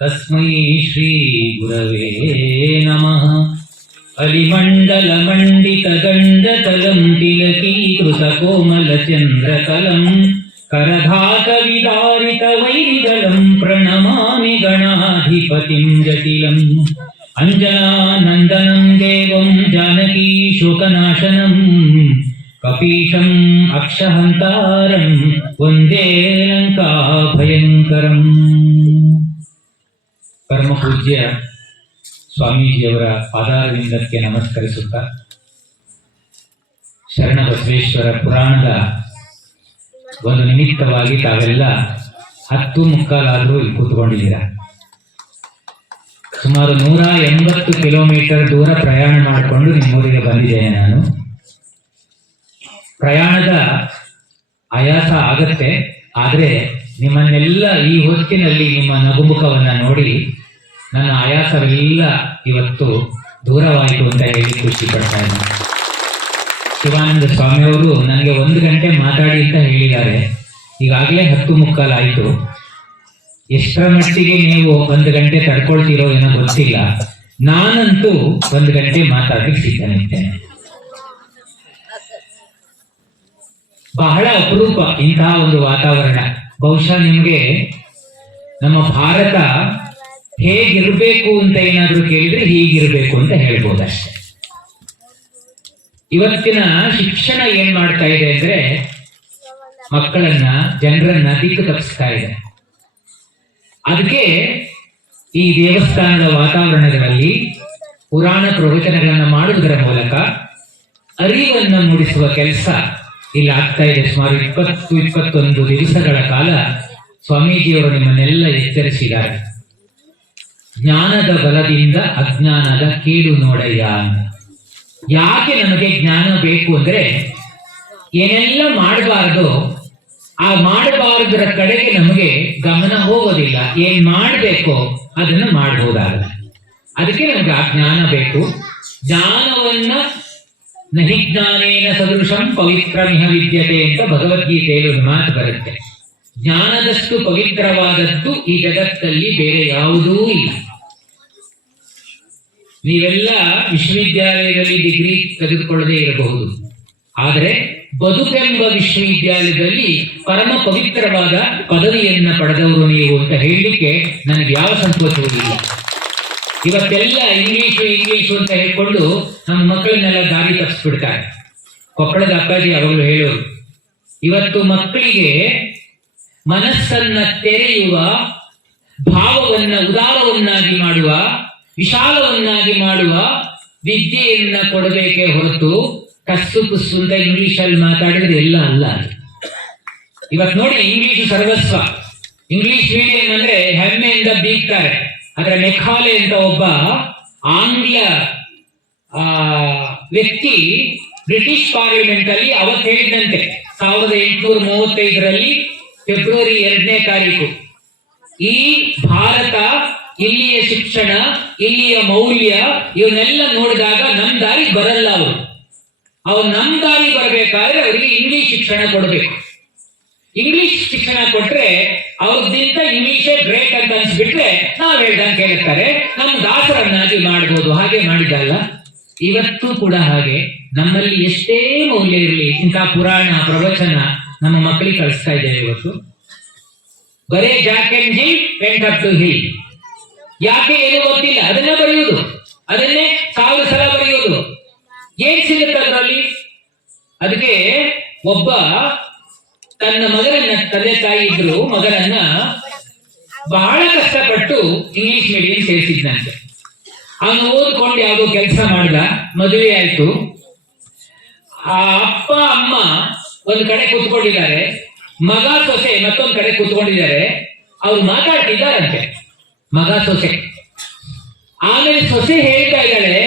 ತಸ್ಮೈ ಶ್ರೀ ಗುರವೇ ನಮಃ. ಅಲಿಮಂಡಲಮಂಡಿತಗಂಡತಲಂ ತಿಲಕೀಕೃತ ಕೋಮಲಚಂದ್ರಕಲಂ ಕರಧಾತವಿದಾರಿತವೈರಿದಲಂ ಪ್ರಣಮಾಮಿ ಗಣಾಧಿಪತಿಂ ಜಟಿಲಂ. ಅಂಜನಾನಂದನಂ ದೇವಂ ಜಾನಕೀ ಶೋಕನಾಶನಂ ಕಪೀಶಂ ಅಕ್ಷಹಂತಾರಂ ವಂದೇ ಲಂಕಾ ಭಯಂಕರಂ. ಪರಮ ಪೂಜ್ಯ ಸ್ವಾಮೀಜಿಯವರ ಪಾದಾರವಿಂದಕ್ಕೆ ನಮಸ್ಕರಿಸುತ್ತಾ, ಶರಣ ಬಸವೇಶ್ವರ ಪುರಾಣದ ಒಂದು ನಿಮಿತ್ತವಾಗಿ ತಾವೆಲ್ಲ 10:15 ಇಲ್ಲಿ ಕೂತ್ಕೊಂಡಿದ್ದೀರಾ. ಸುಮಾರು 180 ಕಿಲೋಮೀಟರ್ ದೂರ ಪ್ರಯಾಣ ಮಾಡಿಕೊಂಡು ನಿಮ್ಮೂರಿಗೆ ಬಂದಿದ್ದೇನೆ ನಾನು. ಪ್ರಯಾಣದ ಆಯಾಸ ಆಗತ್ತೆ, ಆದರೆ ನಿಮ್ಮನ್ನೆಲ್ಲ ಈ ಹೊತ್ತಿನಲ್ಲಿ ನಿಮ್ಮ ನಗುಮುಖವನ್ನು ನೋಡಿ ನನ್ನ ಆಯಾಸವೆಲ್ಲ ಇವತ್ತು ದೂರವಾಯಿತು ಅಂತ ಹೇಳಿ ಖುಷಿ ಪಡ್ತಾ ಇದ್ದೀನಿ. ಶಿವಾನಂದ ಸ್ವಾಮಿಯವರು ನನಗೆ 1 ಗಂಟೆ ಮಾತಾಡಿ ಅಂತ ಹೇಳಿದ್ದಾರೆ. ಈಗಾಗಲೇ 10:15 ಆಯಿತು. ಎಷ್ಟರ ಮಟ್ಟಿಗೆ ನೀವು 1 ಗಂಟೆ ತಡ್ಕೊಳ್ತೀರೋ ಏನೋ ಗೊತ್ತಿಲ್ಲ. ನಾನಂತೂ 1 ಗಂಟೆ ಮಾತಾಡಲಿಕ್ಕೆ ಸಿದ್ಧನಿದ್ದೇನೆ. ಬಹಳ ಅಪರೂಪ ಇಂತಹ ಒಂದು ವಾತಾವರಣ. ಬಹುಶಃ ನಿಮಗೆ ನಮ್ಮ ಭಾರತ ಹೇಗಿರಬೇಕು ಅಂತ ಏನಾದರೂ ಕೇಳಿದ್ರೆ ಹೀಗಿರಬೇಕು ಅಂತ ಹೇಳ್ಬೋದಷ್ಟೆ. ಇವತ್ತಿನ ಶಿಕ್ಷಣ ಏನ್ ಮಾಡ್ತಾ ಇದೆ ಅಂದ್ರೆ ಮಕ್ಕಳನ್ನ, ಜನರನ್ನ ದಿಕ್ಕು ತಪ್ಪಿಸ್ತಾ ಇದೆ. ಅದಕ್ಕೆ ಈ ದೇವಸ್ಥಾನದ ವಾತಾವರಣದಲ್ಲಿ ಪುರಾಣ ಪ್ರವಚನಗಳನ್ನು ಮಾಡುವುದರ ಮೂಲಕ ಅರಿವನ್ನು ಮೂಡಿಸುವ ಕೆಲಸ ಇಲ್ಲಿ ಆಗ್ತಾ ಇದೆ. ಸುಮಾರು 20-21 ದಿವಸಗಳ ಕಾಲ ಸ್ವಾಮೀಜಿಯವರು ನಿಮ್ಮನ್ನೆಲ್ಲ ಎಚ್ಚರಿಸಿದ್ದಾರೆ. ಜ್ಞಾನದ ಬಲದಿಂದ ಅಜ್ಞಾನದ ಕೀಳು ನೋಡಯ್ಯ. ಯಾಕೆ ನಮಗೆ ಜ್ಞಾನ ಬೇಕು ಅಂದ್ರೆ, ಏನೆಲ್ಲ ಮಾಡಬಾರ್ದು ಆ ಮಾಡಬಾರದರ ಕಡೆಗೆ ನಮಗೆ ಗಮನ ಹೋಗೋದಿಲ್ಲ. ಏನ್ ಮಾಡಬೇಕೋ ಅದನ್ನು ಮಾಡಬಹುದಾಗಲ್ಲ. ಅದಕ್ಕೆ ನಮ್ಗೆ ಆ ಜ್ಞಾನ ಬೇಕು. ಜ್ಞಾನವನ್ನ ನಹಿ ಜ್ಞಾನೇನ ಸದೃಶಂ ಪವಿತ್ರಮಿಹ ವಿದ್ಯತೆ ಅಂತ ಭಗವದ್ಗೀತೆಯಲ್ಲಿ ಒಂದು ಮಾತು ಬರುತ್ತೆ. ಜ್ಞಾನದಷ್ಟು ಪವಿತ್ರವಾದದ್ದು ಈ ಜಗತ್ತಲ್ಲಿ ಬೇರೆ ಯಾವುದೂ ಇಲ್ಲ. ನೀವೆಲ್ಲ ವಿಶ್ವವಿದ್ಯಾಲಯದಲ್ಲಿ ಡಿಗ್ರಿ ತೆಗೆದುಕೊಳ್ಳದೆ ಇರಬಹುದು, ಆದರೆ ಬದುಕೆಂಬ ವಿಶ್ವವಿದ್ಯಾಲಯದಲ್ಲಿ ಪರಮ ಪವಿತ್ರವಾದ ಪದವಿಯನ್ನ ಪಡೆದವರು ನೀವು ಅಂತ ಹೇಳಲಿಕ್ಕೆ ನನಗೆ ಯಾವ ಸಂತೋಷವೂ ಇಲ್ಲ. ಇವತ್ತೆಲ್ಲ ಇಂಗ್ಲೀಷು ಅಂತ ಹೇಳ್ಕೊಂಡು ನಮ್ಮ ಮಕ್ಕಳನ್ನೆಲ್ಲ ದಾರಿ ತಪ್ಪಿಸ್ಬಿಡ್ತಾರೆ. ಕೊಪ್ಪಳದ ಅಪ್ಪಾಜಿ ಅವರು ಹೇಳೋರು, ಇವತ್ತು ಮಕ್ಕಳಿಗೆ ಮನಸ್ಸನ್ನ ತೆರೆಯುವ, ಭಾವವನ್ನ ಉದಾರವನ್ನಾಗಿ ಮಾಡುವ, ವಿಶಾಲವನ್ನಾಗಿ ಮಾಡುವ ವಿದ್ಯೆಯನ್ನ ಕೊಡಬೇಕೇ ಹೊರತು ಕಸ್ಸು ಕುಸ್ಸು ಅಂತ ಇಂಗ್ಲಿಷಲ್ಲಿ ಮಾತಾಡಿದ್ರೆ ಎಲ್ಲ ಅಲ್ಲ. ಇವತ್ತು ನೋಡಿ, ಇಂಗ್ಲಿಷ್ ಸರ್ವಸ್ವ. ಇಂಗ್ಲಿಷ್ ಮೀಡಿಯಂ ಅಂದ್ರೆ ಹೆಮ್ಮೆಯಿಂದ ಬೀಗ್ತಾರೆ. ಅದರ ಮೆಖಾಲೆ ಅಂತ ಒಬ್ಬ ಆಂಗ್ಲ ವ್ಯಕ್ತಿ ಬ್ರಿಟಿಷ್ ಪಾರ್ಲಿಮೆಂಟ್ ಅಲ್ಲಿ ಅವತ್ತು ಹೇಳಿದಂತೆ 1835ರಲ್ಲಿ ಫೆಬ್ರವರಿ 2ನೇ ತಾರೀಕು, ಈ ಭಾರತ, ಇಲ್ಲಿಯ ಶಿಕ್ಷಣ, ಇಲ್ಲಿಯ ಮೌಲ್ಯ ಇವನ್ನೆಲ್ಲ ನೋಡಿದಾಗ ನಮ್ ದಾರಿ ಬರಲ್ಲ. ಅವ್ರು ನಮ್ ದಾರಿ ಬರಬೇಕಾದ್ರೆ ಅವರಿಗೆ ಇಂಗ್ಲಿಷ್ ಶಿಕ್ಷಣ ಕೊಡಬೇಕು. ಇಂಗ್ಲಿಷ್ ಶಿಕ್ಷಣ ಕೊಟ್ರೆ ಅವ್ರದ್ದಿಂತ ಇಂಗ್ಲಿಷೇ ಗ್ರೇಟ್ ಅಂತ ಅನ್ಸ್ಬಿಟ್ರೆ ನಾವ್ ಹೇಳ್ದಂಗೆ ಕೇಳ್ತಾರೆ, ನಮ್ ದಾಸರನ್ನಾಗಿ ಮಾಡ್ಬೋದು. ಹಾಗೆ ಮಾಡಿದಲ್ಲ, ಇವತ್ತು ಕೂಡ ಹಾಗೆ ನಮ್ಮಲ್ಲಿ ಎಷ್ಟೇ ಮೌಲ್ಯ ಇರಲಿ, ಇಂಥ ಪುರಾಣ ಪ್ರವಚನ ನಮ್ಮ ಮಕ್ಕಳಿಗೆ ಕಳಿಸ್ತಾ ಇದ್ದೇವೆ. ಇವತ್ತು ಬರೇ Jack and Jill went up to hill. ಯಾಕೆ ಏನು ಗೊತ್ತಿಲ್ಲ, ಅದನ್ನ ಬರೆಯುವುದು, ಅದನ್ನೇ 1000 ಸಲ ಬರೆಯುವುದು. ಏನ್ ಸಿಗುತ್ತೆ ಅದರಲ್ಲಿ? ಅದಕ್ಕೆ ಒಬ್ಬ ತನ್ನ ಮಗನನ್ನ, ತಂದೆ ತಾಯಿ ಇದ್ರು, ಮಗನನ್ನ ಬಹಳ ಕಷ್ಟಪಟ್ಟು ಇಂಗ್ಲಿಷ್ ಮೀಡಿಯಂ ಸೇರಿಸಿದ್ನಂತೆ. ಅವನು ಓದ್ಕೊಂಡು ಯಾವುದೋ ಕೆಲಸ ಮಾಡ್ದ, ಮದುವೆ ಆಯ್ತು. ಆ ಅಪ್ಪ ಅಮ್ಮ ಒಂದು ಕಡೆ ಕೂತ್ಕೊಂಡಿದ್ದಾರೆ, ಮಗ ಸೊಸೆ ಮತ್ತೊಂದು ಕಡೆ ಕೂತ್ಕೊಂಡಿದ್ದಾರೆ. ಅವ್ರು ಮಾತಾಡ್ತಿದ್ದಾರಂತೆ, ಮಗ ಸೊಸೆ. ಆಮೇಲೆ ಸೊಸೆ ಹೇಳ್ತಾ ಇದ್ದಾಳೆ,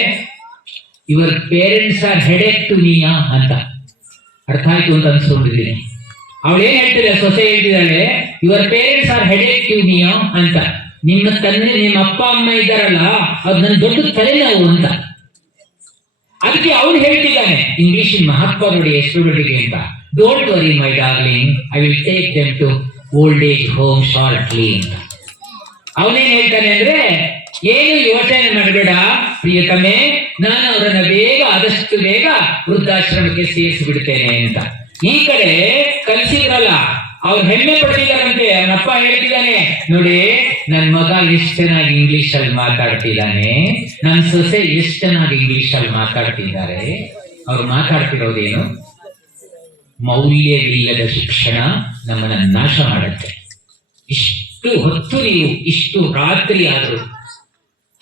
your parents are headache to me ಅಂತ. ಅರ್ಥ ಆಯ್ತು ಅಂತ ಅನ್ಸ್ಕೊಂಡಿದ್ದೀನಿ. ಅವಳು ಏನ್ ಹೇಳ್ತಿದ್ದಾಳೆ, ಸೊಸೆ ಹೇಳ್ತಿದ್ದಾಳೆ, your parents are headache to me ಅಂತ. ನಿಮ್ಮ ತಂದೆ, ನಿಮ್ಮ ಅಪ್ಪ ಅಮ್ಮ ಇದ್ದಾರಲ್ಲ, ಅದು ನನ್ನ ದೊಡ್ಡ ತಲೆನೋವು ಅಂತ. ಅದಕ್ಕೆ ಅವನು ಹೇಳ್ತಿದ್ದಾನೆ, ಇಂಗ್ಲಿಷಿನ ಮಹತ್ವ ನೋಡಿ ಎಷ್ಟು ದೊಡ್ಡಿಗೆ ಅಂತ. Don't worry my darling, I will take them to old age home shortly ಅಂತ. ಅವನೇನ್ ಹೇಳ್ತಾನೆ ಅಂದ್ರೆ, ಏನು ಯೋಚನೆ ಮಾಡಬೇಡ ಪ್ರಿಯತಮೆ, ನಾನು ಅವರನ್ನ ಆದಷ್ಟು ಬೇಗ ವೃದ್ಧಾಶ್ರಮಕ್ಕೆ ಸೇರಿಸಿ ಅಂತ. ಈ ಕಡೆ ಕಲಿಸಿದ್ರಲ್ಲ, ಅವ್ರು ಹೆಮ್ಮೆ ಪಡ್ತಿದಾರಂತೆ. ಅವನಪ್ಪ ಹೇಳ್ತಿದ್ದಾನೆ, ನೋಡಿ ನನ್ ಮಗ ಎಷ್ಟು ಚೆನ್ನಾಗಿ ಇಂಗ್ಲಿಷ್ ಅಲ್ಲಿ ಮಾತಾಡ್ತಿದ್ದಾನೆ, ನನ್ ಸೊಸೆ ಎಷ್ಟು ಚೆನ್ನಾಗಿ ಇಂಗ್ಲಿಷ್ ಅಲ್ಲಿ ಮಾತಾಡ್ತಿದ್ದಾರೆ. ಅವ್ರು ಮಾತಾಡ್ತಿರೋದೇನು? ಮೌಲ್ಯವಿಲ್ಲದ ಶಿಕ್ಷಣ ನಮ್ಮನ್ನ ನಾಶ ಮಾಡುತ್ತೆ. ಇಷ್ಟು ಹೊತ್ತು ನೀವು ಇಷ್ಟು ರಾತ್ರಿ ಆದ್ರು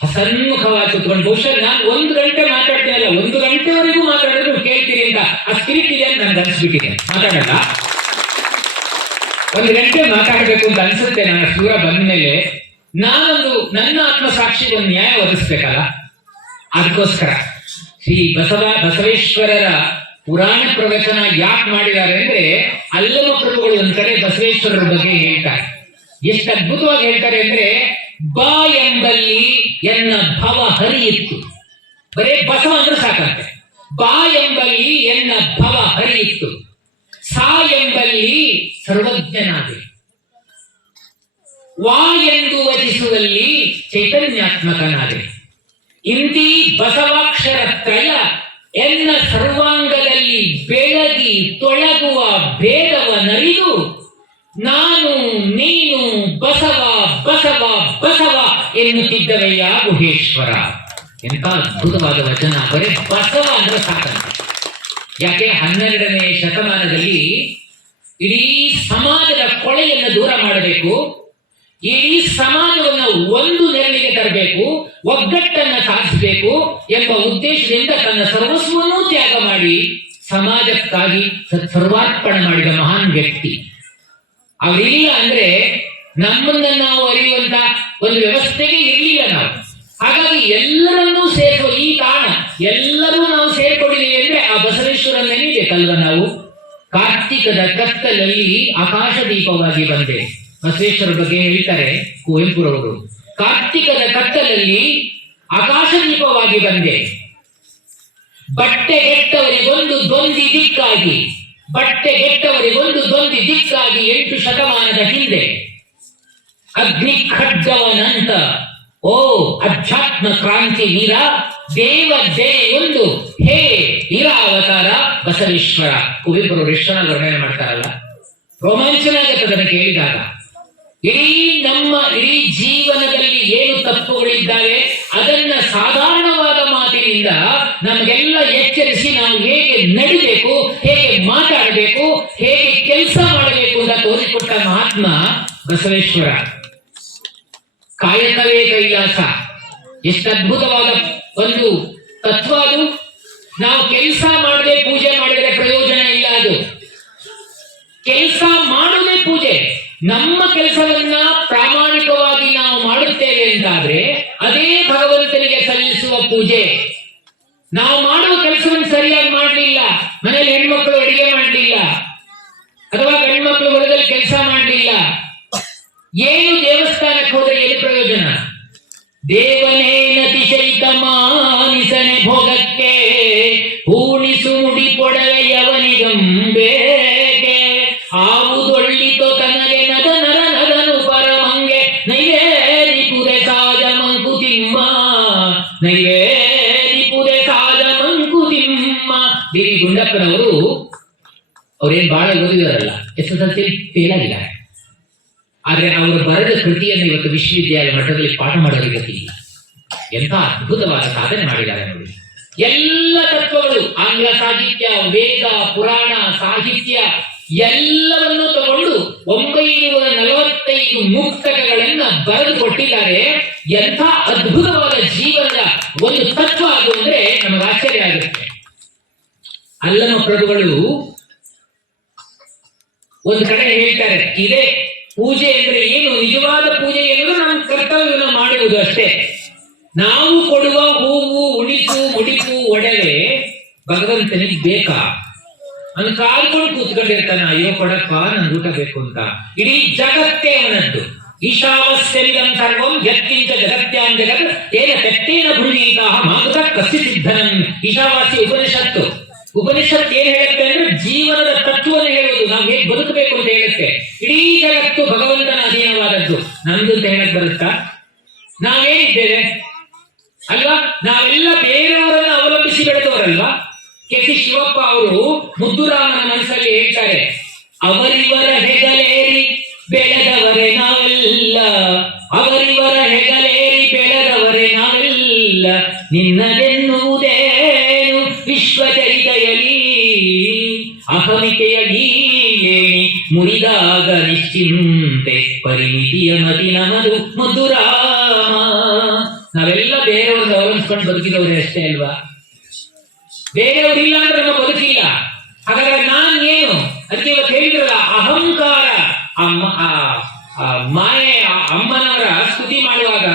ಹಸನ್ಮುಖವಾಗಿ ಕುತ್ಕೊಂಡು, ಬಹುಶಃ ನಾನು 1 ಗಂಟೆ ಮಾತಾಡ್ತೀನಲ್ಲ, 1 ಗಂಟೆವರೆಗೂ ಮಾತಾಡಿದ್ರು ಕೇಳ್ತೀರಿ ಅಂತ ಆ ಸ್ಪಿರಿಟ್ ಇದೆ ಅಂತ ನನ್ಗೆ ಅನ್ಸ್ಬಿಟ್ಟಿದೆ. ಮಾತಾಡಲ್ಲ, 1 ಗಂಟೆ ಮಾತಾಡಬೇಕು ಅಂತ ಅನ್ಸುತ್ತೆ. ನಾನು ದೂರ ಬಂದ್ಮೇಲೆ ನನ್ನ ಆತ್ಮಸಾಕ್ಷಿಗೆ ಒಂದು ನ್ಯಾಯ ಒದಗಿಸ್ಬೇಕಲ್ಲ. ಅದಕ್ಕೋಸ್ಕರ ಶ್ರೀ ಬಸವೇಶ್ವರರ ಪುರಾಣ ಪ್ರವಚನ ಯಾಕೆ ಮಾಡಿದ್ದಾರೆ ಅಂದ್ರೆ, ಅಲ್ಲಮ ಪ್ರಭುಗಳು ಒಂದ್ ಕಡೆ ಬಸವೇಶ್ವರರ ಬಗ್ಗೆ ಹೇಳ್ತಾರೆ. ಎಷ್ಟು ಅದ್ಭುತವಾಗಿ ಹೇಳ್ತಾರೆ ಅಂದ್ರೆ, ಬಾ ಎಂಬಲ್ಲಿ ಎನ್ನ ಭವ ಹರಿಯಿತ್ತು. ಬರೇ ಬಸವ ಅಂದ್ರೆ ಸಾಕಂತೆ. ಬಾ ಎಂಬಲ್ಲಿ ಎನ್ನ ಭವ ಹರಿಯಿತ್ತು, ಸಾ ಎಂಬಲ್ಲಿ ಸರ್ವಜ್ಞನಾದೆ, ವಾ ಎಂದು ವಚಿಸುವಲ್ಲಿ ಚೈತನ್ಯಾತ್ಮಕನಾದೆ. ಇಂದಿ ಬಸವಾಕ್ಷರ ತ್ರಯ ಎನ್ನ ಸರ್ವಾಂಗದಲ್ಲಿ ಬೆಳಗಿ ತೊಳಗುವ ಭೇದವನರಿದು, ನಾನು ನೀನು ಬಸವ ಬಸವ ಬಸವ ಎನ್ನುತ್ತಿದ್ದವಯ್ಯ ಗುಹೇಶ್ವರ. ಎಂತ ಅದ್ಭುತವಾದ ವಚನ! ಬರೀ ಬಸವ ಅಂದ್ರೆ ಸಾಕಂತೆ. ಯಾಕೆ 12ನೇ ಶತಮಾನದಲ್ಲಿ ಇಡೀ ಸಮಾಜದ ಕೊಳೆಯನ್ನು ದೂರ ಮಾಡಬೇಕು, ಇಡೀ ಸಮಾಜವನ್ನು ಒಂದು ನೆರಳಿಗೆ ತರಬೇಕು, ಒಗ್ಗಟ್ಟನ್ನ ಸಾಧಿಸಬೇಕು ಎಂಬ ಉದ್ದೇಶದಿಂದ ತನ್ನ ಸರ್ವಸ್ವನ್ನೂ ತ್ಯಾಗ ಮಾಡಿ ಸಮಾಜಕ್ಕಾಗಿ ಸರ್ವಾರ್ಪಣೆ ಮಾಡಿದ ಮಹಾನ್ ವ್ಯಕ್ತಿ. ಅವರಿಲ್ಲ ಅಂದ್ರೆ ನಮ್ಮನ್ನ ನಾವು ಅರಿಯುವಂತ ಒಂದು ವ್ಯವಸ್ಥೆಗೆ ಇರಲಿಲ್ಲ ನಾವು. ಹಾಗಾಗಿ ಎಲ್ಲರನ್ನೂ ಸೇರಿಸುವ ಈ ತಾಣ ಎಲ್ಲರೂ ನಾವು ಸೇರ್ಕೊಂಡಿದ್ದೀವಿ ಅಂದ್ರೆ ಆ ಬಸವೇಶ್ವರನ ನೆನೀಬೇಕಲ್ವ ನಾವು. ಕಾರ್ತಿಕದ ಕತ್ತಲಲ್ಲಿ ಆಕಾಶ ದೀಪವಾಗಿ ಬಂದೆ. ಬಸವೇಶ್ವರ ಬಗ್ಗೆ ಹೇಳ್ತಾರೆ ಕುವೆಂಪುರವರು, ಕಾರ್ತಿಕದ ಕತ್ತಲಲ್ಲಿ ಆಕಾಶ ದೀಪವಾಗಿ ಬಂದೆ, ಬಟ್ಟೆಗೆಟ್ಟವರಿಗೊಂದು ದ್ವಂದ್ವಿ ದಿಕ್ಕಾಗಿ, ಬಟ್ಟೆಗೆಟ್ಟವರಿಗೊಂದು ದ್ವಂದ್ವಿ ದಿಕ್ಕಾಗಿ 8 ಶತಮಾನದ ಹಿಂದೆ ಅಗ್ನಿ ಖಡ್ಗವನಂತ ಓ ಅಧ್ಯಾತ್ಮ ಕ್ರಾಂತಿ ವೀರ, ದೇವ ಒಂದು ಹೇ ವೀರಾವತಾರ ಬಸವೇಶ್ವರ. ಕುವೆಂಪುರವರು ಎಷ್ಟು ಚೆನ್ನಾಗಿ ವರ್ಣನೆ ಮಾಡ್ತಾರಲ್ಲ, ರೋಮಾಂಚನ ಆಗುತ್ತೆ ಅದನ್ನು ಕೇಳಿದಾಗ. ಇಡೀ ಜೀವನದಲ್ಲಿ ಏನು ತಪ್ಪುಗಳಿದ್ದಾವೆ ಅದನ್ನ ಸಾಧಾರಣವಾದ ಮಾತಿನಿಂದ ನಮಗೆಲ್ಲ ಎಚ್ಚರಿಸಿ ನಾವು ಹೇಗೆ ನಡಿಬೇಕು, ಹೇಗೆ ಮಾತಾಡಬೇಕು, ಹೇಗೆ ಕೆಲಸ ಮಾಡಬೇಕು ಅಂತ ತೋರಿಸಿಕೊಟ್ಟ ಮಹಾತ್ಮ ಬಸವೇಶ್ವರ. ಕಾಯಕವೇ ಕೈಲಾಸ, ಎಷ್ಟು ಅದ್ಭುತವಾದ ಒಂದು ತತ್ವ ಅದು. ನಾವು ಕೆಲಸ ಮಾಡದೆ ಪೂಜೆ ಮಾಡಿದ್ರೆ ಪ್ರಯೋಜನ ಇಲ್ಲ. ಅದು ಕೆಲಸ ಮಾಡದೆ ಪೂಜೆ, ನಮ್ಮ ಕೆಲಸವನ್ನ ಪ್ರಾಮಾಣಿಕವಾಗಿ ನಾವು ಮಾಡುತ್ತೇವೆ ಅಂತಾದ್ರೆ ಅದೇ ಭಗವಂತನಿಗೆ ಸಲ್ಲಿಸುವ ಪೂಜೆ. ನಾವು ಮಾಡುವ ಕೆಲಸವನ್ನು ಸರಿಯಾಗಿ ಮಾಡಲಿಲ್ಲ, ಮನೇಲಿ ಹೆಣ್ಮಕ್ಳು ಅಡಿಗೆ ಮಾಡಲಿಲ್ಲ ಅಥವಾ ಗಂಡ್ಮಕ್ಳು ಹೊಲದಲ್ಲಿ ಕೆಲಸ ಮಾಡಲಿಲ್ಲ, ಏನು ದೇವಸ್ಥಾನಕ್ಕೆ ಹೋದ್ರೆ ಏನು ಪ್ರಯೋಜನ? ದೇವನೇನತಿಶಯಿತ ಮಾನಿಸನೆ ಭೋಗಕ್ಕೆ ಹೂಣಿಸು ಮುಡಿ ಪೊಡವೆಯವನಿಗಂಬೇಕೆ, ಆವುದೊಳ್ಳಿತೋ ತನಗೆ ನದ ನರ ನದನು ಪರಮಂಗೆ ನೈವೇದಿಪುದೆ ಸಾಜ ಮಂಕುತಿಮ್ಮ, ನೈವೇದಿಪುದೆ ಸಾಜ ಮಂಕುತಿಮ್ಮ. ದೇವಿ ಗುಂಡಪ್ಪನವರು ಅವ್ರೇನ್ ಬಹಳ ಓದಿದಾರಲ್ಲ, SSLC ಫೇಲ್ ಆಗಿದ್ದಾರೆ. ಆದ್ರೆ ಅವರು ಬರೆದ ಕೃತಿಯನ್ನು ಇವತ್ತು ವಿಶ್ವವಿದ್ಯಾಲಯ ಮಟ್ಟದಲ್ಲಿ ಪಾಠ ಮಾಡೋರಿಗೆ ಗತಿ ಇಲ್ಲ. ಎಂಥ ಅದ್ಭುತವಾದ ಸಾಧನೆ ಮಾಡಿದ್ದಾರೆ ನೋಡಿ. ಎಲ್ಲ ತತ್ವಗಳು, ಆಂಗ್ಲ ಸಾಹಿತ್ಯ, ವೇದ, ಪುರಾಣ ಸಾಹಿತ್ಯ ಎಲ್ಲವನ್ನೂ ತಗೊಂಡು 945 ಮುಕ್ತಕಗಳನ್ನ ಬರೆದು ಕೊಟ್ಟಿದ್ದಾರೆ. ಎಂಥ ಅದ್ಭುತವಾದ ಜೀವನದ ಒಂದು ತತ್ವ ಅದು ಅಂದ್ರೆ ನಮಗೆ ಆಶ್ಚರ್ಯ ಆಗುತ್ತೆ. ಅಲ್ಲಮ ಪ್ರಭುಗಳು ಒಂದು ಕಡೆ ಹೇಳ್ತಾರೆ, ಇದೇ ಪೂಜೆ ಅಂದ್ರೆ ಏನು, ನಿಜವಾದ ಪೂಜೆ ಎನ್ನುವುದು ನಮ್ಮ ಕರ್ತವ್ಯವನ್ನು ಮಾಡುವುದು ಅಷ್ಟೇ. ನಾವು ಕೊಡುವ ಹೂವು, ಉಣಿಸು, ಮುಡಿಪು, ಒಡವೆ ಭಗವಂತನಿಗೆ ಬೇಕಾ? ಅವನು ಕಾಲ್ಕೊಂಡು ಕೂತ್ಕೊಂಡಿರ್ತಾನ, ಅಯ್ಯೋ ಕೊಡಪ್ಪ ನನ್ಗೆ ಊಟ ಬೇಕು ಅಂತ. ಇಡೀ ಜಗತ್ತೇ ಅವನದ್ದು. ಈಶಾವಸ್ಯಂ ಸರ್ವಂ ಯತ್ಕಿಂಚ ಜಗತ್ಯಾಂ ಜಗತ್ ತೇನ ತೆತ್ತೇನ ಭುಜೀತಾಃ ಮಾಗುತ ಕಸ್ಯ ಸಿದ್ಧನಂ. ಈಶಾವಾಸ್ಯ ಉಪನಿಷತ್ತು. ಉಪನಿಷತ್ ಏನ್ ಹೇಳುತ್ತೆ ಅಂದ್ರೆ ಜೀವನದ ತತ್ವವನ್ನು ಹೇಳುವುದು, ನಾವು ಹೇಗೆ ಬದುಕಬೇಕು ಅಂತ ಹೇಳುತ್ತೆ. ಇಡೀ ಜಗತ್ತು ಭಗವಂತನ ಅಧೀನವಾದದ್ದು. ಬರುವಂತಹದ್ದು. ನಮ್ದು ಅಂತ ಹೇಳಕ್ ಬರುತ್ತಾ? ನಾವೇನಿದ್ದೇವೆ ಅಲ್ವಾ? ನಾವೆಲ್ಲ ಬೇರೆಯವರನ್ನ ಅವಲಂಬಿಸಿ ಬೆಳೆದವರಲ್ವಾ? ಕೆ.ಸಿ. ಶಿವಪ್ಪ ಅವರು ಮುದ್ದುರಾಮನ ಮನಸ್ಸಲ್ಲಿ ಹೇಳ್ತಾರೆ, ಅವರಿವರ ಹೆಗಲೇರಿ ಬೆಳೆದವರೇ ನಾವೆಲ್ಲ, ಅವರಿವರ ಹೆಗಲೇರಿ ಬೆಳೆದವರೇ ನಾವೆಲ್ಲ, ನಿನ್ನದೆನ್ನುವುದೇನು ವಿಶ್ವಚರಿತೆಯಲಿ, ಅಹಮಿಕೆಯ ಏಣಿ ಮುರಿದಾಗ ನಿಶ್ಚಿಂತೆ, ಪರಿಮಿತಿಯ ಮತಿ ನಮದು ಮುದ್ದುರಾಮ. ನಾವೆಲ್ಲ ಬೇರೆಯವ್ರನ್ನ ಅವಲಂಬಿಸ್ಕೊಂಡು ಬದುಕಿದವ್ರೆ ಅಷ್ಟೇ ಅಲ್ವಾ? ಬೇರೆಯವ್ರು ಇಲ್ಲ ಅಂದ್ರೆ ನಮ್ಮ ಬದುಕಿಲ್ಲ. ಹಾಗಾದ್ರೆ ನಾನ್ ಏನು ಅದಕ್ಕೆ ಇವತ್ತು ಹೇಳಿದ್ರಲ್ಲ, ಅಹಂಕಾರ. ಮಾಯೆ ಅಮ್ಮನವರ ಸ್ತುತಿ ಮಾಡುವಾಗ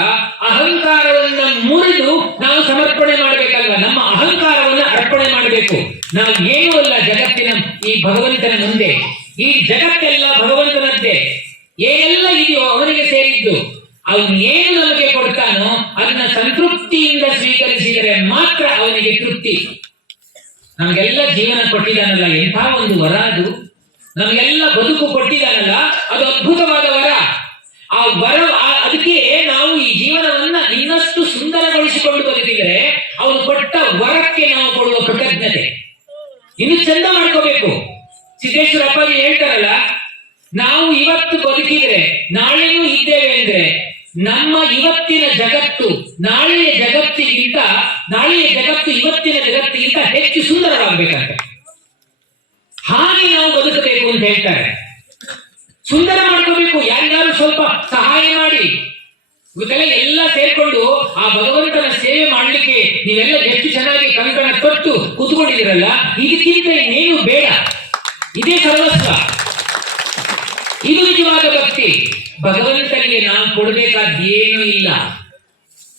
ಅಹಂಕಾರವನ್ನ ಮುರಿದು ನಾವು ಸಮರ್ಪಣೆ ಮಾಡ್ಬೇಕಲ್ವಾ? ನಮ್ಮ ಅಹಂಕಾರವನ್ನ ಅರ್ಪಣೆ ಮಾಡಬೇಕು. ನಾವು ಏನೂ ಅಲ್ಲ ಜಗತ್ತಿನ ಈ ಭಗವಂತನ ಮುಂದೆ. ಈ ಜಗತ್ತೆಲ್ಲ ಭಗವಂತನದ್ದೇ. ಏನೆಲ್ಲ ಇದೆಯೋ ಅವನಿಗೆ ಸೇರಿದ್ದು. ಅವನು ಏನು ನಮಗೆ ಕೊಡ್ತಾನೋ ಅದನ್ನ ಸಂತೃಪ್ತಿಯಿಂದ ಸ್ವೀಕರಿಸಿದರೆ ಮಾತ್ರ ಅವನಿಗೆ ತೃಪ್ತಿ. ನಮಗೆಲ್ಲ ಜೀವನ ಕೊಟ್ಟಿದ್ದಾನಲ್ಲ, ಎಂಥ ಒಂದು ವರ ಅದು. ನಮಗೆಲ್ಲ ಬದುಕು ಕೊಟ್ಟಿದ್ದಾನಲ್ಲ, ಅದು ಅದ್ಭುತವಾದ ವರ. ಆ ವರ, ಅದಕ್ಕೆ ನಾವು ಈ ಜೀವನವನ್ನ ಇನ್ನಷ್ಟು ಸುಂದರಗೊಳಿಸಿಕೊಂಡು ಬದುಕಿದರೆ ಅವನು ಕೊಟ್ಟ ವರಕ್ಕೆ ನಾವು ಕೊಡುವ ಕೃತಜ್ಞತೆ ಇನ್ನು ಚಂದ ಮಾಡ್ಕೋಬೇಕು. ಸಿದ್ದೇಶ್ವರ ಅಪ್ಪಾಜಿ ಹೇಳ್ತಾರಲ್ಲ, ನಾವು ಇವತ್ತು ಬದುಕಿದ್ರೆ ನಾಳೆನೂ ಇದ್ದೇವೆ ಅಂದ್ರೆ ನಮ್ಮ ಇವತ್ತಿನ ಜಗತ್ತು ನಾಳೆಯ ಜಗತ್ತು ಇವತ್ತಿನ ಜಗತ್ತಿಗಿಂತ ಹೆಚ್ಚು ಸುಂದರವಾಗಬೇಕಂತ. ಹಾಗೆ ನಾವು ಬದುಕಬೇಕು ಅಂತ ಹೇಳ್ತಾರೆ. ಸುಂದರ ಮಾಡ್ಕೋಬೇಕು. ಯಾರಿಗಾರು ಸ್ವಲ್ಪ ಸಹಾಯ ಮಾಡಿ. ಇವತ್ತೆಲ್ಲ ಎಲ್ಲ ಸೇರ್ಕೊಂಡು ಆ ಭಗವಂತನ ಸೇವೆ ಮಾಡ್ಲಿಕ್ಕೆ ನೀವೆಲ್ಲ ಎಷ್ಟು ಚೆನ್ನಾಗಿ ಕಂಕಣ ತೊಟ್ಟು ಕೂತ್ಕೊಂಡಿದ್ದೀರಲ್ಲ, ಇದಕ್ಕಿಂತ ಇನ್ನೇನು ಬೇಡ. ಇದೇ ಸರ್ವಸ್ವ. ಇದು ನಿಜವಾದ ಭಕ್ತಿ. ಭಗವಂತನಿಗೆ ನಾವು ಕೊಡಬೇಕಾದ್ದೇನೂ ಇಲ್ಲ.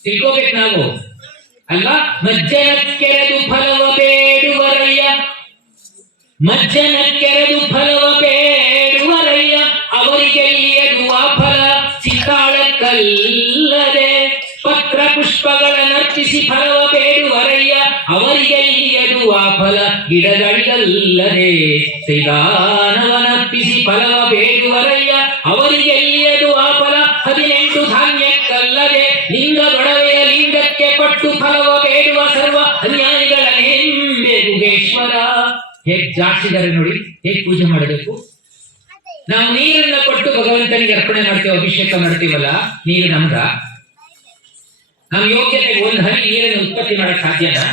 ತಿಳ್ಕೋಬೇಕು ನಾವು ಅಲ್ವಾ? ಮಜ್ಜನಕ್ಕೆರೆದು ಫಲವ ಬೇಡುವರಯ್ಯ, ಮಜ್ಜನಕ್ಕೆರೆದು ಫಲವ ಬೇಡುವರಯ್ಯ, ಅವರಿಗೆಲ್ಲಿಯದು ಆ ಫಲ ಚಿತ್ತಾಳಕ್ಕಲ್ಲದೆ, ಪತ್ರ ಪುಷ್ಪಗಳನ್ನರ್ಪಿಸಿ ಫಲವ ಬೇಡುವರಯ್ಯ, ಅವರಿಗೆಲ್ಲಿಯದು ಆ ಫಲ ಗಿಡಗಳಿಗಲ್ಲದೆ, ಶ್ರೀದಾನವನರ್ಪಿಸಿ ಫಲವ ಬೇಡುವರಯ್ಯ, ಅವರಿಗೆಲ್ಲಿಯದು ಆ ಫಲ 18 ಧಾನ್ಯಕ್ಕಲ್ಲದೆ, ಲಿಂಗ ಗೊಡವೆಯ ಲಿಂಗಕ್ಕೆ ಪಟ್ಟು ಫಲವ ಬೇಡುವ ಸರ್ವ ಅನ್ಯಾಯಿಗಳನ್ನೆಂಬೆ ಗುಗೇಶ್ವರ. ಹೇಗೆ ಜಾಸ್ತಿದ್ದಾರೆ ನೋಡಿ, ಹೇಗೆ ಪೂಜೆ ಮಾಡಬೇಕು. ನಾವು ನೀರನ್ನ ಕೊಟ್ಟು ಭಗವಂತನಿಗೆ ಅರ್ಪಣೆ ಮಾಡ್ತೇವೆ, ಅಭಿಷೇಕ ಮಾಡ್ತೀವಲ್ಲ, ನೀರು ನಮ್ಗ. ನಮ್ಮ ಯೋಗ್ಯತೆಗೆ ಒಂದು ಹನಿ ನೀರನ್ನು ಉತ್ಪತ್ತಿ ಮಾಡಕ್ ಸಾಧ್ಯನಾ?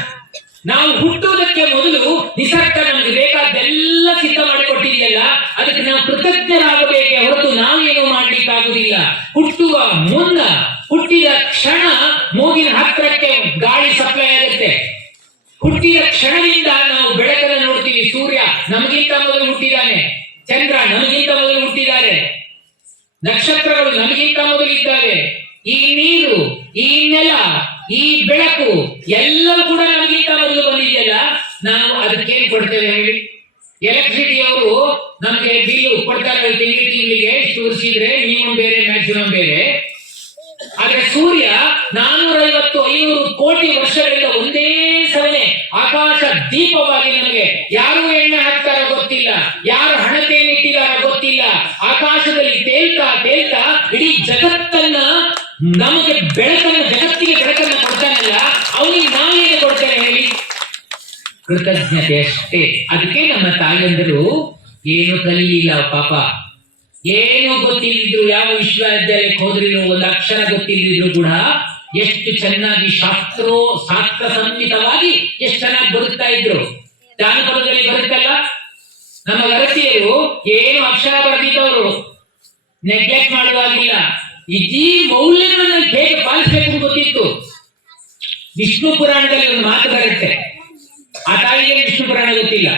ನಾವು ಹುಟ್ಟುವುದಕ್ಕೆ ಮೊದಲು ನಿಸರ್ಗ ನಮಗೆ ಬೇಕಾದ್ದೆಲ್ಲ ಸಿದ್ಧ ಮಾಡಿಕೊಟ್ಟಿದೆಯಲ್ಲ, ಅದಕ್ಕೆ ನಾವು ಕೃತಜ್ಞರಾಗಬೇಕೆ ಹೊರತು ನಾವೇನು ಮಾಡ್ಲಿಕ್ಕಾಗುದಿಲ್ಲ. ಹುಟ್ಟುವ ಮುನ್ನ, ಹುಟ್ಟಿದ ಕ್ಷಣ ಮೂಗಿನ ಹತ್ತಿರಕ್ಕೆ ಗಾಳಿ ಸಪ್ಲೈ ಆಗುತ್ತೆ. ಹುಟ್ಟಿದ ಕ್ಷಣದಿಂದ ನಾವು ಬೆಳಕನ್ನು ನೋಡ್ತೀವಿ. ಸೂರ್ಯ ನಮಗಿಂತ ಮೊದಲು ಹುಟ್ಟಿದ್ದಾನೆ, ಚಂದ್ರ ನಮಗಿಂತ ಮೊದಲು ಹುಟ್ಟಿದ್ದಾರೆ, ನಕ್ಷತ್ರಗಳು ನಮಗಿಂತ ಮೊದಲು ಇದ್ದಾವೆ, ಈ ನೀರು, ಈ ನೆಲ, ಈ ಬೆಳಕು ಎಲ್ಲವೂ ಕೂಡ ನಮಗಿಂತ ಮೊದಲು ಬಂದಿದೆಯಲ್ಲ. ನಾವು ಅದಕ್ಕೇನ್ ಕೊಡ್ತೇವೆ ಹೇಳಿ? ಎಲೆಕ್ಟ್ರಿಸಿಟಿಯವರು ನಮಗೆ ಬಿಲ್ ಕೊಡ್ತಾರೆ ತಿಂಗಳಿಗೆ ತೋರಿಸಿದ್ರೆ ಮಿನಿಮಮ್ ಬೇರೆ, ಮ್ಯಾಕ್ಸಿಮಮ್ ಬೇರೆ. ಆದ್ರೆ ಸೂರ್ಯ 450-500 ಕೋಟಿ ವರ್ಷಗಳಿಂದ ಒಂದೇ ಸಲನೆ ಆಕಾಶ ದೀಪವಾಗಿ ನಮಗೆ, ಯಾರು ಎಣ್ಣೆ ಹಾಕ್ತಾರೋ ಗೊತ್ತಿಲ್ಲ, ಯಾರು ಹಣತೆಯನ್ನು ಇಟ್ಟಿದಾರೋ ಗೊತ್ತಿಲ್ಲ, ಆಕಾಶದಲ್ಲಿ ತೇಲ್ತಾ ತೇಲ್ತಾ ಇಡೀ ಜಗತ್ತನ್ನ ನಮಗೆ ಬೆಳಕನ್ನು, ಜಗತ್ತಿಗೆ ಬೆಳಕನ್ನು ಕೊಡ್ತಾನಲ್ಲ, ಅವನಿಗೆ ನಾವೇನು ಕೊಡ್ತೇವೆ ಹೇಳಿ? ಕೃತಜ್ಞತೆ ಅಷ್ಟೇ. ಅದಕ್ಕೆ ನಮ್ಮ ತಾಯಂದರು ಏನು ಕಲಿಯಿಲ್ಲ ಪಾಪ, ಏನು ಗೊತ್ತಿಲ್ಲದಿದ್ರು, ಯಾವ ವಿಶ್ವವಿದ್ಯಾಲಯಕ್ಕೆ ಹೋದ್ರಿದ್ರು, ಒಂದು ಅಕ್ಷರ ಗೊತ್ತಿಲ್ಲದಿದ್ರು ಕೂಡ ಎಷ್ಟು ಚೆನ್ನಾಗಿ ಶಾಸ್ತ್ರ ಸಂಹಿತವಾಗಿ ಎಷ್ಟು ಚೆನ್ನಾಗಿ ಬದುಕ್ತಾ ಇದ್ರು. ಜಾನಪದದಲ್ಲಿ ಬರುತ್ತಲ್ಲ, ನಮ್ಮ ಗರತಿಯರು ಏನು ಅಕ್ಷರ ಬರೆದಿದ್ದವರು ನೆಗ್ಲೆಕ್ಟ್ ಮಾಡುವಾಗಿಲ್ಲ. ಈ ಮೌಲ್ಯಗಳನ್ನು ಹೇಗೆ ಪಾಲಿಸಬೇಕು ಗೊತ್ತಿತ್ತು. ವಿಷ್ಣು ಪುರಾಣದಲ್ಲಿ ಒಂದು ಮಾತು ಬರುತ್ತೆ, ಆ ತಾಯಿಗೆ ವಿಷ್ಣು ಪುರಾಣ ಗೊತ್ತಿಲ್ಲ.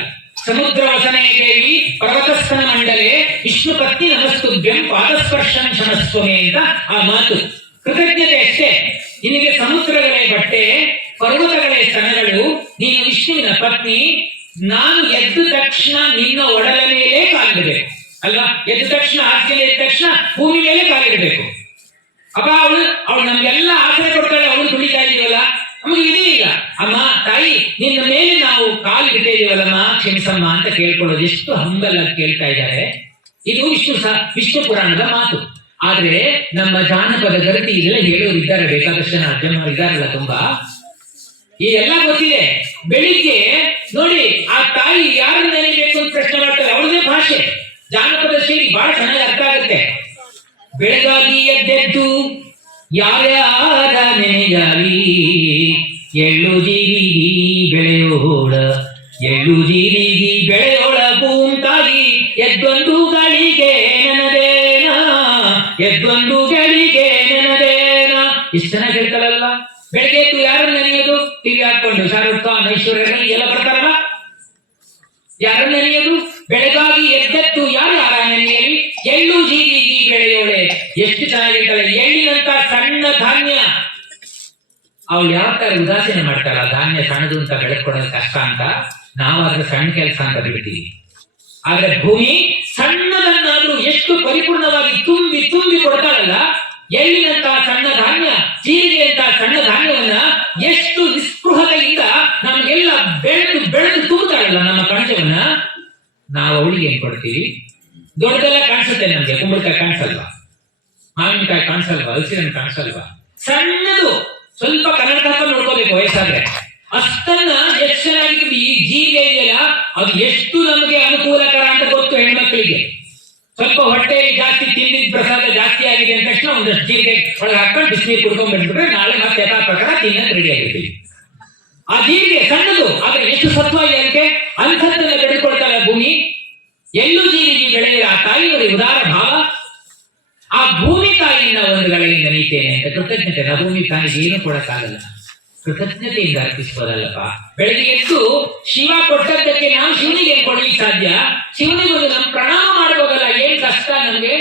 ಸಮುದ್ರ ವಸನಯ ದೇವಿ ಪರ್ವತಸ್ಥನ ಮಂಡಲೆ ವಿಷ್ಣು ಪತ್ನಿ ನಮಸ್ತುಭ್ಯಂ ಪಾದಸ್ಪರ್ಶಂ ಕ್ಷಮಸ್ವಮೆ ಅಂತ ಆ ಮಾತು. ಕೃತಜ್ಞತೆ ಅಷ್ಟೇ. ನಿನಗೆ ಸಮುದ್ರಗಳೇ ಬಟ್ಟೆ, ಪರ್ವತಗಳೇ ಸ್ತನಗಳು, ನೀನು ವಿಷ್ಣುವಿನ ಪತ್ನಿ. ನಾನು ಎದ್ದ ತಕ್ಷಣ ನಿನ್ನ ಒಡಲ ಮೇಲೆ ಕಾಲಿಡಬೇಕು ಅಲ್ವಾ? ಎದ್ದ ತಕ್ಷಣ, ಆಚೆ ಎದ್ದ ತಕ್ಷಣ ಭೂಮಿ ಮೇಲೆ ಕಾಲಿಡಬೇಕು. ಅಪ್ಪ ಅವಳು ನಮ್ಗೆಲ್ಲ ಆಸರೆ ಕೊಡ್ತಾಳೆ, ಅವಳು ತುಳಿತಾ ಇದೀವಲ್ಲ, ನಮಗೆ ಇದೇ ಇಲ್ಲ. ಅಮ್ಮ ತಾಯಿ ನಿನ್ನ ಮೇಲೆ ನಾವು ಕಾಲು ಇಟ್ಟಿದ್ದೀವಲ್ಲಮ್ಮ, ಕ್ಷಮಿಸಮ್ಮ ಅಂತ ಕೇಳ್ಕೊಳ್ಳೋದು ಎಷ್ಟು ಹಂಬಲ ಕೇಳ್ತಾ ಇದ್ದಾರೆ. ಇದು ವಿಷ್ಣು ಪುರಾಣದ ಮಾತು. ಆದ್ರೆ ನಮ್ಮ ಜಾನಪದ ಗರತಿ ಇದೆಲ್ಲ ಹೇಳೋರು ಇದ್ದಾರೆ, ಬೇಕಾದಷ್ಟು ಜನ ಅಜ್ಜಮ್ಮರು ಇದ್ದಾರಲ್ಲ ತುಂಬಾ, ಈ ಎಲ್ಲ ಗೊತ್ತಿದೆ. ಬೆಳಿಗ್ಗೆ ನೋಡಿ ಆ ತಾಯಿ ಯಾರನ್ನ ನೆನೆಯಬೇಕು ಅಂತ ಪ್ರಶ್ನೆ ಮಾಡ್ತಾರೆ, ಅವಳದೇ ಭಾಷೆ, ಜಾನಪದ ಶೈಲಿ ಬಹಳ ಚೆನ್ನಾಗಿ ಅರ್ಥ ಆಗುತ್ತೆ. ಬೆಳಗಾಗಿ ಎದ್ದೆದ್ದು ಯಾರ್ಯಾರ ನೆನೆಯಾಲಿ, ಎಳ್ಳು ಜೀರಿಗಿ ಬೆಳೆಯೋಳ, ಎಳ್ಳು ಜೀರಿಗಿ ಬೆಳೆಯೋಳ ಭೂಮ್ತಾಗಿ, ಎದ್ದೊಂದು ಗಳಿಗೆ ನೆನದೇನ, ಎದ್ದೊಂದು ಗಳಿಗೆ ನೆನದೇನ. ಇಷ್ಟು ಚೆನ್ನಾಗಿ ಹೇಳ್ತಾರಲ್ಲ. ಬೆಳಗ್ಗೆ ಎದ್ದು ಯಾರನ್ನ ನೆನೆಯೋದು? ಟಿವಿ ಹಾಕೊಂಡು ಶಾರುಖ್ ಖಾನ್, ಐಶ್ವರ್ಯ ರೈ ಎಲ್ಲ ಬರ್ತಾರಲ್ಲ, ಯಾರನ್ನ ನೆನೆಯೋದು? ಬೆಳಗಾಗಿ ಎದ್ದೆದ್ದು ಯಾರ ನೆನೆಯಲಿ, ಎಳ್ಳು ಜೀರಿಗಿ ಬೆಳೆಯೋಳೆ. ಎಷ್ಟು ಚೆನ್ನಾಗಿರ್ತಾಳೆ. ಎಳ್ಳಿನಂತ ಸಣ್ಣ ಧಾನ್ಯ ಅವಳು ಯಾವ ತರ ಉದಾಸೀನ ಮಾಡ್ತಾಳ, ಧಾನ್ಯ ಸಣ್ಣದು ಅಂತ ಬೆಳೆಸ್ಕೊಡೋದು ಕಷ್ಟ ಅಂತ, ನಾವಾದ್ರೂ ಸಣ್ಣ ಕೆಲಸ ಅಂತ ಬಿಡ್ತೀವಿ. ಆದ್ರೆ ಭೂಮಿ ಸಣ್ಣದನ್ನಾದ್ರೂ ಎಷ್ಟು ಪರಿಪೂರ್ಣವಾಗಿ ತುಂಬಿ ತುಂಬಿ ಕೊಡ್ತಾಳಲ್ಲ. ಎಳ್ಳಿನಂತ ಸಣ್ಣ ಧಾನ್ಯ, ಜೀರಿಗೆ ಅಂತ ಸಣ್ಣ ಧಾನ್ಯವನ್ನ ಎಷ್ಟು ನಿಸ್ಪೃಹತೆಯಿಂದ ನಮ್ಗೆಲ್ಲ ಬೆಳೆದು ಬೆಳೆದು ತುಂಬುತ್ತಾಳಲ್ಲ ನಮ್ಮ ಕಣಜವನ್ನ. ನಾವು ಅವಳಿಗೆ ಏನ್ ಕೊಡ್ತೀವಿ? ದೊಡ್ಡದೆಲ್ಲ ಕಾಣಿಸುತ್ತೆ ನಮ್ಗೆ, ಕುಂಬಳಕಾಯಿ ಕಾಣಿಸಲ್ವಾ, ಮಾವಿನಕಾಯಿ ಕಾಣಿಸಲ್ವಾ, ಹಲಸಿನ ಕಾಣಿಸಲ್ವಾ, ಸಣ್ಣದು ಸ್ವಲ್ಪ ಕನ್ನಡ ನೋಡ್ಕೋಬೇಕು ವಯಸ್ಸಾದ್ರೆ. ಅಷ್ಟನ್ನ ಎಷ್ಟು ಚೆನ್ನಾಗಿತ್ತು. ಈ ಜೀರಿಗೆ ಇದೆಯಲ್ಲ, ಅದು ಎಷ್ಟು ನಮಗೆ ಅನುಕೂಲಕರ ಅಂತ ಗೊತ್ತು ಹೆಣ್ಮಕ್ಳಿಗೆ. ಸ್ವಲ್ಪ ಹೊಟ್ಟೆಯಲ್ಲಿ ಜಾಸ್ತಿ ತಿಂದಿದ್ದ ಪ್ರಸಾದ ಜಾಸ್ತಿ ಆಗಿದೆ ಅಂತ ತಕ್ಷಣ ಒಂದಷ್ಟು ಜೀರಿಗೆ ಒಳಗೆ ಹಾಕೊಂಡು ಬಿಸಿನೀರು ಕುಡ್ಕೊಂಡ್ ಬಂದ್ಬಿಟ್ರೆ ನಾಳೆ ಮತ್ತೆ ಯಥಾ ಪ್ರಕಾರ ತಿನ್ನಕ್ಕೆ ರೆಡಿ ಆಗಿರ್ತೀವಿ. ಆ ಜೀರಿಗೆ ಸಣ್ಣದು, ಆದ್ರೆ ಎಷ್ಟು ಸತ್ವ ಇದೆ ಅದಕ್ಕೆ, ಅಂಥದ್ದನ್ನ ಬೆಳೆದುಕೊಳ್ತಾಳೆ ಭೂಮಿ. ಎಳ್ಳು ಜೀರಿಗೆ ಬೆಳೆಯುವ ಆ ತಾಯಿಯವರಿಗೆ ಉದಾರ ಭಾವ. ಆ ಭೂಮಿ ತಾಯಿಯಿಂದ ಒಂದು ಗಳಿಗೆ ನೆನೀತೇನೆ ಅಂತ ಕೃತಜ್ಞತೆ. ಆ ಭೂಮಿ ತಾಯಿಗೆ ಏನು ಕೊಡಕ್ಕಾಗಲ್ಲ, ಕೃತಜ್ಞತೆಯಿಂದ ಅರ್ಪಿಸಬಹುದಲ್ಲಪ್ಪ. ಬೆಳಗ್ಗೆ ಎದ್ದು ಶಿವ ಕೊಟ್ಟದ್ದಕ್ಕೆ ನಾವು ಶಿವನಿಗೆ ಏನ್ ಕೊಡ್ಲಿಕ್ಕೆ ಸಾಧ್ಯ? ಶಿವನಿಗೆ ಒಂದು ನಮ್ಮ ಪ್ರಣಾಮ ಮಾಡಬಹುದಲ್ಲ, ಏನ್ ಕಷ್ಟ ನಮ್ಗೆ.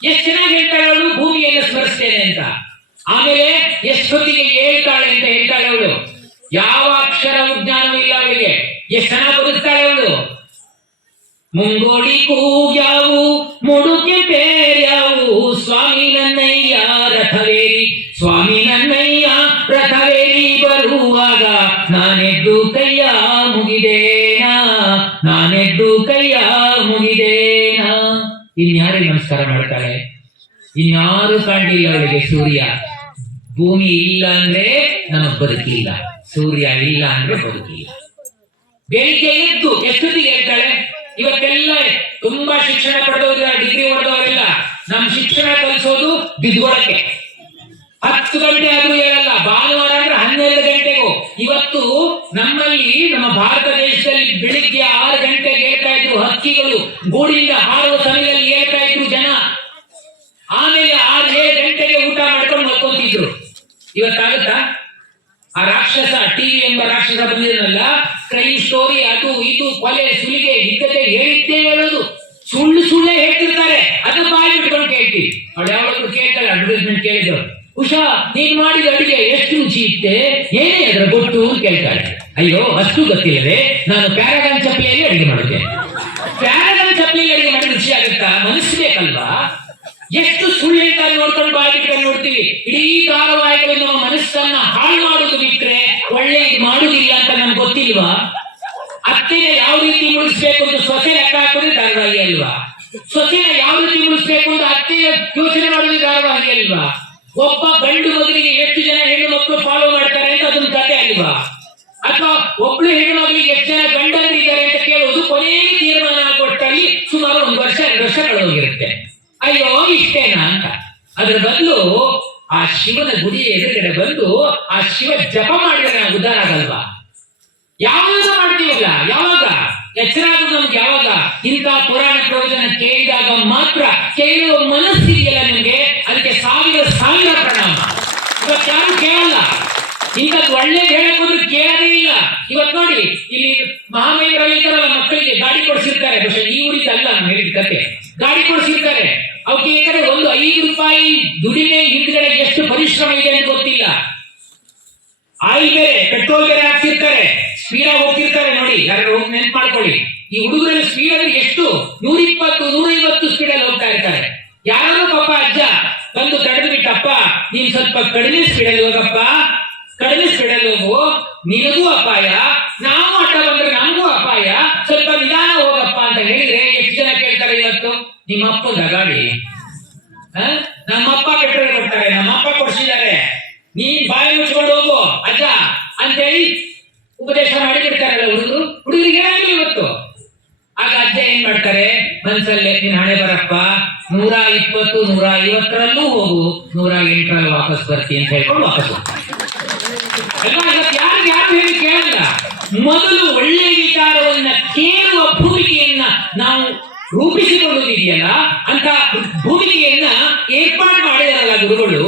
ಎಷ್ಟು ಚೆನ್ನಾಗಿ ಹೇಳ್ತಾಳೆ ಅವಳು, ಭೂಮಿಯನ್ನು ಸ್ಮರಿಸ್ತೇನೆ ಅಂತ. ಆಮೇಲೆ ಎಷ್ಟೊತ್ತಿಗೆ ಹೇಳ್ತಾಳೆ ಅಂತ ಹೇಳ್ತಾಳೆ ಅವಳು. ಯಾವ ಅಕ್ಷರ ವಿಜ್ಞಾನವೂ ಇಲ್ಲ ಅವಳಿಗೆ, ಎಷ್ಟು ಚೆನ್ನಾಗಿ ಬದುಕ್ತಾಳೆ ಅವಳು. ಮುಂಗೋಡಿ ಕೂಗ್ಯಾವು ಮುಡುಕೆ ಬೇರ್ಯಾವು, ಸ್ವಾಮಿ ನನ್ನಯ್ಯ ರಥವೇರಿ, ಸ್ವಾಮಿ ನನ್ನಯ್ಯ ರಥವೇರಿ ಬರುವಾಗ, ನಾನೆದ್ದು ಕೈಯ ಮುಗಿದೇನಾ, ನಾನೆದ್ದು ಕೈಯ ಮುಗಿದೇನಾ. ಇನ್ಯಾರಿಗೆ ನಮಸ್ಕಾರ ಮಾಡ್ತಾಳೆ? ಇನ್ಯಾರು ಕಾಣಲಿಲ್ಲ ಅವಳಿಗೆ. ಸೂರ್ಯ, ಭೂಮಿ ಇಲ್ಲ ಅಂದ್ರೆ ನಮಗ್ ಬದುಕಿಲ್ಲ, ಸೂರ್ಯ ಇಲ್ಲ ಅಂದ್ರೆ ಬದುಕಿಲ್ಲ. ಬೆಳಿಗ್ಗೆ ಎದ್ದು ಎಷ್ಟೊತ್ತಿಗೆ ಹೇಳ್ತಾಳೆ? ಇವತ್ತೆಲ್ಲ ತುಂಬಾ ಶಿಕ್ಷಣ ಪಡೆದವರಿಲ್ಲ, ಡಿಗ್ರಿ ಹೊಡೆದವರೆಲ್ಲ ನಮ್ ಶಿಕ್ಷಣ ಕಲಿಸೋದು ಬಿದ್ಗೊಳಕ್ಕೆ. 10 ಗಂಟೆ ಆದ್ರೂ ಹೇಳಲ್ಲ, ಭಾನುವಾರ ಅಂದ್ರೆ 12 ಗಂಟೆಗೂ. ಇವತ್ತು ನಮ್ಮಲ್ಲಿ ನಮ್ಮ ಭಾರತ ದೇಶದಲ್ಲಿ ಬೆಳಿಗ್ಗೆ 6 ಗಂಟೆಗೆ ಹೇಳ್ತಾ ಇದ್ರು ಹಕ್ಕಿಗಳು, ಗೂಡಿನಿಂದ ಹಾರುವ ಸಮಯದಲ್ಲಿ ಹೇಳ್ತಾ ಇದ್ರು ಜನ. ಆಮೇಲೆ 6-7 ಗಂಟೆಗೆ ಊಟ ಮಾಡ್ಕೊಂಡು ಮಲ್ಕೊಂತಿದ್ರು. ಇವತ್ತಾಗುತ್ತಾ? ಆ ರಾಕ್ಷಸ ಟಿವಿ ಎಂಬ ರಾಕ್ಷಸ ಬಂದಿರಲ್ಲ, ಕ್ರೈಮ್ ಸ್ಟೋರಿ, ಅದು ಇದು ಕೊಲೆ ಸುಲಿಗೆ ಇದ್ದದೆ ಹೇಳಿದ್ದೇ ಹೇಳೋದು, ಸುಳ್ಳು ಸುಳ್ಳೇ ಹೇಳ್ತಿರ್ತಾರೆ. ಅದು ಬಾಯಿ ಬಿಟ್ಕೊಂಡು ಕೇಳ್ತೀವಿ. ಅವಳು ಯಾವಾಗಲೂ ಕೇಳ್ತಾಳೆ, ಅಡ್ವರ್ಟೈಸ್ಮೆಂಟ್ ಕೇಳಿದ್ರು, ಉಷಾ ನೀನ್ ಮಾಡಿದ ಅಡಿಗೆ ಎಷ್ಟು ರುಚಿ ಇತ್ತೆ, ಏನೇ ಅದರ ಗೊತ್ತು ಅಂತ ಕೇಳ್ತಾಳೆ. ಅಯ್ಯೋ ಅಷ್ಟು ಗೊತ್ತಿಲ್ಲದೆ ನಾನು ಪ್ಯಾರಾಗಾನ್ ಚಪ್ಪಲಿಯಲ್ಲಿ ಅಡಿಗೆ ಮಾಡುತ್ತೇನೆ. ಪ್ಯಾರಾಗಾನ್ ಚಪ್ಪಲಿಯಲ್ಲಿ ಅಡಿಗೆ ಮಾಡಿ ರುಚಿ ಆಗುತ್ತಾ? ಮನಸ್ಸು ಬೇಕಲ್ವಾ? ಎಷ್ಟು ಸುಳ್ಳು ಹೇಳ್ತಾರೆ ನೋಡ್ಕೊಂಡು ಬಾಯಿ ಬಿಟ್ಕೊಂಡು ನೋಡ್ತೀವಿ. ಇಡೀ ಧಾರಾವಾಹಿಗಳು ನಮ್ಮ ಮನಸ್ಸನ್ನ ಹಾಳು ಮಾಡುದು ಬಿಟ್ರೆ ಒಳ್ಳೆಯದು ಮಾಡುದಿಲ್ಲ ಅಂತ ನಮ್ಗೆ ಗೊತ್ತಿಲ್ವಾ? ಅತ್ತೆಯ ಯಾವ ರೀತಿ ಮುಳಿಸ್ಬೇಕು ಅಂತ ಸೊಸೆ ಲೆಕ್ಕ ಹಾಕೋದು ಧಾರಾವಾಹಿ ಅಲ್ವಾ? ಸೊಸೆಯ ಯಾವ ರೀತಿ ಮುಳಿಸ್ಬೇಕು ಅಂತ ಅತ್ತೆಯ ಯೋಚನೆ ಮಾಡೋದು ಧಾರಾವಾಹಿ ಅಲ್ವಾ? ಒಬ್ಬ ಗಂಡು ಮಗನಿಗೆ ಎಷ್ಟು ಜನ ಹೆಣ್ಣು ಮಕ್ಕಳು ಫಾಲೋ ಮಾಡ್ತಾರೆ ಅಂತ ಅದೊಂದು ಕತೆ ಅಲ್ವಾ? ಅಥವಾ ಒಬ್ಳು ಹೆಣ್ಣು ಮಗನಿಗೆ ಎಷ್ಟು ಜನ ಗಂಡನಿದ್ದಾರೆ ಅಂತ ಕೇಳೋದು ಕೊನೆಗೆ ತೀರ್ಮಾನ ಕೊಟ್ಟಲ್ಲಿ ಸುಮಾರು 1 ವರ್ಷ 2 ವರ್ಷ ಕಳೆದೋಗಿರುತ್ತೆ. ಅಯ್ಯೋ ಇಷ್ಟೇನಾ ಅಂತ. ಅದ್ರ ಬದಲು ಆ ಶಿವನ ಗುಡಿ ಎದುರುಗಡೆ ಬಂದು ಆ ಶಿವ ಜಪ ಮಾಡಿದ್ರೆ ನಾವು ಉದ್ಧಾರ ಆಗಲ್ವಾ? ಯಾವಾಗ ಮಾಡ್ತೀವಲ್ಲ, ಯಾವಾಗ ಎಚ್ಚರ ಆಗೋದು ನಮ್ಗೆ? ಯಾವಾಗ ಇಂಥ ಪುರಾಣ ಪ್ರವಚನ ಕೇಳಿದಾಗ ಮಾತ್ರ. ಕೇಳುವ ಮನಸ್ಸಿದೆಯಲ್ಲ ನಿಮ್ಗೆ, ಅದಕ್ಕೆ 1000 ಪ್ರಣಾಮ. ಇವತ್ತು ಯಾರು ಕೇಳಲ್ಲ. ಇಂಥದ್ದು ಒಳ್ಳೇದು ಹೇಳಕ್ ಹೋದ್ರೆ ಕೇಳದೇ ಇಲ್ಲ. ಇವತ್ತು ನೋಡಿ, ಇಲ್ಲಿ ಮಹಾಮೈದರಲ್ಲಿ ಇದ್ದಾರಲ್ಲ, ಮಕ್ಕಳಿಗೆ ಗಾಡಿ ಕೊಡಿಸಿರ್ತಾರೆ. പക്ഷെ ಈ ಊರಿಗೆ ಅಲ್ಲ ನಾನು ಹೇಳಿದ ಕತೆ. ಗಾಡಿ ಕೊಡಿಸಿರ್ತಾರೆ, ಅವಕ್ಕೆ ಏನಾದ್ರೆ ಒಂದು 5 ರೂಪಾಯಿ ದುಡಿಮೆ ಹಿಂದ್ಗಡೆ ಎಷ್ಟು ಪರಿಶ್ರಮ ಇದೆ ಅಂತ ಗೊತ್ತಿಲ್ಲ. ಆಯಿಲ್ ಬೇರೆ ಪೆಟ್ರೋಲ್ ಬೇರೆ ಹಾಕ್ತಿರ್ತಾರೆ, ಸ್ಪೀಡ್ ಆಗಿ ಹೋಗ್ತಿರ್ತಾರೆ. ನೋಡಿ, ಯಾರು ಹೋಗಿ ನೆನ್ಪು ಮಾಡ್ಕೊಳ್ಳಿ. ಈ ಹುಡುಗರಲ್ಲಿ ಸ್ಪೀಡ್ ಅಂದ್ರೆ ಎಷ್ಟು? 120 150 ಸ್ಪೀಡ್ ಅಲ್ಲಿ ಹೋಗ್ತಾ ಇರ್ತಾರೆ. ಯಾರು ಪಾಪ ಅಜ್ಜ ಬಂದು ತಡೆದು ಬಿಟ್ಟಪ್ಪ, ನೀನ್ ಸ್ವಲ್ಪ ಕಡಿಮೆ ಸ್ಪೀಡ್ ಅಲ್ಲಿ ಹೋಗಪ್ಪ, ಕಡಿಮೆ ಸ್ಪೀಡ್ ಅಲ್ಲಿ ಹೋಗು, ನಿನಗೂ ಅಪಾಯ, ನಾವು ಅಡ್ಡ ಬಂದ್ರೆ ನಮಗೂ ಅಪಾಯ, ಸ್ವಲ್ಪ ನಿಧಾನ ಹೋಗಪ್ಪ ಅಂತ ಹೇಳಿದ್ರೆ ಎಷ್ಟು ಜನ ಕೇಳ್ತಾರೆ? ಇವತ್ತು ನಿಮ್ಮ ಅಪ್ಪದ ಗಾಡಿ ಆ? ನಮ್ಮಪ್ಪ ಪೆಟ್ರೋಲ್ ಕೊಡ್ತಾರೆ, ನಮ್ಮಪ್ಪ ಕೊಡ್ಸಿದ್ದಾರೆ, ನೀನ್ ಬಾಯಿ ಮುಚ್ಕೊಂಡು ಹೋಗು ಅಜ್ಜ ಅಂತೇಳಿ ಉಪದೇಶ ಮಾಡಿ ಬಿಡ್ತಾರಲ್ಲ ಹುಡುಗರಿಗೆ ಏನಾಗ್ಲಿ ಇವತ್ತು. ಆಗ ಅಜ್ಜ ಏನ್ ಮಾಡ್ತಾರೆ, ಮನ್ಸಲ್ಲೇ ನೀನ್ ಹಣೆ ಬರಪ್ಪ, 120 150ರಲ್ಲೂ ಹೋಗು, 108ರಲ್ಲಿ ವಾಪಸ್ ಬರ್ತೀನಿ ಅಂತ ಹೇಳ್ಕೊಂಡು ವಾಪಸ್ ಹೋಗ್ತಾರೆ. ಯಾರು ಹೇಳಿ ಕೇಳಲ್ಲ. ಮೊದಲು ಒಳ್ಳೆ ವಿಚಾರವನ್ನ ಕೇಳುವ ಭೂಮಿಕೆಯನ್ನ ನಾವು ರೂಪಿಸಿಕೊಳ್ಳುವುದಿದೆಯಲ್ಲ, ಅಂತ ಭೂಮಿಕೆಯನ್ನ ಏರ್ಪಾಡು ಮಾಡಿದಾರಲ್ಲ ಗುರುಗಳು.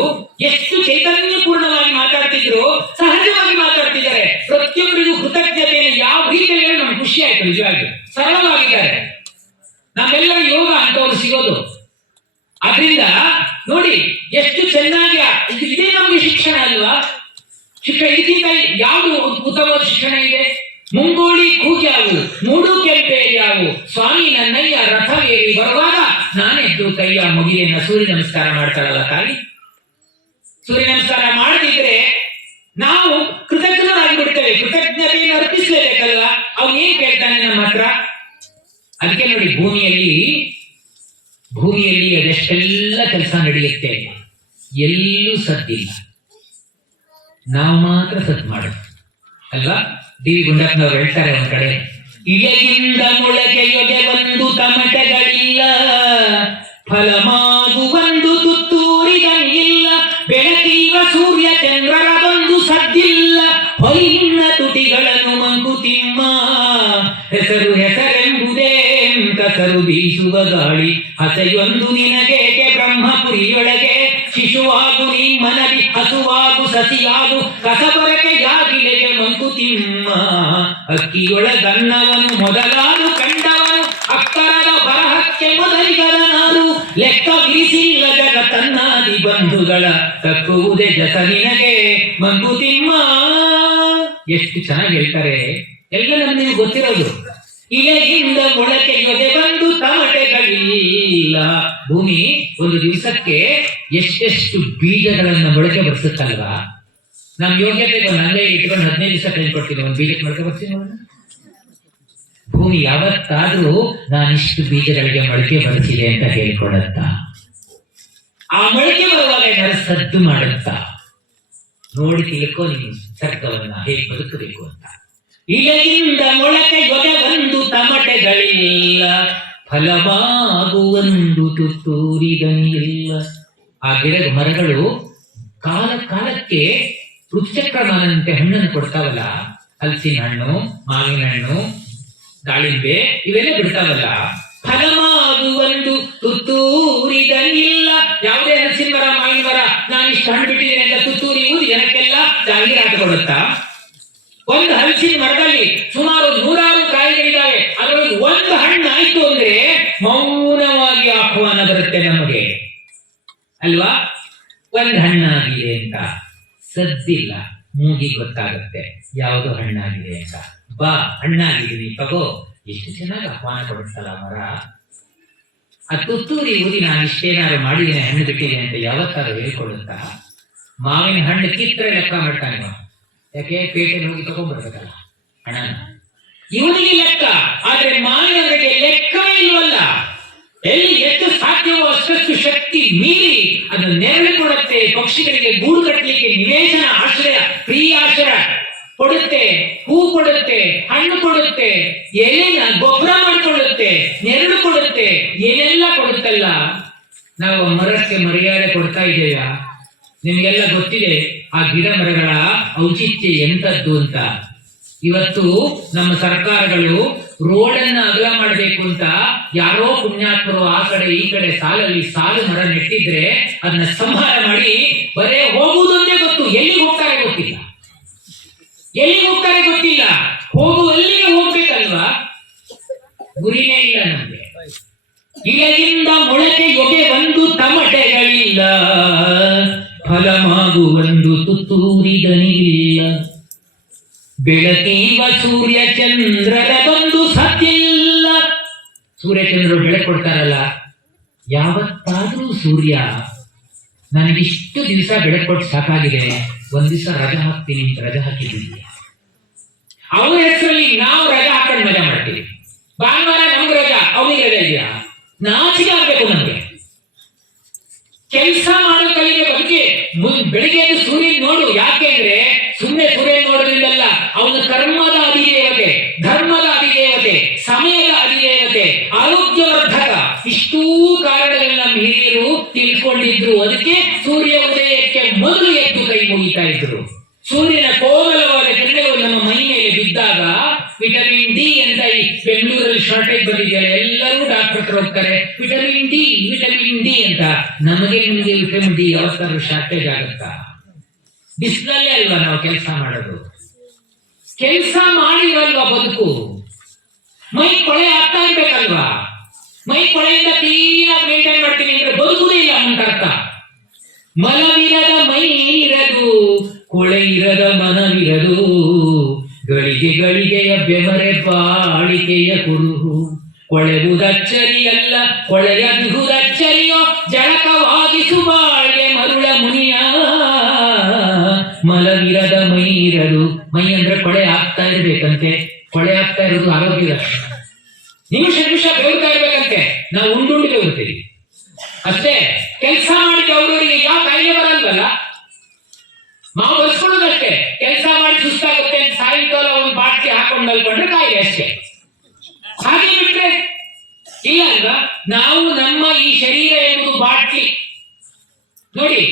ಎಷ್ಟು ಚೈತನ್ಯಪೂರ್ಣವಾಗಿ ಮಾತಾಡ್ತಿದ್ರು, ಸಹಜವಾಗಿ ಮಾತಾಡ್ತಿದ್ದಾರೆ. ಪ್ರತಿಯೊಬ್ಬರಿಗೂ ಕೃತಜ್ಞತೆಯನ್ನು ಯಾವ ರೀತಿಯಲ್ಲಿ ನಮ್ಗೆ ಖುಷಿ ಆಯ್ತು. ನಿಜವಾಗಿ ಸರಳವಾಗಿದ್ದಾರೆ. ನಮ್ಮೆಲ್ಲರ ಯೋಗ ಅಂತವ್ರು ಸಿಗೋದು. ಆದ್ರಿಂದ ನೋಡಿ ಎಷ್ಟು ಚೆನ್ನಾಗಿ ಇದೇ ನಮ್ಗೆ ಶಿಕ್ಷಣ ಅಲ್ವಾ? ಶಿಕ್ಷಣ ಇದಕ್ಕಿಂತ ಯಾವುದು ಉತ್ತಮವಾದ ಶಿಕ್ಷಣ ಇದೆ? ಮುಂಗೋಳಿ ಕೂಗ್ಯಾವು, ಮೂಡು ಕೆಂಪೇರ್ಯಾವು, ಸ್ವಾಮಿ ನನ್ನಯ್ಯ ರಥವೇರಿ ಬರುವಾಗ ನಾನೆದ್ದು ಕೈಯ ಮುಗಿಯನ್ನ ಸೂರ್ಯ ನಮಸ್ಕಾರ ಮಾಡ್ತಾರಲ್ಲ ತಾಯಿ. ಸೂರ್ಯ ನಮಸ್ಕಾರ ಮಾಡದಿದ್ರೆ ನಾವು ಕೃತಜ್ಞರಾಗಿ ಬಿಡ್ತೇವೆ. ಕೃತಜ್ಞತೆಯನ್ನು ಅರ್ಪಿಸಲೇಬೇಕಲ್ಲ. ಅವ್ನು ಏನ್ ಕೇಳ್ತಾನೆ ನಮ್ಮ ಹತ್ರ? ಅದಕ್ಕೆ ನೋಡಿ, ಭೂಮಿಯಲ್ಲಿ ಅದೆಷ್ಟೆಲ್ಲ ಕೆಲಸ ನಡೆಯುತ್ತೆ, ಎಲ್ಲೂ ಸದ್ದಿಲ್ಲ, ನಾವು ಮಾತ್ರ ಸದ್ದು ಮಾಡೋದು ಅಲ್ವಾ? ಡಿ ಗುಂಡಪ್ಪನವ್ರು ಹೇಳ್ತಾರೆ ಒಂದ್ ಕಡೆ, ಇಳೆಯಿಂದ ಮೊಳಕೆಯೊಗೆ ಒಂದು ತಮಟೆಗಳಿಲ್ಲ, ಫಲಮಾಗುವಂದು ತುತ್ತೂರಿಗಳಿಲ್ಲ, ಬೆಳಕಿವ ಸೂರ್ಯ ಚಂದ್ರರ ಒಂದು ಸದ್ದಿಲ್ಲ, ಹೊಯ್ನ ತುಟಿಗಳನ್ನು ಮಂಕುತಿಮ್ಮ, ಹೆಸರೆಂಬುದೇ ಕಸರು ಬೀಸುವ ಗಾಳಿ, ಹಸೆಯೊಂದು ನಿನಗೇಕೆ ಬ್ರಹ್ಮಪುರಿಯೊಳಗೆ, ಶಿಶುವಾಗು ನೀ ಮನವಿ, ಹಸುವಾಗು ಸಸಿಯಾಗು, ಕಸಬರಕೆ ಯಾಗಿಲೆಗೆ ಮಂಕುತಿಮ್ಮ, ಅಕ್ಕಿಯೊಳಗನ್ನವನು ಮೊದಲಾನು ಕಂಡವನು, ಅಕ್ಕರದ ಬರಹಕ್ಕೆ ಮೊದಲಿಗರನಾರು, ಲೆಕ್ಕವಿರಿಸಿಲ್ಲ ಜಗತ್ತನ್ನಾದಿ ಬಂಧುಗಳ, ತಕ್ಕುವುದೇ ಜಸ ನಿನಗೆ ಮಂಕುತಿಮ್ಮ. ಎಷ್ಟು ಚೆನ್ನಾಗಿ ಹೇಳ್ತಾರೆ. ಎಲ್ಲ ನಮಗೆ ಗೊತ್ತಿರೋದು. ಇಲೆಯಿಂದ ಮೊಳಕೆಯೊದೆ ಬಂದು ತಮಟೆಗಳಿಲ್ಲ. ಭೂಮಿ ಒಂದು ದಿವಸಕ್ಕೆ ಎಷ್ಟೆಷ್ಟು ಬೀಜಗಳನ್ನ ಮೊಳಕೆ ಬರ್ಸುತ್ತಲ್ವಾ? ನಮ್ ಯೋಗ್ಯತೆಗೆ ಒಂದು ಅಂಗೈ ಇಟ್ಕೊಂಡು 15 ದಿವಸ ಟೈಮ್ ಕೊಡ್ತೀನಿ, ಒಂದು ಬೀಜಕ್ಕೆ ಮೊಳಕೆ ಬರ್ತೀನಿ. ಭೂಮಿ ಯಾವತ್ತಾದ್ರೂ ನಾನಿಷ್ಟು ಬೀಜಗಳಿಗೆ ಮೊಳಕೆ ಬರೆಸಿದೆ ಅಂತ ಹೇಳ್ಕೊಡತ್ತ? ಆ ಮೊಳಕೆ ಬರುವಾಗ ಏನಾದ್ರು ಸದ್ದು ಮಾಡುತ್ತಾ? ನೋಡಿ ತಿಳ್ಕೊ ನೀನು ಸರ್ಗವನ್ನ ಹೇಗೆ ಬದುಕಬೇಕು ಅಂತ. ಇಲೆಯಿಂದ ಮೊಳಕೆಯೊದೆ ಬಂದು ತಮಟೆಗಳಿಲ್ಲ, ಫಲವಾಗುವಂದು ತುತ್ತೂರಿದನಿಲ್ಲ. ಆ ಗಿಡದ ಮರಗಳು ಕಾಲಕ್ಕೆ ಋತುಚಕ್ರಮಾನಂತೆ ಹಣ್ಣನ್ನು ಕೊಡ್ತಾವಲ್ಲ, ಹಲಸಿನ ಹಣ್ಣು, ಮಾವಿನ ಹಣ್ಣು, ದಾಳಿಂಬೆ ಇವೆಲ್ಲ ಬಿಡ್ತಾವಲ್ಲ, ಫಲವಾಗುವಂದು ತುತ್ತೂರಿದನಿಲ್ಲ. ಯಾವುದೇ ಹಲಸಿನ ಮರ, ಮಾವಿನ ಮರ ನಾನು ಇಷ್ಟು ಹಣ್ಣು ಬಿಟ್ಟಿದ್ದೇನೆ ಅಂತ ತುತ್ತೂರಿ ಊದಿ ಜನಕ್ಕೆಲ್ಲ ಜಾಹೀರಾತು ಕೊಡುತ್ತಾ? ಒಂದು ಹಲಸಿನ ಮರದಲ್ಲಿ ಸುಮಾರು 100 ಕಾಯಿಗಳಿದ್ದಾವೆ, ಅದರೊಳಗೆ ಒಂದು ಹಣ್ಣು ಆಯ್ತು ಅಂದ್ರೆ ಮೌನವಾಗಿ ಆಹ್ವಾನ ಬರುತ್ತೆ ನಮಗೆ ಅಲ್ವಾ? ಒಂದು ಹಣ್ಣಾಗಿದೆ ಅಂತ ಸದ್ದಿಲ್ಲ, ಮೂಗಿ ಗೊತ್ತಾಗುತ್ತೆ ಯಾವುದು ಹಣ್ಣಾಗಿದೆ ಅಂತ. ಬಾ ಹಣ್ಣಾಗಿದ್ದೀನಿ ತಗೋ, ಎಷ್ಟು ಚೆನ್ನಾಗಿ ಆಹ್ವಾನ ಕೊಡುತ್ತಲ್ಲ ಮರ. ಆ ತುತ್ತೂರಿ ಊದಿ ನಾನು ಇಷ್ಟೇನಾದ್ರು ಮಾಡಿದ್ದೀನಿ, ಹಣ್ಣು ಬಿಟ್ಟಿದೆ ಅಂತ ಯಾವತ್ತಾರು ಹೇಳ್ಕೊಡುತ್ತಾ? ಮಾವಿನ ಹಣ್ಣು ಕಿತ್ತರೆ ಲೆಕ್ಕ ಮಾಡ್ತಾನೆ, ಯಾಕೆ ಪೇಟೆಗೆ ಹೋಗಿ ತಗೊಂಡ್ಬರ್ಬೇಕಲ್ಲ ಹಣ, ಇವನಿಗೆ ಲೆಕ್ಕ. ಆದ್ರೆ ಮಾನವರಿಗೆ ಲೆಕ್ಕವೇ ಇಲ್ವಲ್ಲ. ಎಲ್ಲಿ ಎಷ್ಟು ಸಾಧ್ಯವೋ ಅಷ್ಟಷ್ಟು ಶಕ್ತಿ ಮೀರಿ ಅದು ನೆರಳು ಕೊಡುತ್ತೆ, ಪಕ್ಷಿಗಳಿಗೆ ಗೂಡು ಕಟ್ಟಲಿಕ್ಕೆ ನಿವೇಶನ, ಆಶ್ರಯ, ಪ್ರಿಯ ಆಶ್ರಯ ಕೊಡುತ್ತೆ, ಹೂ ಕೊಡುತ್ತೆ, ಹಣ್ಣು ಕೊಡುತ್ತೆ, ಎಲೆನ ಗೊಬ್ಬರ ಮಾಡಿಕೊಳ್ಳುತ್ತೆ, ನೆರಳು ಕೊಡುತ್ತೆ, ಏನೆಲ್ಲ ಕೊಡುತ್ತಲ್ಲ. ನಾವು ಮರಕ್ಕೆ ಮರ್ಯಾದೆ ಕೊಡ್ತಾ ಇದ್ದೇವೆ. ನಿಮಗೆಲ್ಲ ಗೊತ್ತಿದೆ ಆ ಗಿಡ ಮರಗಳ ಔಚಿತ್ಯ ಎಂತದ್ದು ಅಂತ. ಇವತ್ತು ನಮ್ಮ ಸರ್ಕಾರಗಳು ರೋಡನ್ನ ಅಗಲ ಮಾಡಬೇಕು ಅಂತ ಯಾರೋ ಪುಣ್ಯಾತ್ಮರು ಆ ಕಡೆ ಈ ಕಡೆ ಸಾಲಲ್ಲಿ ಸಾಲು ಮರ ನೆಟ್ಟಿದ್ರೆ ಅದನ್ನ ಸಂಹಾರ ಮಾಡಿ ಬರೇ ಹೋಗುವುದೊಂದೇ ಗೊತ್ತು, ಎಲ್ಲಿಗೆ ಹೋಗ್ತಾರೆ ಗೊತ್ತಿಲ್ಲ, ಹೋಗುವಲ್ಲಿಗೆ ಹೋಗ್ಬೇಕಲ್ವಾ? ಗುರಿನೇ ಇಲ್ಲ ನಮ್ಗೆ. ಇಲೆಯಿಂದ ಮೊಳಕೆಯೊಗೆ ಒಂದು ತಮಟೆಗಳಿಲ್ಲ, ಫಲಮಾಗುವಂದು ತುತ್ತೂರಿದನಿಲ್ಲ, ಬೆಳಕೀವ ಸೂರ್ಯ ಚಂದ್ರರ ಬಂದು ಸತ್ತಿಲ್ಲ. ಸೂರ್ಯಚಂದ್ರರು ಬೆಳಕು ಕೊಡ್ತಾರಲ್ಲ, ಯಾವತ್ತಾದ್ರೂ ಸೂರ್ಯ ನನಗಿಷ್ಟು ದಿವಸ ಬೆಳಕು ಕೊಟ್ಟು ಸಾಕಾಗಿದೆ, ಒಂದ್ ದಿವಸ ರಜಾ ಹಾಕ್ತೀನಿ ಅಂತ ರಜಾ ಹಾಕಿದ್ದೀವಿ. ಅವನ ಹೆಸರಲ್ಲಿ ನಾವು ರಜಾ ಹಾಕೊಂಡು ಮಜಾ ಮಾಡ್ತೀವಿ. ಭಾನುವಾರ ನಮ್ಗೆ ರಜಾ, ಅವನಿಗೆ ರಜಾ ಇದೆಯಾ? ನಾಚಿಕೆ ಆಗ್ಬೇಕು ನಮ್ಗೆ. ಕೆಲಸ ಮಾಡೋ ಕಲಿಬೇಕು. ಅದಕ್ಕೆ ಬೆಳಿಗ್ಗೆ ಸೂರ್ಯ ನೋಡು. ಯಾಕೆಂದ್ರೆ ಸುಮ್ಮನೆ ಸೂರ್ಯ ನೋಡೋದ್ರಿಂದಲ್ಲ, ಅವನ ಕರ್ಮದ ಅಧಿದೇವತೆ, ಧರ್ಮದ ಅಧಿದೇವತೆ, ಸಮಯದ ಅಧಿದೇವತೆ, ಆರೋಗ್ಯವರ್ಧಕ, ಇಷ್ಟೂ ಕಾರಣಗಳನ್ನ ನಮ್ಮ ಹಿರಿಯರು ತಿಳ್ಕೊಂಡಿದ್ರು. ಅದಕ್ಕೆ ಸೂರ್ಯ ಉದಯಕ್ಕೆ ಮೊದಲು ಎದ್ದು ಕೈ ಮುಗಿತಾ ಇದ್ರು. ಸೂರ್ಯನ ಕೋಮಲವಾದ ಕಿರಣಗಳು ನಮ್ಮ ಮೈ ಮೇಲೆ ಬಿದ್ದಾಗ ವಿಟಮಿನ್ ಡಿ ಅಂತ ಈ ಬೆಂಗಳೂರಲ್ಲಿ ಶಾರ್ಟೇಜ್ ಬಂದಿದ್ದಾರೆ. ಎಲ್ಲರೂ ಡಾಕ್ಟರ್ ಹತ್ರ ಹೋಗ್ತಾರೆ, ವಿಟಮಿನ್ ಡಿ ಅಂತ. ನಮಗೆ ನಿಮಗೆ ವಿಟಮಿನ್ ಡಿ ಯಾವತ್ತಾದ್ರೂ ಶಾರ್ಟೇಜ್ ಆಗುತ್ತಾ? ಬಿಸಿಲಲ್ಲೇ ಅಲ್ವಾ ನಾವು ಕೆಲಸ ಮಾಡೋದು? ಕೆಲಸ ಮಾಡಿರಲ್ವಾ ಬದುಕು? ಮೈ ಕೊಳೆ ಆಗ್ತಾ ಇರ್ಬೇಕಲ್ವಾ? ಮೈ ಕೊಳೆಯಿಂದ ಕ್ಲೀನ್ ಆಗಿ ಮೇಂಟೈನ್ ಮಾಡ್ತೀನಿ ಅಂದ್ರೆ ಬದುಕುದೇ ಇಲ್ಲ ಅಂತ ಅರ್ಥ. ಮನವಿರದ ಮೈ ಇರದು, ಕೊಳೆ ಇರದ ಮನವಿರದು, ಗಳಿಗೆ ಗಳಿಗೆಯ ಬೆವರೆ ಬಾಳಿಕೆಯ ಕುರುಹು. ಕೊಳೆಯುವುದಚ್ಚರಿಯಲ್ಲ ಕೊಳೆಯದುದಚ್ಚರಿಯೋ, ಜಳಕವಾಗಿಸು ಬಾಳ್ಗೆ ಮರುಳ ಮುನಿಯ. ಮಲವಿರದ ಮೈ ಇರದು, ಮೈ ಅಂದ್ರೆ ಕೊಳೆ ಆಗ್ತಾ ಇರ್ಬೇಕಂತೆ. ಕೊಳೆ ಆಗ್ತಾ ಇರೋದು ಆರೋಗ್ಯ ಲಕ್ಷಣ. ನಿಮಿಷ ಬೆವರ್ತಾ ಇರ್ಬೇಕಂತೆ. ನಾವು ಉಂಡುಂಡು ಬೆವರ್ತೀವಿ ಅಷ್ಟೇ. ಕೆಲಸ ಮಾಡಿದ ಅವರವರಿಗೆ ಯಾವ ಕಾಯಿಲೆ ಬರಲ್ವಲ್ಲ, ನಾವು ಬಸ್ಕೊಳ್ಳೋದಷ್ಟೇ. ಕೆಲಸ ಮಾಡಿ ಸುಸ್ತಾಗುತ್ತೆ ಅಂತ ಸಾಯಂಕಾಲ ಒಂದು ಬಾಟ್ಲಿ ಹಾಕೊಂಡು ಮಲ್ಕೊಂಡ್ರೆ ಕಾಯಿಲೆ ಅಷ್ಟೇ. ಹಾಗೆ ಬಿಟ್ರೆ ಇಲ್ಲ ಅಲ್ವಾ? ನಾವು ನಮ್ಮ ಈ ಶರೀರ ಎಂಬುದು ಬಾಟ್ಲಿ ನೋಡಿ.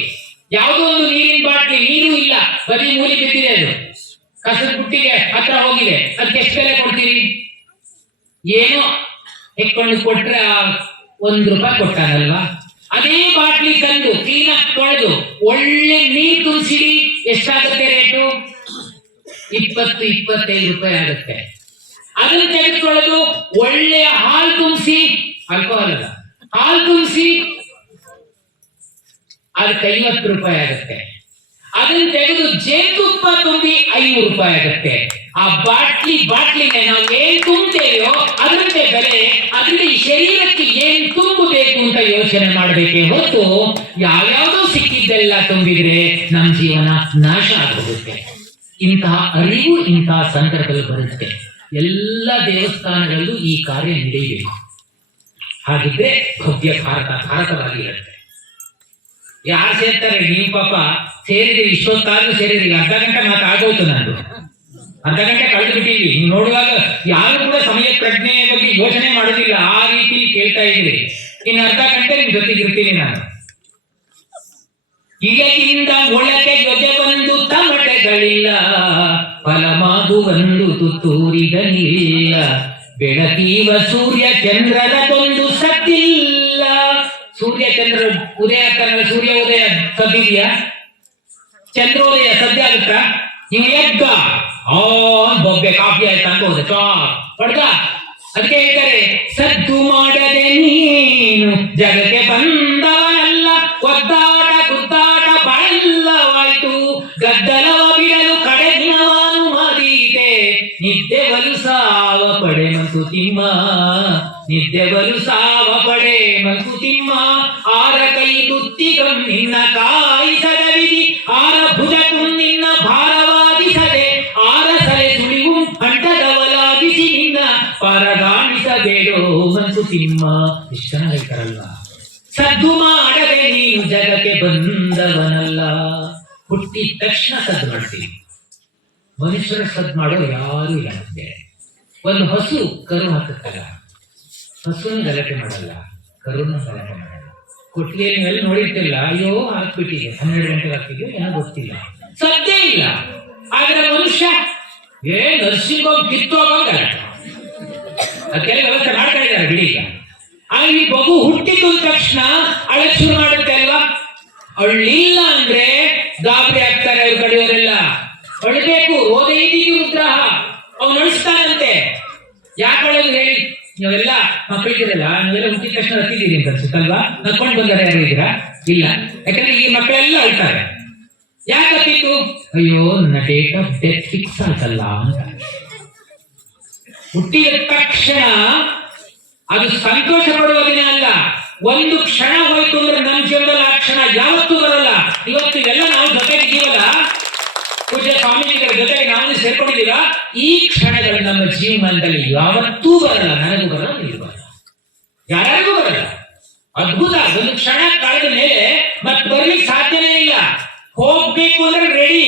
ಯಾವುದೋ ಒಂದು ನೀರಿನ ಬಾಟ್ಲಿ, ನೀರು ಇಲ್ಲ, ಬರೀ ಮೂಲಿ ಬಿದ್ದಿದೆ, ಅದು ಕಸದ ಬುಟ್ಟಿಗೆ ಹತ್ರ ಹೋಗಿದೆ. ಅದಕ್ಕೆ ಎಷ್ಟು ಬೆಲೆ ಕೊಡ್ತೀರಿ? ಏನೋ ಹೆಕ್ಕೊಂಡು ಕೊಟ್ರೆ ₹1 ಕೊಟ್ಟಾಗಲ್ವಾ? ಅದೇ ಬಾಟ್ಲಿ ತಂದು ಕ್ಲೀನಾಗಿ ತೊಳೆದು ಒಳ್ಳೆ ನೀರು ತುಂಬಿಸಿಡಿ, ಎಷ್ಟಾಗುತ್ತೆ ರೇಟು? ₹20-25 ಆಗುತ್ತೆ. ಅದನ್ನು ತೆಗೆದುಕೊಳ್ಳೋದು ಒಳ್ಳೆಯ ಹಾಲು ತುಂಬಿಸಿ, ಆಲ್ಕೋಹಾಲ್ ಅಲ್ಲ, ಹಾಲು ತುಂಬಿಸಿ ಅದಕ್ಕೆ ₹50 ಆಗುತ್ತೆ. ಅದನ್ನು ತೆಗೆದು ಜೇನುತುಪ್ಪ ತುಂಬಿ ₹500 ಆಗುತ್ತೆ. ಆ ಬಾಟ್ಲಿಗೆ ನಾವು ಏನ್ ತುಂಬುತ್ತೇವೆಯೋ ಅದರಂತೆ ಬೆಲೆ. ಅದರಿಂದ ಈ ಶರೀರಕ್ಕೆ ಏನ್ ತುಂಬಬೇಕು ಅಂತ ಯೋಚನೆ ಮಾಡಬೇಕೇ ಹೊರತು ಯಾವ್ಯಾವುದೋ ಸಿಕ್ಕಿದ್ದೆಲ್ಲ ತುಂಬಿದ್ರೆ ನಮ್ಮ ಜೀವನ ನಾಶ ಆಗೋಗುತ್ತೆ. ಇಂತಹ ಅರಿವು ಇಂತಹ ಸಂದರ್ಭದಲ್ಲಿ ಬರುತ್ತೆ. ಎಲ್ಲ ದೇವಸ್ಥಾನಗಳಲ್ಲೂ ಈ ಕಾರ್ಯ ನಡೆಯಬೇಕು. ಹಾಗಿದ್ರೆ ಭವ್ಯ ಭಾರತವಾಗಿ ಇರುತ್ತೆ. ಯಾರು ಸೇರ್ತಾರೆ? ನೀವು ಪಾಪ ಸೇರಿದ್ರೆ ಇಷ್ಟೊತ್ತಾದ್ರೂ ಸೇರಿದ್ರಿ. ಅರ್ಧ ಗಂಟೆ ಮಾತಾಗೋಯ್ತು. ನಂದು ಅರ್ಧ ಗಂಟೆ ಕಳೆದು ಬಿಟ್ಟಿದ್ವಿ. ನೀವು ನೋಡುವಾಗ ಯಾರು ಕೂಡ ಸಮಯ ಪ್ರಜ್ಞೆಯ ಬಗ್ಗೆ ಯೋಚನೆ ಮಾಡೋದಿಲ್ಲ. ಆ ರೀತಿ ಕೇಳ್ತಾ ಇದ್ರಿ. ಇನ್ನು ಅರ್ಧ ಗಂಟೆ ನಿಮ್ ಜೊತೆಗಿರ್ತೀನಿ ನಾನು. ಇಳಗಿಂದ ಮೊಳಕೆ ಜೊತೆ ಬಂದು ತಮಟೆಗಳಿಲ್ಲ, ಫಲಮಾಗು ಒಂದು ತುತ್ತೂರಿದನಿಲ್ಲ. ಬೆಳಕೀವ ಸೂರ್ಯ ಚಂದ್ರನದೊಂದು ಸದ್ದಿಲ್ಲ. ಸೂರ್ಯ ಚಂದ್ರ ಉದಯ ಆಗ್ತಾನಲ್ಲ, ಸೂರ್ಯ ಉದಯ ಸದ್ದಿದೆಯಾ? ಚಂದ್ರೋದಯ ಸದ್ಯ ಆಗುತ್ತಾ? ನೀವು ಎದ್ದ ಬೊಬ್ಬೆ ಕಾಫಿ ಆಯ್ತಾ ಅಂತ ಹೋದ ಹೊಡ್ದ. ಅದಕ್ಕೆ ಹೇಳ್ತಾರೆ, ಸದ್ದು ಮಾಡದೆ ನೀನು ಜಗಕ್ಕೆ ಬಂದವನಲ್ಲ, ಒದ್ದಾಟ ಗುದ್ದಾಟ ಬಾಳೆಲ್ಲವಾಯ್ತು. ಗದ್ದಲವ ಬಿಡಲು ಕಡೆ ದಿನವಾನು ಮಾದೀತೆ, ನಿದ್ದೆ ಬಲು ಸಾವ ಪಡೆ ಮಂಕುತಿಮ್ಮ, ನಿದ್ದೆ ಬಲು ಸಾವ ಪಡೆ ಮಂಕುತಿಮ್ಮ. ಆರ ಕೈ ತುತ್ತಿಗಂ ನಿನ್ನ ಕಾಯಿಸದ ವಿಧಿ, ಆರ ಭುಜಕ್ಕೂ ನಿನ್ನ ಭಾರವಾಗಿಸದೆ, ಆರ ಸಲೆ ಸುಳಿವು ಅಂಟದವಲಾಗಿಸಿ ನಿನ್ನ ಪರಗಾಣಿಸಬೇಡೋ ಮಂಕುತಿಮ್ಮ. ಇಷ್ಟ ಹೇಳ್ತಾರಲ್ವ, ಸದ್ದು ಮಾಡದೆ ನೀನು ಜಗಕ್ಕೆ ಬಂದವನಲ್ಲ. ಹುಟ್ಟಿದ ತಕ್ಷಣ ಸದ್ದು ಮಾಡ್ತೀವಿ. ಮನುಷ್ಯರ ಸದ್ದು ಮಾಡೋ ಯಾರು ಇಲ್ಲ. ಒಂದು ಹಸು ಕರು ಹಾಕುತ್ತಲ್ಲ, ಹಸುನ ಗಲಾಟೆ ಮಾಡಲ್ಲ, ಕರುನ ಗಲಾಟೆ ಮಾಡಲ್ಲ. ಕೊಟ್ಟಿಗೆ ನೀವೆಲ್ಲ ನೋಡಿರ್ತಿಲ್ಲ, ಅಯ್ಯೋ ಹಾಕ್ಬಿಟ್ಟಿದೆ, 12 ಗಂಟೆಗೆ ಹಾಕ್ತಿದ್ಯೋ ಏನೋ ಗೊತ್ತಿಲ್ಲ, ಸದ್ದೇ ಇಲ್ಲ. ಆದ್ರೆ ಮನುಷ್ಯ ನರ್ಸಿಂಗ್ ಹೋಗಿ ಕಿತ್ತೋಗೋ ಗಲಾಟೆ, ಅದಕ್ಕೆಲ್ಲ ವ್ಯವಸ್ಥೆ ಮಾಡ್ತಾ ಇದ್ದಾರೆ ಬಿಡಿ. ಈಗ ಈ ಮಗು ಹುಟ್ಟಿದ ತಕ್ಷಣ ಅಳಕ್ ಶುರು ಮಾಡುತ್ತೆ ಅಲ್ವಾ? ಅಳ್ಳಿಲ್ಲ ಅಂದ್ರೆ ಗಾಬರಿ ಆಗ್ತಾರೆ ಅವ್ರ ಕಡೆಯವರೆಲ್ಲ. ಅಳ್ಬೇಕು, ರೋದೈತಿ ರುದ್ರಹ, ಅವ್ನು ಅಳಿಸ್ತಾನಂತೆ. ಯಾಕೆ ಅಳೋದು ಹೇಳಿ? ನೀವೆಲ್ಲ ಮಕ್ಕಳಿದ್ದೀರಲ್ಲ, ನೀವೆಲ್ಲ ಹುಟ್ಟಿದ ತಕ್ಷಣ ಹತ್ತಿದ್ದೀರಿ ಅಂತ ಅನ್ಸುತ್ತಲ್ವಾ? ನಡ್ಕೊಂಡು ಬಂದರೆ ಯಾರು ಇದ್ದೀರಾ? ಇಲ್ಲ. ಯಾಕಂದ್ರೆ ಈ ಮಕ್ಕಳೆಲ್ಲ ಅಳ್ತಾರೆ. ಯಾಕೆ ಹತ್ತಿತ್ತು? ಅಯ್ಯೋ ನನ್ನ ಡೇಟ್ ಆಫ್ ಡೆತ್ ಫಿಕ್ಸ್ ಆಯ್ತಲ್ಲ ಅಂತ. ಹುಟ್ಟಿದ ತಕ್ಷಣ ಅದು ಸಂತೋಷ ಪಡುವ ದಿನ ಅಲ್ಲ. ಒಂದು ಕ್ಷಣ ಹೋಯ್ತು ಅಂದ್ರೆ ನಮ್ಮ ಜೀವನದಲ್ಲಿ ಆ ಕ್ಷಣ ಯಾವತ್ತೂ ಬರಲ್ಲ. ಇವತ್ತು ಎಲ್ಲ ನಾವು ಜೊತೆಗಿದ್ದೀವಲ್ಲ, ಪೂಜ್ಯ ಸ್ವಾಮೀಜಿಗಳ ಜೊತೆಗೆ ನಾವು ಸೇರ್ಕೊಂಡಿದ್ದೀವ, ಈ ಕ್ಷಣಗಳು ನಮ್ಮ ಜೀವನದಲ್ಲಿ ಯಾವತ್ತೂ ಬರಲ್ಲ. ನನಗೂ ಬರಲ್ಲ, ನೀವು ಬರಲ್ಲ, ಯಾರಿಗೂ ಬರಲ್ಲ. ಅದ್ಭುತ. ಒಂದು ಕ್ಷಣ ಕಳೆದ ಮೇಲೆ ಮತ್ ಬರ್ಲಿಕ್ಕೆ ಸಾಧ್ಯನೇ ಇಲ್ಲ. ಹೋಗ್ಬೇಕು ಅಂದ್ರೆ ರೆಡಿ.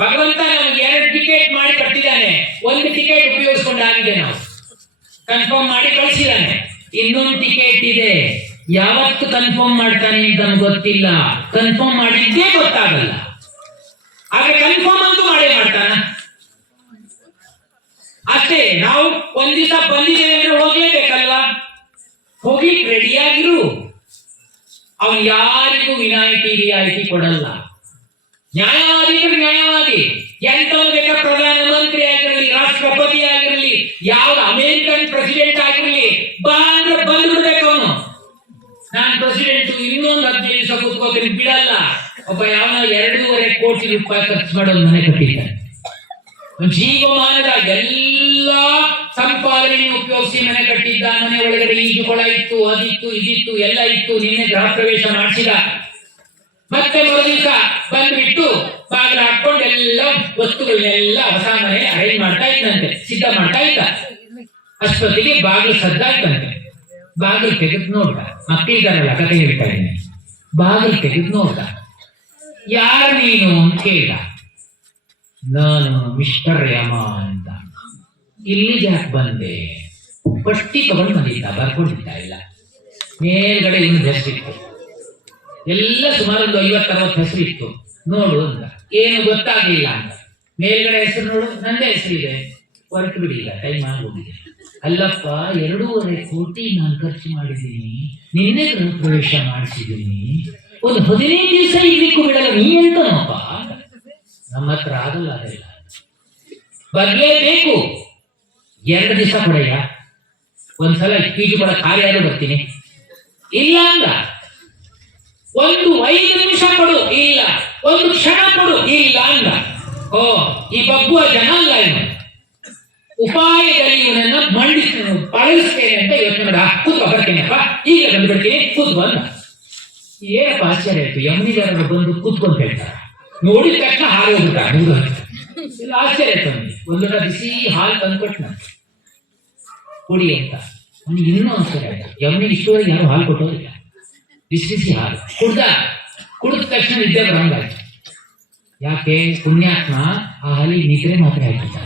ಭಗವಂತ ನಮ್ಗೆ 2 ಟಿಕೆಟ್ ಮಾಡಿ ಕಟ್ಟಿದ್ದಾನೆ. 1 ಟಿಕೆಟ್ ಉಪಯೋಗಿಸ್ಕೊಂಡಾಗಿದೆ, ನಾವು ಕನ್ಫರ್ಮ್ ಮಾಡಿ ಕಳಿಸಿದ್ದಾನೆ. ಇನ್ನೊಂದು ಟಿಕೆಟ್ ಇದೆ, ಯಾವತ್ತು ಕನ್ಫರ್ಮ್ ಮಾಡ್ತಾನೆ ಅಂತ ನಮ್ಗೆ ಗೊತ್ತಿಲ್ಲ. ಕನ್ಫರ್ಮ್ ಮಾಡಿದ್ದೇ ಗೊತ್ತಾಗಲ್ಲ. ಆದ್ರೆ ಕನ್ಫರ್ಮ್ ಅಂತೂ ಮಾಡೇ ಮಾಡ್ತಾನ ಅಷ್ಟೇ. ನಾವು ಒಂದ್ ದಿವಸ ಬಂದಿದ್ದೇವೆ ಅಂದ್ರೆ ಹೋಗ್ಲೇಬೇಕಲ್ವಾ? ಹೋಗ್ಲಿಕ್ಕೆ ರೆಡಿಯಾಗಿರು. ಅವನು ಯಾರಿಗೂ ವಿನಾಯಿತಿ ರಿಯಾಯಿತಿ ಕೊಡಲ್ಲ. ನ್ಯಾಯವಾದಿ ಅಂದ್ರೆ ನ್ಯಾಯವಾದಿ. ಎಂತವ್ರು ಬೇಕಾದ ಪ್ರಧಾನಮಂತ್ರಿ ಆಗಿರಲಿ, ರಾಷ್ಟ್ರಪತಿ ಆಗಿರಲಿ, ಯಾವ ಅಮೆರಿಕನ್ ಪ್ರೆಸಿಡೆಂಟ್ ಆಗಿರಲಿ, ಬಾ ಅಂದ್ರೆ ಬಂದ್ಬಿಡ್ಬೇಕು ಅವನು. ನಾನ್ ಪ್ರೆಸಿಡೆಂಟ್, ಇನ್ನೊಂದು 15 ದಿವಸ ಕೂತ್ಕೋತೀನಿ ಬಿಡಲ್ಲ. ಒಬ್ಬ ಯಾವನ 2.5 ಕೋಟಿ ರೂಪಾಯಿ ಖರ್ಚು ಮಾಡೋದು ಮನೆ ಕಟ್ಟಿದ್ದಾನೆ. ಜೀವಮಾನದ ಎಲ್ಲಾ ಸಂಪಾದನೆ ಉಪಯೋಗಿಸಿ ಮನೆ ಕಟ್ಟಿದ್ದ. ಮನೆ ಒಳಗಡೆ ಈಜುಕೊಳ ಇತ್ತು, ಅದಿತ್ತು, ಇದಿತ್ತು, ಎಲ್ಲ ಇತ್ತು. ನಿನ್ನೆ ಗೃಹ ಪ್ರವೇಶ ಮಾಡಿಸಿದ. ಮತ್ತೆ ಮರುದಿವಸ ಬಂದ್ಬಿಟ್ಟು ಬಾಗಿಲು ಹಾಕೊಂಡು ಎಲ್ಲ ವಸ್ತುಗಳನ್ನೆಲ್ಲ ಹೊಸ ಮನೆ ಅರೇಂಜ್ ಮಾಡ್ತಾ ಇದ್ದಂತೆ, ಸಿದ್ಧ ಮಾಡ್ತಾ ಇದ್ದ. ಅಷ್ಟೊತ್ತಿಗೆ ಬಾಗಿಲು ಸದ್ದಾಯ್ತಂತೆ. ಬಾಗಿಲು ತೆಗೆದು ನೋಡ್ದ. ಮಕ್ಕಳಿದಾರಲ್ಲ, ಕತೆ ಹೇಳ್ತಾ ಇದ್ದೇನೆ. ಬಾಗಿಲು ತೆಗೆದು ನೋಡ್ದ. ಯಾರು ನೀನು ಅಂತ ಕೇಳ್ದ. ನಾನು ಮಿಸ್ಟರ್ ಯಮ ಅಂತ. ಇಲ್ಲಿ ಯಾಕೆ ಬಂದೆ? ಪಟ್ಟಿ ತಗೊಂಡು ಬಂದಿದ್ದ, ಬರ್ಕೊಂಡಿದ್ದ. ಇಲ್ಲ ಮೇಲ್ಗಡೆ ಇನ್ನು ಹೆಸರಿತ್ತು, ಎಲ್ಲ ಸುಮಾರು 50-60 ಹೆಸರಿತ್ತು. ನೋಡು ಅಂತ. ಏನು ಗೊತ್ತಾಗ್ಲಿಲ್ಲ ಅಂತ. ಮೇಲ್ಗಡೆ ಹೆಸರು ನೋಡು, ನಂದೇ ಹೆಸರಿದೆ. ಹೊರಟು ಬಿಡಿಲ್ಲ, ಟೈಮ್ ಆಗೋಗಿದೆ. ಅಲ್ಲಪ್ಪ, 2.5 ಕೋಟಿ ನಾನು ಖರ್ಚು ಮಾಡಿದ್ದೀನಿ, ನಿನ್ನೆ ಗೃಹ ಪ್ರವೇಶ ಮಾಡಿಸಿದ್ದೀನಿ, ಒಂದು 15 ದಿವಸ ಇರ್ಲಿಕ್ಕೂ ಬಿಡಲ್ಲ, ನೀ ಎಂತನಪ್ಪ? ನಮ್ಮ ಹತ್ರ ಆಗಲ್ಲ, ಅದೆಲ್ಲ ಬರ್ಲೇಬೇಕು. 2 ದಿವಸ ಕೊಡಯ್ಯ, ಒಂದ್ಸಲ ಪೀಜು ಕೂಡ ಕಾರ್ಯಾಲಯ ಬರ್ತೀನಿ. ಇಲ್ಲ ಅಂದ. ಒಂದು 5 ನಿಮಿಷ ಕೊಡು. ಇಲ್ಲ. ಒಂದು ಕ್ಷಣ ಕೊಡು. ಇಲ್ಲ ಅಂದ. ಓ, ಈ ಬಗ್ಗುವ ಜನ ಅಲ್ಲ ಇವನು. ಉಪಾಯದಲ್ಲಿ ಇವನನ್ನ ಪಳಗಿಸ್ತೇನೆ ಅಂತ ಯೋಚನೆ ಮಾಡ. ಕೂತ್ಕೊ, ಬರ್ತೀನಪ್ಪ, ಈಗ ಬಂದ್ಬಿಡ್ತೀನಿ, ಕೂತ್ಕೊ ಅಂದ. ಏನಪ್ಪ ಆಶ್ಚರ್ಯ ಆಯ್ತು. ಯಮನಿಗಾರರು ಬಂದು ಕೂತ್ಕೊಂತ ಹೇಳ್ತಾರೆ. ನೋಡಿದ ತಕ್ಷಣ ಹಾಲು ಹೋಗ್ಬಿಟ್ಟ. ಇಲ್ಲ, ಆಶ್ಚರ್ಯ ಆಯ್ತು ಅವನಿಗೆ. ಒಂದು ಬಿಸಿ ಹಾಲು ತಂದ್ಕೊಟ್ಟ ಕುಡಿ ಅಂತ. ಅವನಿಗೆ ಇನ್ನೂ ಆಶ್ಚರ್ಯ ಆಯ್ತು. ಯಮನಿಗೆ ಇಷ್ಟವರೆಗೆ ಯಾರು ಹಾಲು ಕೊಟ್ಟೋದಿಲ್ಲ. ಬಿಸಿ ಬಿಸಿ ಹಾಲು ಕುಡಿದ ತಕ್ಷಣ ನಿದ್ದೆ ಬರಂಗಾಯ್ತು. ಯಾಕೆ? ಪುಣ್ಯಾತ್ಮ ಆ ಹಾಲಿಗೆ ನಿದ್ರೆ ಮಾತ್ರ ಹಾಕಿದ್ದ.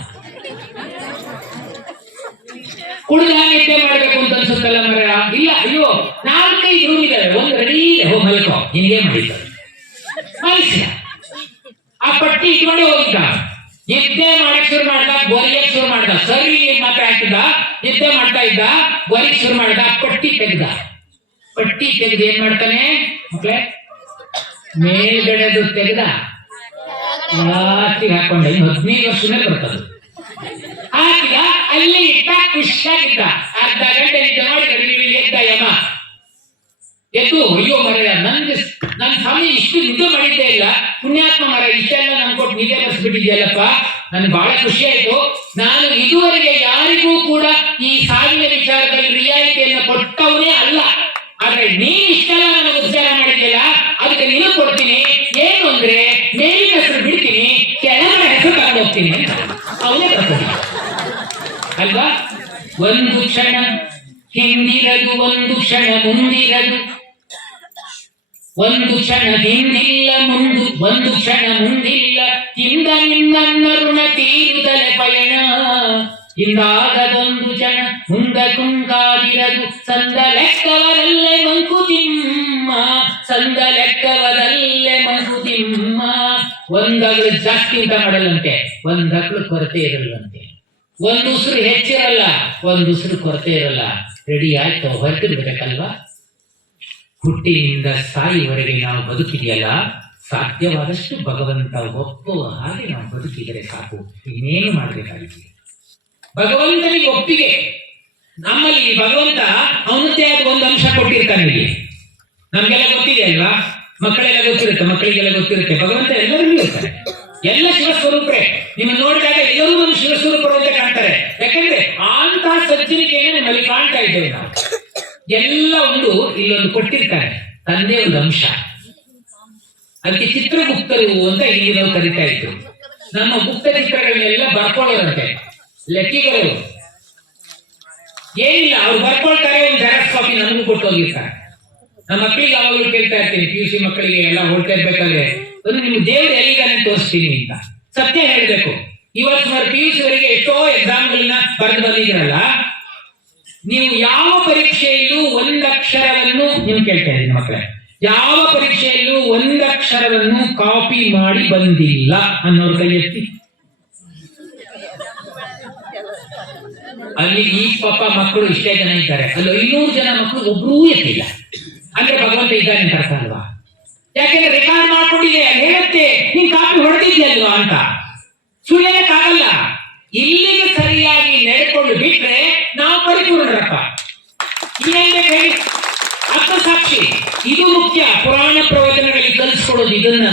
ಕುಡಿದ ನಿದ್ದೆ ಮಾಡ್ಬೇಕು ಅಂತ ಅನ್ಸುತ್ತಲ್ಲ ಮರ. ಇಲ್ಲ, ಅಯ್ಯೋ 4-5 ರೂಮ್ ಇದಾವೆ, ಒಂದು ರೆಡಿ ಇದೆ, ಹೋಗಿ ಮಲ್ಕೋ, ನಿನಗೆ ಮಾಡಿದ್ದಾರೆ. ಮಲ್ಸಿದ. ಆ ಪಟ್ಟಿ ಇಟ್ಕೊಂಡೆ ಹೋಗಿದ್ದ. ನಿದ್ದೆ ಮಾಡಕ್ ಶುರು ಮಾಡ್ದ, ಗೊರಿಯಕ್ ಶುರು ಮಾಡ್ದ. ಸರಿ ಮಾತ್ರ ಹಾಕಿದ, ನಿದ್ದೆ ಮಾಡ್ತಾ ಇದ್ದ, ಗೊರಿಕ್ ಶುರು ಮಾಡ್ದ. ಪಟ್ಟಿ ತೆಗ್ದ. ಪಟ್ಟಿ ತೆಗೆದು ಏನ್ ಮಾಡ್ತಾನೆ ಮಕ್ಕಳೇ? ಮೇಲ್ಗಡೆದು ತೆಗೆದ ರಾತ್ರಿ ಹಾಕೊಂಡ. 15 ವರ್ಷನೇ ಬರ್ತದೆ. ಹಾಕಿದ, ಅಲ್ಲಿ ಇಟ್ಟ, ಖುಷಿಯಾಗಿದ್ದ. ಅರ್ಧ ಗಂಟೆ ನಿದ್ದೆ ಮಾಡಿ ಕಡಿಮೆ ಎದ್ದ ಯಮ. ಎದ್ದು, ಅಯ್ಯೋ ಮರ, ನನ್ನ ಸ್ವಾಮಿ ಇಷ್ಟು ನಿದ್ದೆ ಮಾಡಿದ್ದೇ ಇಲ್ಲ. ಪುಣ್ಯಾತ್ಮ ಮರ, ಇಷ್ಟೆಲ್ಲ ನನ್ ಕೊಟ್ಟು ನಿದ್ದೆ ಬರೆಸ್ಬಿಟ್ಟಿದ್ಯಲ್ಲಪ್ಪ, ನನ್ಗೆ ಬಹಳ ಖುಷಿ ಆಯ್ತು. ನಾನು ಇದುವರೆಗೆ ಯಾರಿಗೂ ಕೂಡ ಈ ಸಾವಿನ ವಿಚಾರದಲ್ಲಿ ರಿಯಾಯಿತಿಯನ್ನು ಕೊಟ್ಟವನೇ ಅಲ್ಲ. ಆದ್ರೆ ನೀನ್ ಇಷ್ಟೆಲ್ಲ ನನಗೆ ಉಪಚಾರ ಮಾಡಿದ್ಯಲ್ಲ, ಅದಕ್ಕೆ ನೀನು ಕೊಡ್ತೀನಿ. ಏನು ಅಂದ್ರೆ ಮೇಲಿನ ಹೆಸರು ಬಿಡ್ತೀನಿ, ಕೆಳಗಡೆ ಹೆಸರು ತಗೊಂಡು ಹೋಗ್ತೀನಿ ಅಂತ ಅವನೇ ಬರ್ತೀನಿ ಅಲ್ವಾ? ಒಂದು ಕ್ಷಣ ಹಿಂದಿರದು, ಒಂದು ಕ್ಷಣ ಮುಂದಿರದು, ಒಂದು ಕ್ಷಣ ಹಿಂದಿಲ್ಲ ಒಂದು ಕ್ಷಣ ಮುಂದಿಲ್ಲ, ಹಿಂದ ನಿನ್ನ ಋಣ ತೀರುತ್ತಲೆ ಪಯಣ, ಹಿಂದಾಗದೊಂದು ಜನ ಮುಂದ ಕುಂಗಾದಿರದು, ಸಂದ ಲೆಕ್ಕವರಲ್ಲೇ ಮಂಕುತಿಮ್ಮ, ಸಂದ ಲೆಕ್ಕವರಲ್ಲೇ ಮಂಕುತಿಮ್ಮ. ಒಂದಗಳು ಜಾಸ್ತಿ ಊಟ ಮಾಡಲ್ಲಂತೆ, ಒಂದಗಳು ಕೊರತೆ ಇರಲ್ಲಂತೆ. ಒಂದು ಉಸಿರು ಹೆಚ್ಚಿರಲ್ಲ, ಒಂದು ಉಸಿರು ಕೊರತೆ ಇರಲ್ಲ. ರೆಡಿ ಆಯ್ತು, ಹೊರಟು ಬಿಡ್ಬೇಕಲ್ವಾ? ಹುಟ್ಟಿನಿಂದ ಸಾಯಿವರೆಗೆ ನಾವು ಬದುಕಿದೆಯಲ್ಲ, ಸಾಧ್ಯವಾದಷ್ಟು ಭಗವಂತ ಒಪ್ಪುವ ಹಾಗೆ ನಾವು ಬದುಕಿದರೆ ಸಾಕು. ಇನ್ನೇನು ಮಾಡಬೇಕಾಗಿದೆ? ಭಗವಂತನಿಗೆ ಒಪ್ಪಿಗೆ. ನಮ್ಮಲ್ಲಿ ಭಗವಂತ ಅವನದ್ದೇ ಆದ ಒಂದು ಅಂಶ ಕೊಟ್ಟಿರ್ತಾನೆ. ಇಲ್ಲಿ ನಮ್ಗೆಲ್ಲ ಗೊತ್ತಿದೆ ಅಲ್ವಾ? ಮಕ್ಕಳೆಲ್ಲ ಗೊತ್ತಿರುತ್ತೆ, ಮಕ್ಕಳಿಗೆಲ್ಲ ಗೊತ್ತಿರುತ್ತೆ. ಭಗವಂತ ಎಲ್ಲರಿಗೂ ಇರ್ತಾರೆ. ಎಲ್ಲ ಶಿವಸ್ವರೂಪರೇ. ನಿಮ್ಮ ನೋಡಿದಾಗ ಎಲ್ಲರೂ ನಮ್ಮ ಶಿವಸ್ವರೂಪರು ಅಂತ ಕಾಣ್ತಾರೆ. ಯಾಕಂದ್ರೆ ಅಂತಹ ಸಜ್ಜನಿಕೆಯನ್ನು ನಮ್ಮಲ್ಲಿ ಕಾಣ್ತಾ ಇದ್ದೇವೆ ನಾವು. ಎಲ್ಲ ಒಂದು ಇಲ್ಲೊಂದು ಕೊಟ್ಟಿರ್ತಾರೆ, ತಂದೆ ಒಂದು ಅಂಶ. ಅದಕ್ಕೆ ಚಿತ್ರಗುಪ್ತರು ಅಂತ ಇಲ್ಲಿ ನಾವು ಕರಿತಾ ಇದ್ರು. ನಮ್ಮ ಗುಪ್ತ ಚಿತ್ರಗಳನ್ನೆಲ್ಲ ಬರ್ಕೊಳ್ಳೋರಂತೆ ಲೆಕ್ಕಿಗರು. ಏನಿಲ್ಲ, ಅವ್ರು ಬರ್ಕೊಳ್ತಾರೆ, ಒಂದು ಜೆರಾಕ್ಸ್ ಕಾಪಿ ನಮಗೂ ಕೊಟ್ಟು ಹೋಗಿರ್ತಾರೆ. ನಮ್ಮ ಮಕ್ಕಳಿಗೆ ಯಾವಾಗಲೂ ಕೇಳ್ತಾ ಇರ್ತೀನಿ, PUC ಮಕ್ಕಳಿಗೆ ಎಲ್ಲ ಓಡ್ತಾ ಇರ್ಬೇಕಾದ್ರೆ ಒಂದು ನಿಮ್ಗೆ ದೇವ್ರು ಎಲ್ಲಿದ್ದಾನೆ ತೋರಿಸ್ತೀನಿ ಅಂತ. ಸತ್ಯ ಹೇಳ್ಬೇಕು, ಇವತ್ತು PUC ವರೆಗೆ ಎಷ್ಟೋ ಎಕ್ಸಾಮ್ಗಳನ್ನ ಬರೆದು ಬಂದಿದ್ದೀರಲ್ಲ, ನೀವು ಯಾವ ಪರೀಕ್ಷೆಯಲ್ಲೂ ಒಂದಕ್ಷರವನ್ನು ನೀವು ಕೇಳ್ತಾ ಇದ್ದೀನಿ ಮಕ್ಕಳೇ, ಯಾವ ಪರೀಕ್ಷೆಯಲ್ಲೂ ಒಂದಕ್ಷರವನ್ನು ಕಾಪಿ ಮಾಡಿ ಬಂದಿಲ್ಲ ಅನ್ನೋರು ಕೈ ಎತ್ತಿ. ಅಲ್ಲಿ ಈ ಪಾಪ ಮಕ್ಕಳು ಇಷ್ಟೇ ಜನ ಇದ್ದಾರೆ, ಅಲ್ಲಿ 500 ಜನ ಮಕ್ಕಳು ಒಬ್ರೂ ಎತ್ತಿಲ್ಲ ಅಂದ್ರೆ ಭಗವಂತ ಇದ್ದಾನೆ ಅಂತ ಅರ್ಥ ಅಲ್ವಾ? ಯಾಕೆಂದ್ರೆ ರೆಕಾರ್ಡ್ ಮಾಡ್ಕೊಂಡಿದೆ, ಅಲ್ಲಿ ಹೇಳುತ್ತೆ ನೀನ್ ಕಾಪಿ ಹೊಡೆದಿದ್ಯಲ್ವಾ ಅಂತ. ಸುಳಿಯಕ್ಕಾಗಲ್ಲ. ಇಲ್ಲಿಗೆ ಸರಿಯಾಗಿ ನಡೆಕೊಂಡು ಬಿಟ್ರೆ ನಾವು ಪರಿಪೂರ್ಣರಪ್ಪ. ಇನ್ನೇನು ಹೇಳಿ, ಆತ್ಮಸಾಕ್ಷಿ ಇದು ಮುಖ್ಯ. ಪುರಾಣ ಪ್ರವಚನಗಳಲ್ಲಿ ಕಲಿಸ್ಕೊಡೋದು ಇದನ್ನ.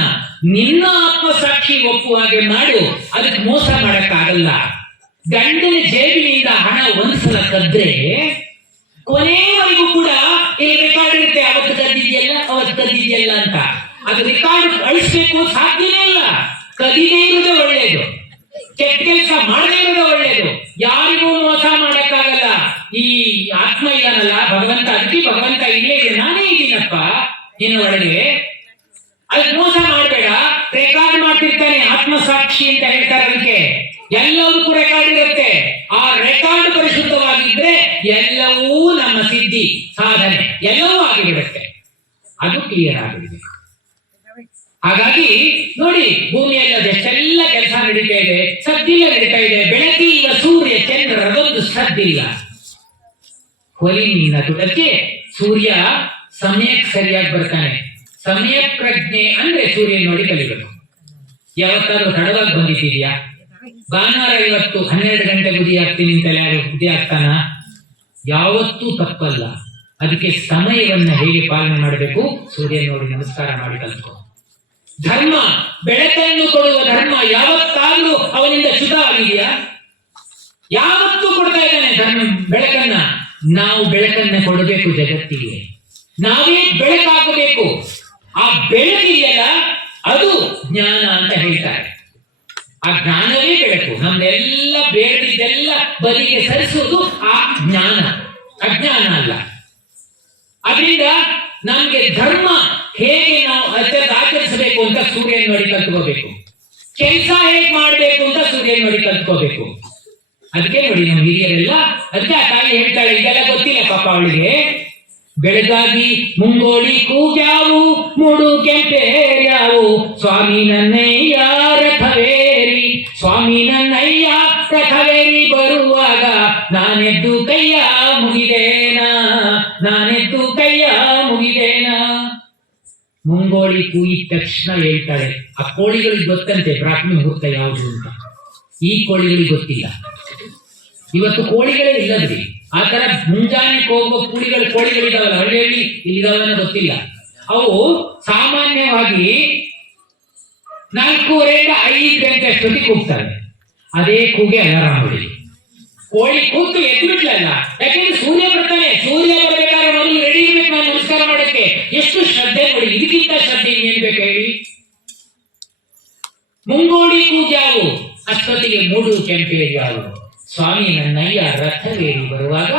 ನಿನ್ನ ಆತ್ಮಸಾಕ್ಷಿ ಒಪ್ಪುವ ಹಾಗೆ ಮಾಡು, ಅದಕ್ಕೆ ಮೋಸ ಮಾಡಕ್ಕಾಗಲ್ಲ. ಗಂಡನ ಜೇಬಿನಿಂದ ಹಣ ಒಂದ್ಸಲ ಕದ್ರೆ ಕೊನೆಯವರೆಗೂ ಕೂಡ ಇಲ್ಲಿ ರೆಕಾರ್ಡ್ ಇರುತ್ತೆ, ಅವತ್ತು ಕದ್ದಿದ್ಯಲ್ಲ ಅಂತ. ಅದು ರೆಕಾರ್ಡ್ ಅಳಿಸ್ಬೇಕು ಸಾಧ್ಯನೇ ಇಲ್ಲ. ಕದಿದೇ ಇರೋದೇ ಒಳ್ಳೇದು, ಕೆಟ್ಟ ಕೆಲಸ ಮಾಡದೇ ಇರೋದೇ ಒಳ್ಳೇದು. ಯಾರಿಗೂ ಮೋಸ ಮಾಡಕ್ಕಾಗಲ್ಲ. ಈ ಆತ್ಮ ಇದಾನಲ್ಲ ಭಗವಂತ, ಅದಕ್ಕೆ ಭಗವಂತ ಇಲ್ಲೇ ಇದೆ, ನಾನೇ ಇದ್ದೀನಪ್ಪ ನಿನ್ನ ಒಳಗೆ, ಅದಕ್ಕೆ ಮೋಸ ಮಾಡಬೇಡ. ರೆಕಾರ್ಡ್ ಮಾಡ್ತಿರ್ತಾನೆ, ಆತ್ಮಸಾಕ್ಷಿ ಅಂತ ಹೇಳ್ತಾರೆ ಅದಕ್ಕೆ. ಎಲ್ಲವೂ ರೆಕಾರ್ಡ್ ಇರುತ್ತೆ. ಆ ರೆಕಾರ್ಡ್ ಪರಿಶುದ್ಧವಾಗಿದ್ರೆ ಎಲ್ಲವೂ ನಮ್ಮ ಸಿದ್ಧಿ ಸಾಧನೆ ಎಲ್ಲವೂ ಆಗಿಬಿಡುತ್ತೆ. ಅದು ಕ್ಲಿಯರ್ ಆಗಿರ್ಬೇಕು. ಹಾಗಾಗಿ ನೋಡಿ, ಭೂಮಿಯಲ್ಲಿ ಅದೆಷ್ಟೆಲ್ಲ ಕೆಲಸ ನಡೀತಾ ಇದೆ, ಸದ್ದಿಲ್ಲ ನಡೀತಾ ಇದೆ. ಬೆಳಕಿನ ಸೂರ್ಯ ಚಂದ್ರ ಅದೊಂದು ಸದ್ದಿಲ್ಲ. ಹೊಲಿನ ತುಡಕ್ಕೆ ಸೂರ್ಯ ಸಮಯಕ್ಕೆ ಸರಿಯಾಗಿ ಬರ್ತಾನೆ. ಸಮಯ ಪ್ರಜ್ಞೆ ಅಂದ್ರೆ ಸೂರ್ಯ ನೋಡಿ ಕಲಿಬೇಕು. ಯಾವತ್ತಾದ್ರೂ ತಡವಾಗಿ ಬಂದಿದ್ದೀಯಾ? ಭಾನುವಾರ ಇವತ್ತು 12 ಗಂಟೆ ಬುದ್ಧಿ ಆಗ್ತೀನಿ ಅಂತ ಯಾರು ಬುದ್ಧಿ ಆಗ್ತಾನ? ಯಾವತ್ತೂ ತಪ್ಪಲ್ಲ. ಅದಕ್ಕೆ ಸಮಯವನ್ನ ಹೇಗೆ ಪಾಲನೆ ಮಾಡಬೇಕು, ಸೂರ್ಯ ನೋಡಿ ನಮಸ್ಕಾರ ಮಾಡಿ ಕಲ್ತ್ಕೊ. ಧರ್ಮ, ಬೆಳಕನ್ನು ಕೊಡುವ ಧರ್ಮ ಯಾವತ್ತಾದ್ರೂ ಅವನಿಂದ ಚ್ಯುತ ಆಗಿದೆಯಾ? ಯಾವತ್ತೂ ಕೊಡ್ತಾ ಇದ್ದಾನೆ ಧರ್ಮ ಬೆಳಕನ್ನ. ನಾವು ಬೆಳಕನ್ನ ಕೊಡಬೇಕು ಜಗತ್ತಿಗೆ, ನಾವೇ ಬೆಳಕಾಗಬೇಕು. ಆ ಬೆಳಕಿದೆಯಲ್ಲ ಅದು ಜ್ಞಾನ ಅಂತ ಹೇಳ್ತಾರೆ. ಆ ಜ್ಞಾನವೇ ಬೆಳಕು. ನಮ್ದೆಲ್ಲ ಬೇಡದಿದ್ದೆಲ್ಲ ಬದಿಗೆ ಸರಿಸುವುದು ಆ ಜ್ಞಾನ, ಅಜ್ಞಾನ ಅಲ್ಲ. ಅದರಿಂದ ನಮ್ಗೆ ಧರ್ಮ ಹೇಗೆ ನಾವು ಆಚರಿಸಬೇಕು ಅಂತ ಸೂರ್ಯನ ನೋಡಿ ಕಲ್ತ್ಕೋಬೇಕು. ಕೆಲಸ ಹೇಗೆ ಮಾಡಬೇಕು ಅಂತ ಸೂರ್ಯನ ನೋಡಿ ಕಲ್ತ್ಕೋಬೇಕು. ಅದಕ್ಕೆ ನೋಡಿ ನಮ್ಮ ಹಿರಿಯರೆಲ್ಲ, ಅದಕ್ಕೆ ಆ ತಾಯಿ ಹೇಳ್ತಾಳೆ, ಇದೆಲ್ಲ ಗೊತ್ತಿಲ್ಲ ಪಾಪ ಅವಳಿಗೆ. ಬೆಳಗಾಗಿ ಮುಂಗೋಡಿ ಕೂಗ್ಯಾವು, ಮೂಡು ಕೆಂಪೇರ್ಯಾವು, ಸ್ವಾಮಿ ನನ್ನಯ್ಯ ರಥವೇರಿ, ಸ್ವಾಮಿ ನನ್ನಯ್ಯ ರಥವೇರಿ ಬರುವಾಗ ನಾನೆದ್ದು ಕೈಯ ಮುಗಿದೇನಾ, ನಾನೆದ್ದು ಕೈಯ ಮುಗಿದೇನಾ. ಮುಂಗೋಡಿ ಕೂಗಿದ ತಕ್ಷಣ ಹೇಳ್ತಾಳೆ. ಆ ಕೋಳಿಗಳಿಗೆ ಗೊತ್ತಂತೆ ಬ್ರಾಹ್ಮಿ ಮುಹೂರ್ತ ಯಾವುದು ಅಂತ. ಈ ಕೋಳಿಗಳಿಗೆ ಗೊತ್ತಿಲ್ಲ. ಇವತ್ತು ಕೋಳಿಗಳೇ ಇಲ್ಲದ್ರಿ. ಆ ತರ ಮುಂಜಾನೆ ಹೋಗುವ ಕೋಳಿಗಳಿದಾವಲ್ಲ, ಹಳ್ಳಿಯಲ್ಲಿ ಇಲ್ಲಿದಾವನ್ನ ಗೊತ್ತಿಲ್ಲ. ಅವು ಸಾಮಾನ್ಯವಾಗಿ 4:30 5 ಗಂಟೆ ಅಷ್ಟೊತ್ತಿಗೆ ಕೂಗ್ತವೆ. ಅದೇ ಕೂಗೆ ಅಲಾರಾಮ್ ಹೊಡಿ. ಕೋಳಿ ಕೂತು ಎದ್ದು ಬಿಟ್ಲಲ್ಲ, ಯಾಕೆಂದ್ರೆ ಸೂರ್ಯ ಬರ್ತಾನೆ. ಸೂರ್ಯ ಬರಬೇಕಾದ್ರೆ ಮೊದಲು ರೆಡಿ ಇರ್ಬೇಕು ನಾನು ನಮಸ್ಕಾರ ಮಾಡಕ್ಕೆ. ಎಷ್ಟು ಶ್ರದ್ಧೆ ನೋಡಿ, ಇದಕ್ಕಿಂತ ಶ್ರದ್ಧೆ ಇನ್ನೇನ್ ಬೇಕು ಹೇಳಿ. ಮುಂಗೋಡಿ ಕೂಗ್ಯಾವು, ಅಷ್ಟೊತ್ತಿಗೆ ಮೂಡು ಕೆಂಪೇರ್ಯಾವು, ಸ್ವಾಮಿ ನನ್ನಯ್ಯ ರಥವೇರಿ ಬರುವಾಗ,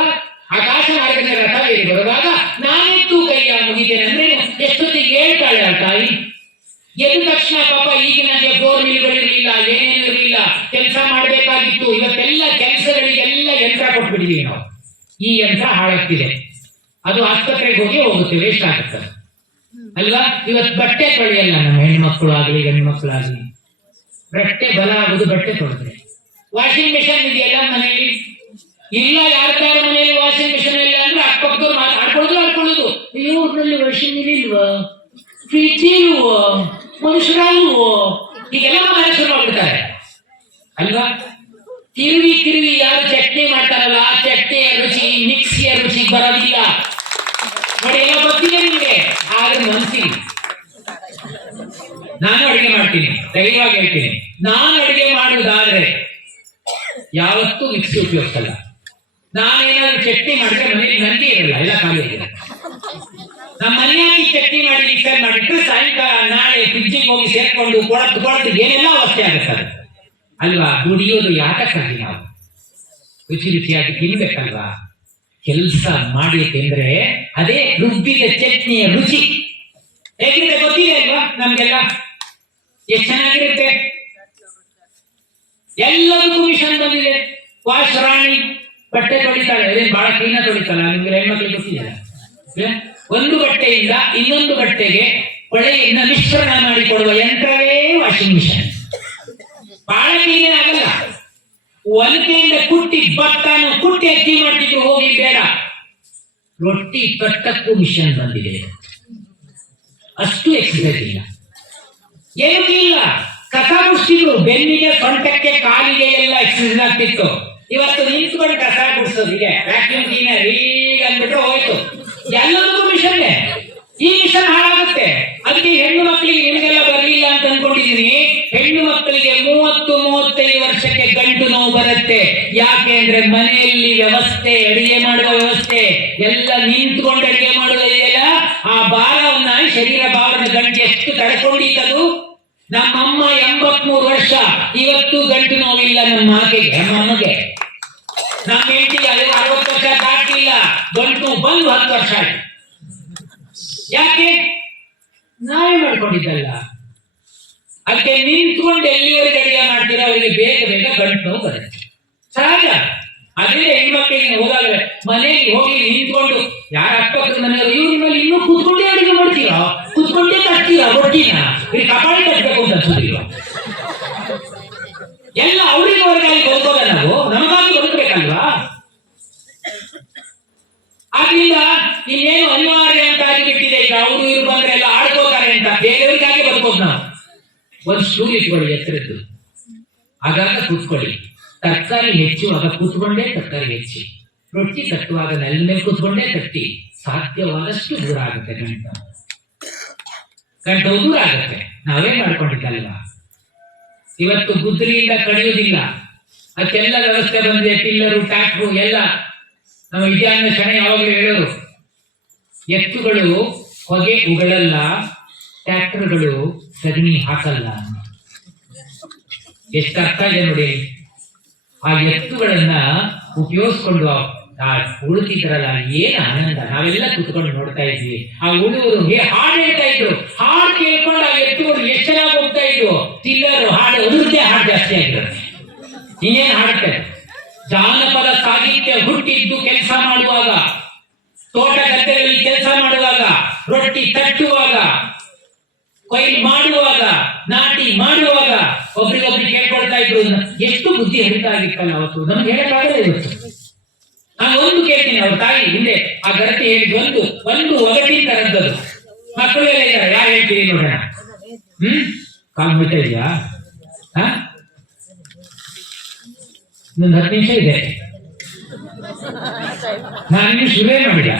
ಆಕಾಶ ಮಾರ್ಗದ ರಥವೇರಿ ಬರುವಾಗ ನಾನೆತ್ತು ಕೈಯ ಮುಗಿತೇನೆ ಅಂದ್ರೆ ಎಷ್ಟೊತ್ತಿಗೆ ಹೇಳ್ತಾಳೆ ಆ ತಾಯಿ. ಎದ್ದ ತಕ್ಷಣ ಪಾಪ ಈಗಿನ 4 ವೀಲ್ಗಳಿರಲಿಲ್ಲ, ಏನೇನು ಇರಲಿಲ್ಲ, ಕೆಲಸ ಮಾಡಬೇಕಾಗಿತ್ತು. ಇವತ್ತೆಲ್ಲ ಕೆಲಸಗಳಿಗೆಲ್ಲ ಯಂತ್ರ ಕೊಟ್ಬಿಟ್ಟಿದೀವಿ ನಾವು. ಈ ಯಂತ್ರ ಹಾಳಾಗ್ತಿದೆ, ಅದು ಆಸ್ಪತ್ರೆಗೆ ಹೋಗುತ್ತೆ, ವೇಸ್ಟ್ ಆಗುತ್ತೆ ಅಲ್ವಾ. ಇವತ್ತು ಬಟ್ಟೆ ತೊಳೆಯಲ್ಲ ನಮ್ಮ ಹೆಣ್ಮಕ್ಳು ಆಗ್ಲಿ ಗಂಡು ಮಕ್ಕಳು ಆಗ್ಲಿ. ಬಟ್ಟೆ ಬಲ ಆಗುದು ಬಟ್ಟೆ ತೊಳೆದ್ರೆ. ವಾಷಿಂಗ್ ಮಿಷನ್ ಇದೆಯಲ್ಲ ಮನೆಯಲ್ಲಿ? ಇಲ್ಲ. ಯಾರ್ದಾರ ಮನೆಯಲ್ಲಿ ವಾಷಿಂಗ್ ಮಿಷನ್ ಇಲ್ಲ ಅಂದ್ರೆ ಅಕ್ಕಪಕ್ಕದವ್ರು ಆಡ್ಕೊಳ್ಳೋದು. ಇವ್ರಲ್ಲಿ ವಾಷಿಂಗ್ ಇಲ್ವಾ, ಫ್ರಿಜ್ ಇಲ್ವೋ, ಮನುಷ್ಯರಲ್ವೋ, ಹೀಗೆಲ್ಲ ಮನೆ ಶುರು ಮಾಡ್ಬಿಡ್ತಾರೆ ಅಲ್ವಾ. ತಿರುವಿ ಯಾರು ಚಟ್ನಿ ಮಾಡ್ತಾರಲ್ಲ, ಆ ಚಟ್ನಿಯ ರುಚಿ ಮಿಕ್ಸಿಯ ರುಚಿ ಬರೋದಿಲ್ಲ ನೋಡಿ. ಎಲ್ಲ ಗೊತ್ತಿದೆ ನಿಮ್ಗೆ. ಆದ್ರೆ ಮನಸ್ಸಿಗೆ ನಾನು ಅಡಿಗೆ ಮಾಡ್ತೀನಿ, ಧೈರ್ಯವಾಗಿ ಹೇಳ್ತೀನಿ. ನಾನು ಅಡಿಗೆ ಮಾಡುವುದಾದ್ರೆ ಯಾವತ್ತೂ ಮಿಕ್ಸಿ ಉಪಯೋಗಿಸಲ್ಲ. ನಾನೇನಾದ್ರೂ ಚಟ್ನಿ ಮಾಡಿದ್ರೆ ಮನೆಯಲ್ಲಿ ನನಗೆ ಇರಲ್ಲ, ಎಲ್ಲ ಖಾಲಿ ಆಗಿದೆ. ನಮ್ಮ ಮನೆಯಾಗಿ ಚಟ್ನಿ ಮಾಡಿ ಮಿಕ್ಸರ್ ಮಾಡಿಟ್ಟು ಸಾಯಂಕಾಲ ನಾಳೆ ಫ್ರಿಡ್ಜಿಗೆ ಹೋಗಿ ಸೇರ್ಕೊಂಡು ಕೊಳತು ಏನೆಲ್ಲ ಅವಸ್ಥೆ ಆಗುತ್ತದೆ ಅಲ್ವಾ. ದುಡಿಯೋದು ಯಾತಕ್ಕಾಗಿ ನಾವು ರುಚಿಯಾಗಿ ತಿನ್ಬೇಕಲ್ವಾ. ಕೆಲಸ ಮಾಡ್ಲಿಕ್ಕೆ ಅಂದ್ರೆ ಅದೇ ರುಬ್ಬಿದ ಚಟ್ನಿಯ ರುಚಿ ಹೇಗಿದೆ ಗೊತ್ತಿದೆ ಅಲ್ವಾ ನಮ್ಗೆಲ್ಲ? ಎಷ್ಟು ಚೆನ್ನಾಗಿರುತ್ತೆ. ಎಲ್ಲದಕ್ಕೂ ಮಿಷನ್ ಬಂದಿದೆ. ವಾಶ್ ರಾಣಿ ಬಟ್ಟೆ ತೊಳಿತಾಳೆ, ಅದೇನು ಬಹಳ ಕ್ಲೀನ ತೊಳಿತಾಳ, ನಿಮ್ಗೆ ಹೆಣ್ಮಕ್ಳಿಗೆ ಗೊತ್ತಿಲ್ಲ. ಒಂದು ಬಟ್ಟೆಯಿಂದ ಇನ್ನೊಂದು ಬಟ್ಟೆಗೆ ಹೊಳೆಯನ್ನ ಮಿಶ್ರಣ ಮಾಡಿಕೊಡುವ ಯಂತ್ರವೇ ವಾಷಿಂಗ್ ಮಿಷನ್. ಬಹಳ ಕ್ಲೀನ್ ಆಗಲ್ಲ. ಒನಕೆಯಿಂದ ಕುಟ್ಟಿ ಭತ್ತನ ಕುಟ್ಟಿ ಅಕ್ಕಿ ಮಾಡ್ತಿದ್ರು, ಹೋಗಿ ಬೇಡ. ರೊಟ್ಟಿ ಕಟ್ಟಕ್ಕೂ ಮಿಷನ್ ಬಂದಿದೆ. ಅಷ್ಟು ಎಕ್ಸಸೈಸ್ ಇಲ್ಲ, ಏನೂ ಇಲ್ಲ. ಕಸ ಗುಡಿಸ್ತಿದ್ರು, ಬೆನ್ನಿಗೆ ಸೊಂಟಕ್ಕೆ ಕಾಲಿಗೆ ಎಲ್ಲ ಎಕ್ಸಸೈಸ್ ಆಗ್ತಿತ್ತು. ಇವತ್ತು ನಿಂತ್ಕೊಂಡು ಕಸ ಗುಡಿಸೋದಿದೆ, ವ್ಯಾಕ್ಯೂಮ್ ಕ್ಲೀನರ್ ಈಗ ಅಂದ್ಬಿಟ್ಟು ಹೋಯ್ತು. ಎಲ್ಲದಕ್ಕೂ ಮಿಷನ್ನೇ. ಈ ಮಿಷನ್ ಹಾಳಾಗುತ್ತೆ. ಅದಕ್ಕೆ ಹೆಣ್ಣು ಮಕ್ಕಳಿಗೆ ನಿಮಗೆಲ್ಲ ಬರಲಿಲ್ಲ ಅಂತ ಅನ್ಕೊಂಡಿದೀನಿ. ಹೆಣ್ಣು ಮಕ್ಕಳಿಗೆ 30-35 ವರ್ಷಕ್ಕೆ ಗಂಟು ನೋವು ಬರುತ್ತೆ. ಯಾಕೆ ಅಂದ್ರೆ ಮನೆಯಲ್ಲಿ ವ್ಯವಸ್ಥೆ, ಅಡಿಗೆ ಮಾಡುವ ವ್ಯವಸ್ಥೆ ಎಲ್ಲ ನಿಂತ್ಕೊಂಡು ಅಡಿಗೆ ಮಾಡೋದಿದೆಯಲ್ಲ, ಆ ಭಾರವನ್ನ, ಶರೀರ ಭಾವನ ಗಂಟು ಎಷ್ಟು ತಡ್ಕೊಂಡಿತ್ತದು. ನಮ್ಮಮ್ಮ 83 ವರ್ಷ, ಇವತ್ತು ಗಂಟು ನೋವಿಲ್ಲ ನಮ್ಮ ಆಕೆಗೆ, ನಮ್ಮಮ್ಮಗೆ. ನಮ್ಮ ಹೆಂಡತಿಗೆ 60 ವರ್ಷ ದಾಟಿಲ್ಲ, ಗಂಟು ಬಂದು 10 ವರ್ಷ ಆಯ್ತು. ಯಾಕೆ? ನಾವೇ ಮಾಡ್ಕೊಂಡಿದ್ದಲ್ಲ. ಅದಕ್ಕೆ ನಿಂತ್ಕೊಂಡು ಎಲ್ಲಿವರೆಗೆ ಅಡಿಗೆ ಮಾಡ್ತೀರಾ ಅವರಿಗೆ ಬೇಗ ಬೇಗ ಗಂಟು ನೋವು ಬರುತ್ತೆ, ಸಹಜ. ಅದೇ ಹೆಣ್ಮಕ್ಳಿಗೆ ಹೋದಾಗ ಮನೆಗೆ ಹೋಗಿ ನಿಂತ್ಕೊಂಡು, ಯಾರ ಅಕ್ಕಪಕ್ಕದ ಮನೆಯವರು ಇವ್ರ ಮೇಲೆ ಇನ್ನೂ ಕೂತ್ಕೊಂಡೇ ಅಡಿಗೆ ಮಾಡ್ತೀರಾ, ಕೂತ್ಕೊಂಡೇ ತರ್ತೀರಾ ರೊಟ್ಟಿನ, ಇಲ್ಲಿ ಕಪಾಳಿ ತಟ್ಟಬೇಕು ಅಂತ ಅನ್ಸೋದಿಲ್ಲ. ಎಲ್ಲ ಅವ್ರಿಗೆ ಹೊರಗಾಗಿ ಬದುಕೋದ ನಾವು, ನಮಗಾಗಿ ಬದುಕಬೇಕಲ್ವಾ? ಆದ್ರಿಂದ ಇನ್ನೇನು ಅನಿವಾರ್ಯ ಅಂತ ಆಗಿಬಿಟ್ಟಿದೆ. ಈಗ ಅವರು ಇವ್ರು ಬಂದ್ರೆ ಎಲ್ಲ ಆಡ್ಕೋತಾರೆ ಅಂತ ಬೇರೆಯವ್ರಿಗಾಗಿ ಬದುಕೋದು ನಾವು. ಒಂದು ಸ್ಟೂಲ್ ಇಟ್ಕೊಳ್ಳಿ ಎತ್ತರದ್ದು, ಆಗಾಗ ಕೂತ್ಕೊಳ್ಳಿ. ತರಕಾರಿ ಹೆಚ್ಚುವಾಗ ಕೂತ್ಕೊಂಡೇ ತರಕಾರಿ ಹೆಚ್ಚಿ, ರೊಟ್ಟಿ ತಟ್ಟುವಾಗ ನೆಲ ಮೇಲೆ ಕೂತ್ಕೊಂಡೇ ತಟ್ಟಿ. ಸಾಧ್ಯವಾದಷ್ಟು ದೂರ ಆಗುತ್ತೆ ಗಂಟು ದೂರ ಆಗುತ್ತೆ. ನಾವೇ ಮಾಡ್ಕೊಂಡಿದ್ದಲ್ವಾ? ಇವತ್ತು ಗುದ್ದಲಿಯಿಂದ ಕಡಿಯೋದಿಲ್ಲ, ಅದಕ್ಕೆಲ್ಲ ವ್ಯವಸ್ಥೆ ಬಂದಿದೆ. ಪಿಲ್ಲರು, ಟ್ಯಾಕ್ಟ್ರು ಎಲ್ಲ. ನಮ್ಮ ವಿದ್ಯಾನ್ಯ ಶಣೆ ಯಾವಾಗಲೂ ಹೇಳೋರು, ಎತ್ತುಗಳು ಹೊಗೆ ಉಗಳಲ್ಲ, ಟ್ಯಾಕ್ಟರ್ಗಳು ಸಗಣಿ ಹಾಕಲ್ಲ. ಎಷ್ಟು ಅರ್ಥ ಇದೆ ನೋಡಿ. ಆ ಎತ್ತುಗಳನ್ನ ಉಪಯೋಗಿಸ್ಕೊಂಡು ಉಳುತ್ತಿದ್ರಲ್ಲ, ಏನ್ ಆನಂದ. ನಾವೆಲ್ಲ ಕುತ್ಕೊಂಡು ನೋಡ್ತಾ ಇದ್ವಿ. ಆ ಉಳುವರು ಹಾಡು ಹೇಳ್ತಾ ಇದ್ರು, ಹಾಡು ಕೇಳ್ಕೊಂಡು ಆ ಎತ್ತುಗಳು ಎಷ್ಟು ಚೆನ್ನಾಗಿ ಹೋಗ್ತಾ ಇದ್ವು. ಟಿಲ್ಲರು ಹಾಡು ಅದ್ರದ್ದೇ ಹಾಡು ಜಾಸ್ತಿ ಆಗಿರುತ್ತೆ. ಇನ್ನೇನ್ ಹಾಡ್ತಾರೆ? ಜಾನಪದ ಸಾಹಿತ್ಯ ಹುಟ್ಟಿದ್ದು ಕೆಲಸ ಮಾಡುವಾಗ, ತೋಟ ಗದ್ದೆಗಳಲ್ಲಿ ಕೆಲಸ ಮಾಡುವಾಗ, ರೊಟ್ಟಿ ತಟ್ಟುವಾಗ, ಕೊಯ್ಲು ಮಾಡುವಾಗ, ನಾಟಿ ಮಾಡುವಾಗ ಒಬ್ರಿಗೊಬ್ರು ಕೇಳ್ಕೊಳ್ತಾ ಇದ್ರು. ಎಷ್ಟು ಬುದ್ಧಿ ಹರಿತಾ ಆಗಿತ್ತಲ್ಲ ಅವತ್ತು. ನಮ್ಗೆ ಹೇಳಕ್ಕಾಗಲ್ಲ ಇವತ್ತು. ನಾನು ಒಂದು ಕೇಳ್ತೀನಿ, ಅವ್ರ ತಾಯಿ ಹಿಂದೆ ಆ ಗರತಿ ಹೇಳಿದ್ದು ಒಂದು ಒಗಟಿನ ತರದ್ದದು. ಮಕ್ಕಳು ಎಲ್ಲ ಇದ್ದಾರೆ, ಯಾರು ಹೇಳ್ತೀರಿ ನೋಡೋಣ? ಕಾಲ್ ಮುಟ್ಟ ಇದೆಯಾ? ಇನ್ನೊಂದು 10 ನಿಮಿಷ ಇದೆ. ನಾನು ಶುರುವೇ ಮಾಡಿದ.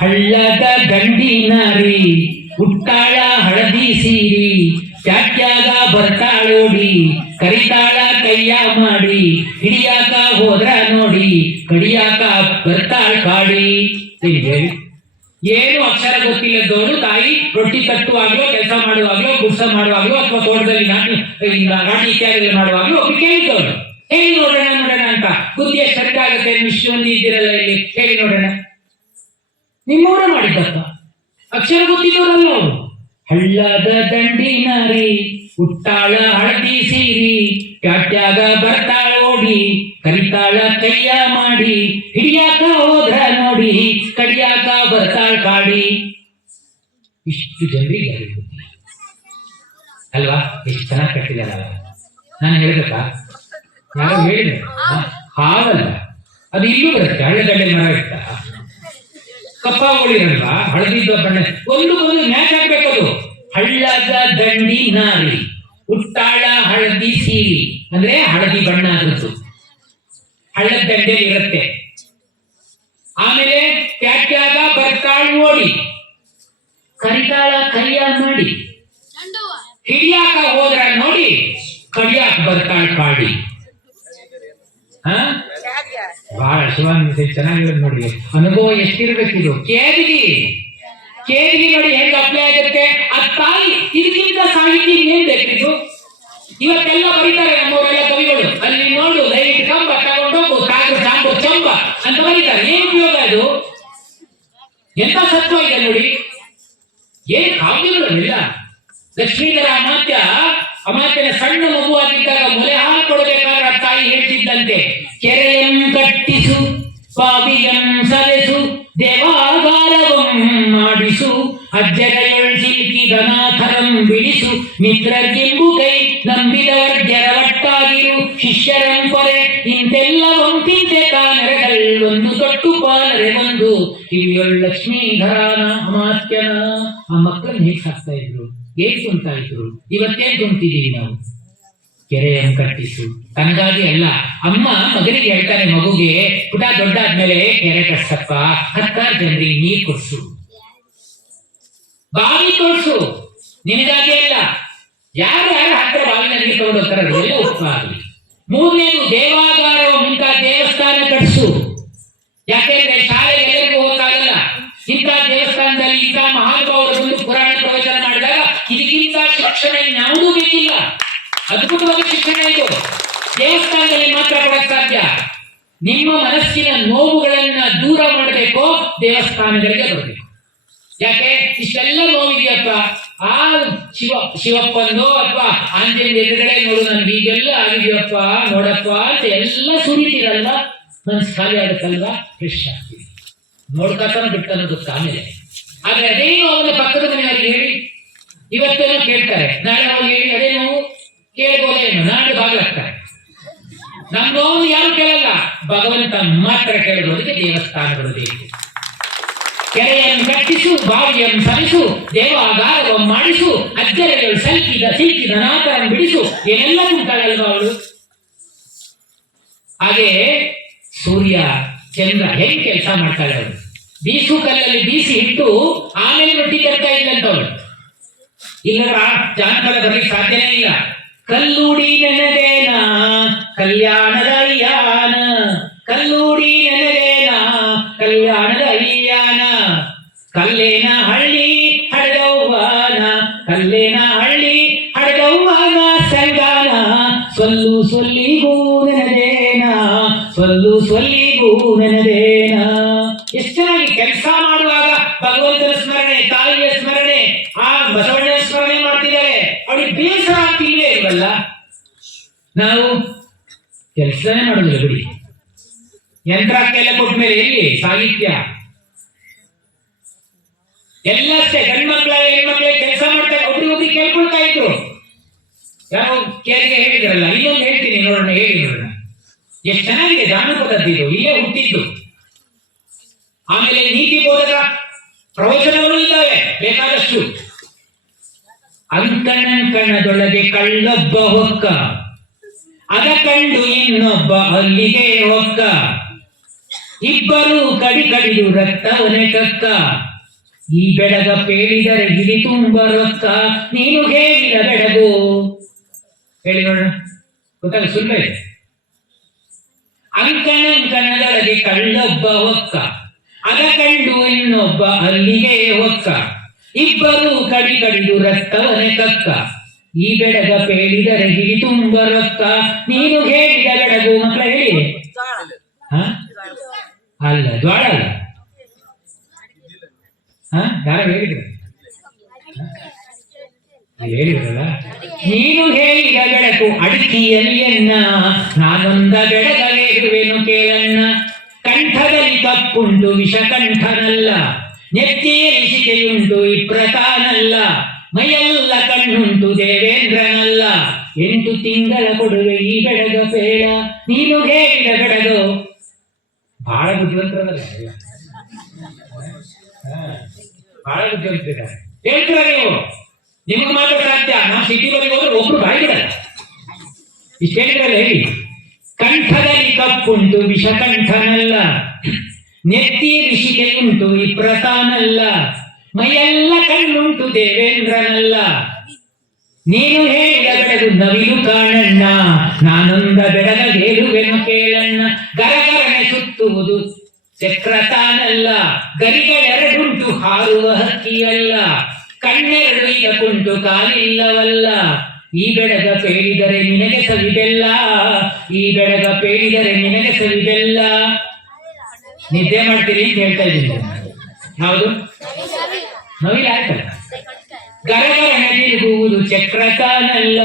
ಹಳ್ಳದ ಗಂಡಿನಾರಿ ಹುಟ್ಟಾಳ ಹಳದಿ ಸೀರಿ, ಚಾಟ್ಯಾಗ ಬರ್ತಾಳೋಡಿ, ಕರಿತಾಳ ಕೈಯ ಮಾಡಿ, ಹಿಡಿಯಾಕ ಹೋದ್ರ ನೋಡಿ, ಕಡಿಯಾಕ ಬರ್ತಾಳ ಕಾಡಿ. ಏನು ಅಕ್ಷರ ಗೊತ್ತಿಲ್ಲದವಳು ತಾಯಿ ರೊಟ್ಟಿ ತಟ್ಟುವಾಗ್ಲೋ, ಕೆಲಸ ಮಾಡುವಾಗ್ಲೋ, ಗುಡ್ಸ ಮಾಡುವಾಗ್ಲೋ, ಅಥವಾ ತೋಟದಲ್ಲಿ ನಾಟಿ ಇತ್ಯಾದಿ ಮಾಡುವಾಗ್ಲೋ ಒಬ್ಬರು ಕೇಳಿದವಳು. ಹೇಳಿ ನೋಡೋಣ ಅಂತ. ಬುದ್ಧಿಯ ಸರಿಯಾಗುತ್ತೆ. ಇಷ್ಟೊಂದು ಇದ್ದಿರಲ್ಲ ಇಲ್ಲಿ, ಹೇಳಿ ನೋಡೋಣ. ನಿಮ್ಮೂರ ಮಾಡಿದ್ದಪ್ಪ, ಅಕ್ಷರ ಗೊತ್ತಿದ್ದವರಲ್ಲ ಅವರು. ಹಳ್ಳದ ದಂಡಿನಾರಿ ಹುಟ್ಟಾಳ ಹಳದಿ ಸೀರಿ, ಪ್ಯಾಟ್ಯಾಗ ಬರ್ತಾಳ ಓಡಿ, ಕರಿತಾಳ ಕೈಯ ಮಾಡಿ, ಹಿಡಿಯಾಕ ಹೋದ್ರ ನೋಡಿ, ಕಡಿಯಾಕ ಬರ್ತಾಳ ಕಾಡಿ. ಇಷ್ಟು ಜನರಿಗೆ ಗೊತ್ತಿಲ್ಲ ಅಲ್ವಾ? ಎಷ್ಟು ಚೆನ್ನಾಗಿ ಕಟ್ಟಿದಾರ. ನಾನು ಹೇಳ್ಬೇಕಾ? ಯಾರೋ ಹೇಳಿದೆ, ಹಾವಲ್ಲ ಅದು ಇಲ್ಲೂ ಬರುತ್ತೆ. ಹಳ್ಳದಡ್ಡೆ ಮರ ಇರ್ತ ಕಪ್ಪಾಗಳಿರಲ್ವಾ, ಹಳದಿದ್ದ ಬಣ್ಣ ಒಂದು ಮ್ಯಾಚ್ ಆಗ್ಬೇಕದು. ಹಳ್ಳದ ದಂಡಿ ನಾರಿ ಹುಟ್ಟಾಳ ಹಳದಿ ಸೀರಿ ಅಂದ್ರೆ ಹಳದಿ ಬಣ್ಣ ಆದದ್ದು ಹಳ್ಳದ ದಂಡೆಯಲ್ಲಿ ಇರುತ್ತೆ. ಆಮೇಲೆ ಪ್ಯಾಟ್ಯಾಗ ಬರ್ತಾಳ ಓಡಿ, ಕರಿತಾಳ ಕೈಯ ಮಾಡಿ, ಹಿಡಿಯಾಕ ಹೋದ್ರ ನೋಡಿ, ಕಡಿಯಾಕ ಬರ್ತಾಳ ಕಾಡಿ. ಬಹಳ ಶಿವಾನಂದ ಚೆನ್ನಾಗಿರೋದು ನೋಡಿ. ಅನುಭವ ಎಷ್ಟಿರ್ಬೇಕಿದು. ಕೇದಿಗೆ ನೋಡಿ ಹೆಂಗ್ ಅಪ್ಲೈ ಆಗುತ್ತೆ. ಅದ್ ತಾಯಿ ಇದಕ್ಕಿಂತ ಸಾಹಿತಿ ಏನ್ ಬೇಕಿದ್ದು? ಇವತ್ತೆಲ್ಲ ಬರೀತಾರೆ ನಮ್ಮವರೆಲ್ಲ ಕವಿಗಳು. ಅಲ್ಲಿ ನೋಡು, ಲೈಟ್ ಕಂಬ ತಗೊಂಡು ಕಾಗರ ಚಾಂಬು ಚಂಬ ಅಂತ ಬರೀತಾರೆ. ಏನ್ ಉಪಯೋಗ ಅದು? ಎಂತ ಸತ್ವ ಇದೆ ನೋಡಿ. ಏನ್ ಕಾವ್ಯಗಳಿಲ್ಲ. ಲಕ್ಷ್ಮೀಧರ ಅಮಾತ್ಯನ ಸಣ್ಣ ಮಗುವಾಗಿದ್ದಾಗ ಮೊಲೆ ಹಾಲು ಕೊಡಬೇಕಾದ್ರೆ ತಾಯಿ ಹೇಳ್ತಿದ್ದಂತೆ, ಕೆರೆಯಂ ಕಟ್ಟಿಸು, ಬಾವಿಯಂ ಸವೆಸು, ದೇವಾಗಾರವಂ ಮಾಡಿಸು, ಅಜ್ಜರೆಯೊಳ್ ಸಿಲ್ಕಿದನಾಥರಂ ಬಿಡಿಸು, ಮಿತ್ರರ್ಗೆಂಬು ಕೈ ನಂಬಿದವರ್ಜರ ಒಟ್ಟಾಗಿರು, ಶಿಷ್ಯರಂ ಪೊರೆ ಇಂತೆಲ್ಲವಂ ತಿಂತೆ ಕಾನರಗಳ್ ಒಂದು ತೊಟ್ಟು ಪಾಲರೆ ಒಂದು. ಕಿವಿಯೊಳ್ ಲಕ್ಷ್ಮೀಧರನ ಅಮಾತ್ಯನ ಆ ಮಕ್ಕಳನ್ನ ಹೇಗೆ ಸಾಕ್ತಾ ಇದ್ರು, ಹೇಗೆ ತುಂಬ್ತಾ ಇದ್ರು. ಇವತ್ತೇನ್ ತುಂಬ್ತಿದೀವಿ ನಾವು? ಕೆರೆಯನ್ನು ಕಟ್ಟಿಸು. ತನಗಾಗಿ ಅಲ್ಲ, ಅಮ್ಮ ಮಗನಿಗೆ ಹೇಳ್ತಾನೆ, ಮಗುಗೆ ಪುಟ ದೊಡ್ಡಾದ್ಮೇಲೆ ಕೆರೆ ಕಟ್ಸಪ್ಪ, 10 ಜನರಿಗೆ ನೀರ್ ಕೊಡ್ಸು, ಬಾವಿ ತೋರ್ಸು. ನಿನಗಾಗಿ ಅಲ್ಲ, ಯಾರು ಹತ್ರ ಬಾವಿನ ನೀರು ತಗೊಂಡು ಹೋಗ್ತಾರೆ ಅದೆಲ್ಲ ಉಪಕಾರಿ. 3ನೇದು ದೇವಾಗಾರ, ಇಂಥ ದೇವಸ್ಥಾನ ಕಟ್ಸು. ಯಾಕೆಂದ್ರೆ ಶಾಲೆಗೆ ಎಲ್ಲರಿಗೂ ಹೋಗಕ್ಕಾಗಲ್ಲ. ಇಂಥ ದೇವಸ್ಥಾನದಲ್ಲಿ ಇಂಥ ಮಹಾನುಭಾವರು ಬಂದು ಪುರಾಣ ಪ್ರವಚನ ಮಾಡಿದಾಗ ಇದಕ್ಕಿಂತ ಶಿಕ್ಷಣ ಯಾವುದೂ ಬೇಕಿಲ್ಲ. ಅದ್ಭುತವಾದ ಶಿಕ್ಷಣ ಇದು. ದೇವಸ್ಥಾನದಲ್ಲಿ ಮಾತ್ರ ಕೊಡಕ್ ಸಾಧ್ಯ. ನಿಮ್ಮ ಮನಸ್ಸಿನ ನೋವುಗಳನ್ನ ದೂರ ಮಾಡಬೇಕು, ದೇವಸ್ಥಾನಗಳಿಗೆ ಬರಬೇಕು. ಯಾಕೆ ಇಷ್ಟೆಲ್ಲ ನೋವಿದೆಯಪ್ಪ, ಆ ಶಿವಪ್ಪಂದು ಅಥವಾ ಆಂಜನೇಯ ಎದುರುಗಡೆ ನೋಡು ನನ್ಗೆ ಈಗೆಲ್ಲ ಆಗಿದೆಯಪ್ಪ ನೋಡಪ್ಪ ಅಂತ ಎಲ್ಲ ಸುರಿತೀರಲ್ವ, ಮನಸ್ಸು ಖಾಲಿ ಆಗುತ್ತಲ್ವಾ, ಫ್ರೆಶ್ ಆಗ್ತೀವಿ. ನೋಡ್ಕತ್ತಾನ ಬಿಟ್ಟನ ಗೊತ್ತ ಆಮೇಲೆ. ಆದ್ರೆ ಅದೇನು ಅವನ ಪಕ್ಕದ ಮನೆಯವರಿಗೆ ಹೇಳಿ, ಇವತ್ತೇನೋ ಕೇಳ್ತಾರೆ, ನಾಳೆ ಅವ್ರು ಹೇಳಿ ಅದೇ ನೋವು ಕೇಳ್ಬೋದೇನು, ನಾಳೆ ಬಾಗ್ಲಾಗ್ತಾರೆ. ನಮ್ಮ ನೋವು ಯಾರು ಕೇಳಲ್ಲ, ಭಗವಂತ ಮಾತ್ರ ಕೇಳೋದಕ್ಕೆ ದೇವಸ್ಥಾನಗಳು ಬೇಕು. ಕೆರೆಯನ್ನು ಕಟ್ಟಿಸು, ಬಾವಿಯನ್ನು ಸರಿಸು, ದೇವಾಗಾರವನ್ನು ಮಾಡಿಸು, ಅಜ್ಜರೆಗಳು ಸಿಲ್ಕಿದ ನಾಕರನ್ನು ಬಿಡಿಸು, ಏನೆಲ್ಲ ಉಂಟಾಗಲ್ವ ಅವಳು. ಹಾಗೆ ಸೂರ್ಯ ಚಂದ್ರ ಹೆಂಗ್ ಕೆಲಸ ಮಾಡ್ತಾಳೆ ಅವಳು. ಬೀಸು ಕಲ್ಲಲ್ಲಿ ಬೀಸಿ ಇಟ್ಟು ಆಮೇಲೆ ರೊಟ್ಟಿ ತರ್ತಾ ಇದ್ದಂತವಳು. ಇಲ್ಲರ ಜಾನಪದ ಬರ್ಲಿಕ್ಕೆ ಸಾಧ್ಯನೇ ಇಲ್ಲ. ಕಲ್ಲೂಡಿ ನೆನದೇನ ಕಲ್ಯಾಣದ ಅಯ್ಯಾನ, ಕಲ್ಲೂಡಿ ನೆನದೇನ ಕಲ್ಯಾಣದ ಅಯ್ಯಾನ, ಕಲ್ಲೇನ ಹಳ್ಳಿ ಹಡದವ್ವಾನ, ಕಲ್ಲೇನ ಹಳ್ಳಿ ಹಡದವ್ವಾನ ಸಂಗಾನ, ಸೊಲ್ಲು ಸೊಲ್ಲಿಗೂ ನೆನದೇನ, ಸೊಲ್ಲು ಸೊಲ್ಲಿಗೂ ನೆನದೇನ. ಎಷ್ಟು ಚೆನ್ನಾಗಿ ಕೆಲಸ ಮಾಡುವಾಗ ಭಗವಂತನ ಸ್ಮರಣೆ, ತಾಯಿಯ ಸ್ಮರಣೆ, ಆ ಬಸವಣ್ಣನ ಸ್ಮರಣೆ ಮಾಡ್ತಿದ್ದಾರೆ. ಅವಳಿಗೆ ಬೇಸರ ಆಗ್ತಿಲ್ವೇ ಇಲ್ವಲ್ಲ. ನಾವು ಕೆಲಸನೇ ಮಾಡೋದಿಲ್ಲ ಬಿಡಿ. ಯಂತ್ರಕ್ಕೆಲ್ಲ ಕೊಟ್ಟ ಮೇಲೆ ಎಲ್ಲಿ ಸಾಹಿತ್ಯ ಎಲ್ಲ ಅಷ್ಟೇ. ಗಂಡ್ಮಕ್ಳ ಹೆಣ್ಮಕ್ಳ ಕೆಲಸ ಮಾಡ್ತಾ ಒಬ್ರಿಗೊಬ್ರಿಗೆ ಕೇಳ್ಕೊಳ್ತಾ ಇದ್ರು. ಯಾವ ಕೇಳಿಗೆ ಹೇಳಿದ್ರಲ್ಲ, ಇನ್ನೊಂದು ಹೇಳ್ತೀನಿ ನೋಡೋಣ, ಹೇಳಿ ನೋಡೋಣ. ಎಷ್ಟು ಚೆನ್ನಾಗಿದೆ ಜಾನಪದದ್ದು, ಇಲ್ಲೇ ಹುಟ್ಟಿದ್ದು. ಆಮೇಲೆ ನೀತಿ ಬೋಧಕ ಪ್ರವಚನಗಳು ಇದ್ದಾವೆ ಬೇಕಾದಷ್ಟು. ಅಂಕಣಂಕಣದೊಳಗೆ ಕಳ್ಳೊಬ್ಬ ಹೊಕ್ಕ, ಅದ ಕಂಡು ಇನ್ನೊಬ್ಬ ಅಲ್ಲಿಗೆ ಹೊಕ್ಕ, ಇಬ್ಬರು ಕಡಿದು ರಕ್ತವನೆ ಕಕ್ಕ, ಈ ಬೆಳಗ ಪೇಳಿದರೆ ಹಿಡಿ ತುಂಬ ರೊಕ್ಕ, ನೀನು ಹೇಳಿದ ಬೆಳಗು. ಹೇಳಿ ನೋಡೋಣ, ಗೊತ್ತಾಗ ಸುಳ್ಳು. ಅಂಕಣಂಕಣದೊಳಗೆ ಕಳ್ಳೊಬ್ಬ ಹೊಕ್ಕ, ಅದ ಕಂಡು ಇನ್ನೊಬ್ಬ ಅಲ್ಲಿಗೆ ಹೊಕ್ಕ, ಇಬ್ಬರು ಕಡಿದು ರಕ್ತವನೆ ಕಕ್ಕ, ಈ ಬೆಳಗ ಪೇಳಿದರೆ ಹಿಡಿ ತುಂಬ ರೊಕ್ಕ, ನೀನು ಹೇಳಿದ ಬೆಳಗು. ಮಕ್ಕಳ ಹೇಳಿ. ಅಲ್ಲ, ಜ್ವಾಳ ಅಲ್ಲ. ಯಾರು ಹೇಳಿದ್ರು? ಹೇಳಿದ್ರಲ್ಲ. ನೀನು ಹೇಳಿದ ಬೆಳಕು ಅಡಿಕೆಯಲ್ಲಿಯನ್ನ, ನಾನೊಂದ ಬೆಳಗಲೇರುವೆನು ಕೇಳಣ್ಣ, ಕಂಠದಲ್ಲಿ ತಪ್ಪುಂಟು ವಿಷಕಂಠನಲ್ಲ, ನೆತ್ತಿಯಲ್ಲಿ ಶಿಕೆಯುಂಟು ಇಪ್ರತಾನಲ್ಲ, ಮೈಯೆಲ್ಲ ಕಣ್ಣುಂಟು ದೇವೇಂದ್ರನಲ್ಲ, 8 ತಿಂಗಳ ಕೊಡುವೆ ಈ ಬೆಳಗ ಬೇಡ, ನೀನು ಹೇಳಿದ ಬೆಳಗು. ಬಹಳ ಬುದ್ಧಿವಂತರಲ್ಲ, ಬಹಳ ಬುದ್ಧಿವಂತರ ಹೇಳ್ತೀರ ನೀವು. ನಿಮ್ಗೆ ಮಾತ್ರ ಸಾಧ್ಯ. ನಾವು ಸಿಟಿ ಬಳಿ ಹೋದ್ರೆ ಒಬ್ರು ಬಾಯಿ ಬಿಡಲ್ಲ. ಇಷ್ಟು ಹೇಳಿದ್ರಲ್ಲ, ಹೇಳಿ. ಕಂಠದಲ್ಲಿ ಕಪ್ಪುಂಟು ವಿಷಕಂಠನಲ್ಲ, ನೆತ್ತಿ ಋಷಿಕೆಯುಂಟು ವಿಪ್ರತಾನಲ್ಲ, ಮೈಯೆಲ್ಲ ಕಣ್ಣುಂಟು ದೇವೇಂದ್ರನಲ್ಲ, ನೀನು ಹೇಳಿದ ಬೆಳಗು ನವಿಲು ಕಾಣಣ್ಣ, ನಾನೊಂದ ಬೆಳಗ ಹೇಳುವೆನು ಕೇಳಣ್ಣ, ಗರಗರನೆ ಸುತ್ತುವುದು ಚಕ್ರತಾನಲ್ಲ, ಗರಿಗಳೆರಡುಂಟು ಹಾರುವ ಹಕ್ಕಿಯಲ್ಲ, ಕಣ್ಣೆರಡು ಈಗ ಕುಂಟು ಕಾಲಿಲ್ಲವಲ್ಲ, ಈ ಬೆಳಗ ಪೇಳಿದರೆ ನಿನಗೆ ಸವಿದೆಲ್ಲ, ಈ ಬೆಳಗ ಪೇಳಿದರೆ ನಿನಗೆ ಸವಿದೆಲ್ಲ. ನಿದ್ದೆ ಮಾಡ್ತೀರಿ ಅಂತ ಹೇಳ್ತಾ ಇದ್ದೀನಿ. ಹೌದು, ನವಿಲ್ ಆಯ್ತಲ್ಲ. ಗರಗರ ತಿರುಗುವುದು ಚಕ್ರ ತಾನಲ್ಲ,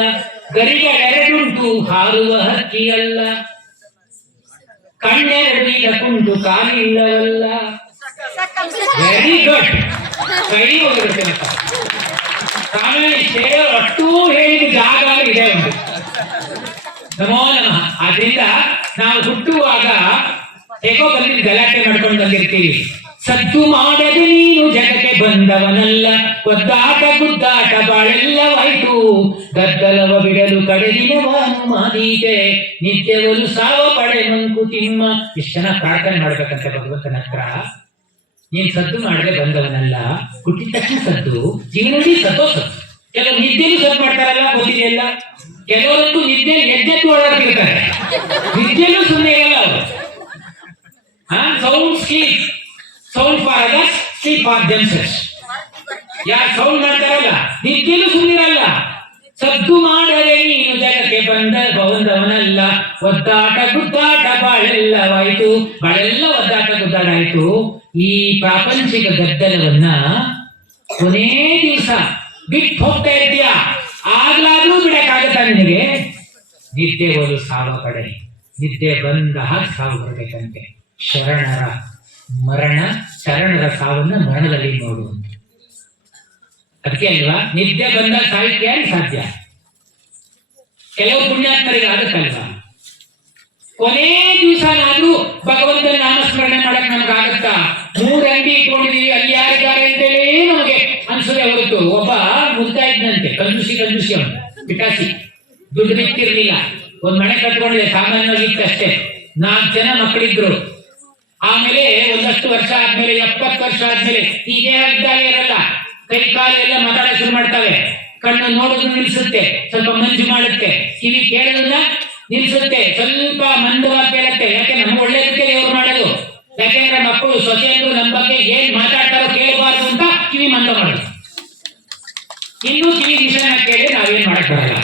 ಗರಿಗಳೆರಡುಂಟು ಹಾರುವ ಹಕ್ಕಿಯಲ್ಲ, ಕಣ್ಣೆರಡು ಈಗ ಕುಂಟು ಕಾಲಿಲ್ಲವಲ್ಲ. ವೆರಿ ಗುಡ್, ಕೈ ಹೋಗಿರುತ್ತೆ. ಆಮೇಲೆ ಸೇರೋ ಅಷ್ಟೂ ಹೇಳಿದ ಜಾಗ ಇದೆ ಒಂದು. ನಮೋ ನಮಃ. ಆದ್ರಿಂದ ನಾವು ಹುಟ್ಟುವಾಗ ಹೇಗೋ ಬಂದಿದ್ದು ಗಲಾಟೆ ಮಾಡ್ಕೊಂಡು ಬಂದಿರ್ತೀವಿ. ಸದ್ದು ಮಾಡದೆ ನೀನು ಜಗಕ್ಕೆ ಬಂದವನಲ್ಲ, ಒದ್ದಾಟ ಗುದ್ದಾಟ ಬಾಳೆಲ್ಲವಾಯ್ತು, ಗದ್ದಲವ ಬಿಡಲು ಕಡೆದಿನವಾನು ಮಾದೀತೆ, ನಿತ್ಯವಲು ಸಾವ ಪಡೆ ಮಂಕುತಿಮ್ಮ. ಇಷ್ಟು ಜನ ಪ್ರಾರ್ಥನೆ ಮಾಡ್ಬೇಕಂತ ಭಗವಂತನ ಹತ್ರ. ನೀನ್ ಸದ್ದು ಮಾಡದೆ ಬಂದವನಲ್ಲ, ಹುಟ್ಟಿದ ತಕ್ಷಣ ಸದ್ದು, ಜೀವನದಲ್ಲಿ ಸತ್ತೋ ಸತ್ತು. ಕೆಲವರು ನಿದ್ದೆನೂ ಸದ್ದು ಮಾಡ್ತಾರಲ್ಲ, ಗೊತ್ತಿದೆಯಲ್ಲ. ಕೆಲವರಂತೂ ನಿದ್ದೆ ಎದ್ದೆದ್ದು ಓಡಾಡ್ತಿರ್ತಾರೆ, ನಿದ್ದೆನೂ ಸುಮ್ಮನೆ ಇರಲ್ಲ ಅವರು. Sound sleep, sound for others, sleep for themselves. ಯಾರು ಸೌಂಡ್ ಮಾಡ್ತಾರಲ್ಲ, ನಿದ್ದೆನೂ ಸುಮ್ಮನಿರಲ್ಲ. ಸದ್ದು ಮಾಡದೆ ನೀನು ಜಗಕ್ಕೆ ಬಂದವನಲ್ಲ, ಒದ್ದಾಟ ಗುದ್ದಾಟ ಬಾಳೆಲ್ಲವಾಯ್ತು, ಬಾಳೆಲ್ಲ ಒದ್ದಾಟ ಗುದ್ದಾಟ ಆಯ್ತು. ಈ ಪ್ರಾಪಂಚಿಕ ಗದ್ದಲವನ್ನ ಕೊನೇ ದಿವಸ ಬಿಟ್ಟು ಹೋಗ್ತಾ ಇದ್ದೀಯಾ, ಆಗ್ಲಾದ್ರೂ ಬಿಡಕ್ಕಾಗತ್ತ ನಿನಗೆ? ನಿದ್ದೆ ಒಂದು ಸಾವ ಕಡೆ, ನಿದ್ದೆ ಬಂದ ಹಾಗೆ ಸಾವು ಬರಬೇಕಂತೆ. ಶರಣರ ಮರಣ, ಶರಣರ ಸಾವನ್ನ ಮರಣದಲ್ಲಿ ನೋಡು. ಅದಕ್ಕೆ ಅಲ್ವಾ ನಿದ್ದೆ ಬಂದಾಗ ಸಾಹಿತ್ಯ ಸಾಧ್ಯ. ಕೆಲವು ಪುಣ್ಯಾತ್ಮರಿಗೆ ಆಗುತ್ತಲ್ವಾ, ಕೊನೇ ದಿವಸನಾದ್ರೂ ಭಗವಂತನ ನಾಮಸ್ಮರಣೆ ಮಾಡಕ್ ನಮ್ಗಾಗತ್ತಾ? 3 ಅಂಗಡಿ ಇಟ್ಕೊಂಡಿದೀವಿ, ಅಲ್ಲಿ ಯಾರಿದ್ದಾರೆ ಅಂತೇಳಿ ನಮಗೆ ಅನ್ಸದೆ ಹೊರತು. ಒಬ್ಬ ಮುದ್ದ ಇದ್ದಂತೆ, ಕಂಜೂಸಿ ಅವನು, ಪಿಟಾಸಿ, ದುಡ್ಡು ಬಿತ್ತಿರ್ಲಿಲ್ಲ, ಒಂದ್ ಮನೆ ಕಟ್ಕೊಂಡಿದೆ, ಸಾಮಾನ್ಯವಾಗಿತ್ತಷ್ಟೇ. 4 ಜನ ಮಕ್ಕಳಿದ್ರು. ಆಮೇಲೆ ಒಂದಷ್ಟು ವರ್ಷ ಆದ್ಮೇಲೆ, 70 ವರ್ಷ ಆದ್ಮೇಲೆ ಈಗ ಇದ್ದಾಗೆ ಇರಲ್ಲ, ಕೈ ಕಾಲೆಲ್ಲ ಮಾತಾಡ ಶುರು ಮಾಡ್ತವೆ, ಕಣ್ಣು ನೋಡೋದು ನಿಲ್ಸುತ್ತೆ, ಸ್ವಲ್ಪ ಮಂಜು ಮಾಡುತ್ತೆ, ಕಿವಿ ಕೇಳೋದನ್ನ ನಿಲ್ಸುತ್ತೆ, ಸ್ವಲ್ಪ ಮಂದವಾಗಿ ಕೇಳುತ್ತೆ. ಯಾಕೆ ನಮ್ಗೆ ಒಳ್ಳೇದಕ್ಕೆ ದೇವ್ರು ಮಾಡೋದು. ಯಾಕೆಂದ್ರೆ ಮಕ್ಕಳು ಸೊಸೆಯರು ನಮ್ಮ ಬಗ್ಗೆ ಏನ್ ಮಾತಾಡ್ತಾರೋ ಕೇಳಬಾರ್ದು ಅಂತ ಕಿವಿ ಮಂದ ಮಾಡೋದು. ಇನ್ನೂ ಕಿವಿ ವಿಷಯ ಕೇಳಿ ನಾವೇನ್ ಮಾಡಕ್ ಬರಲ್ಲ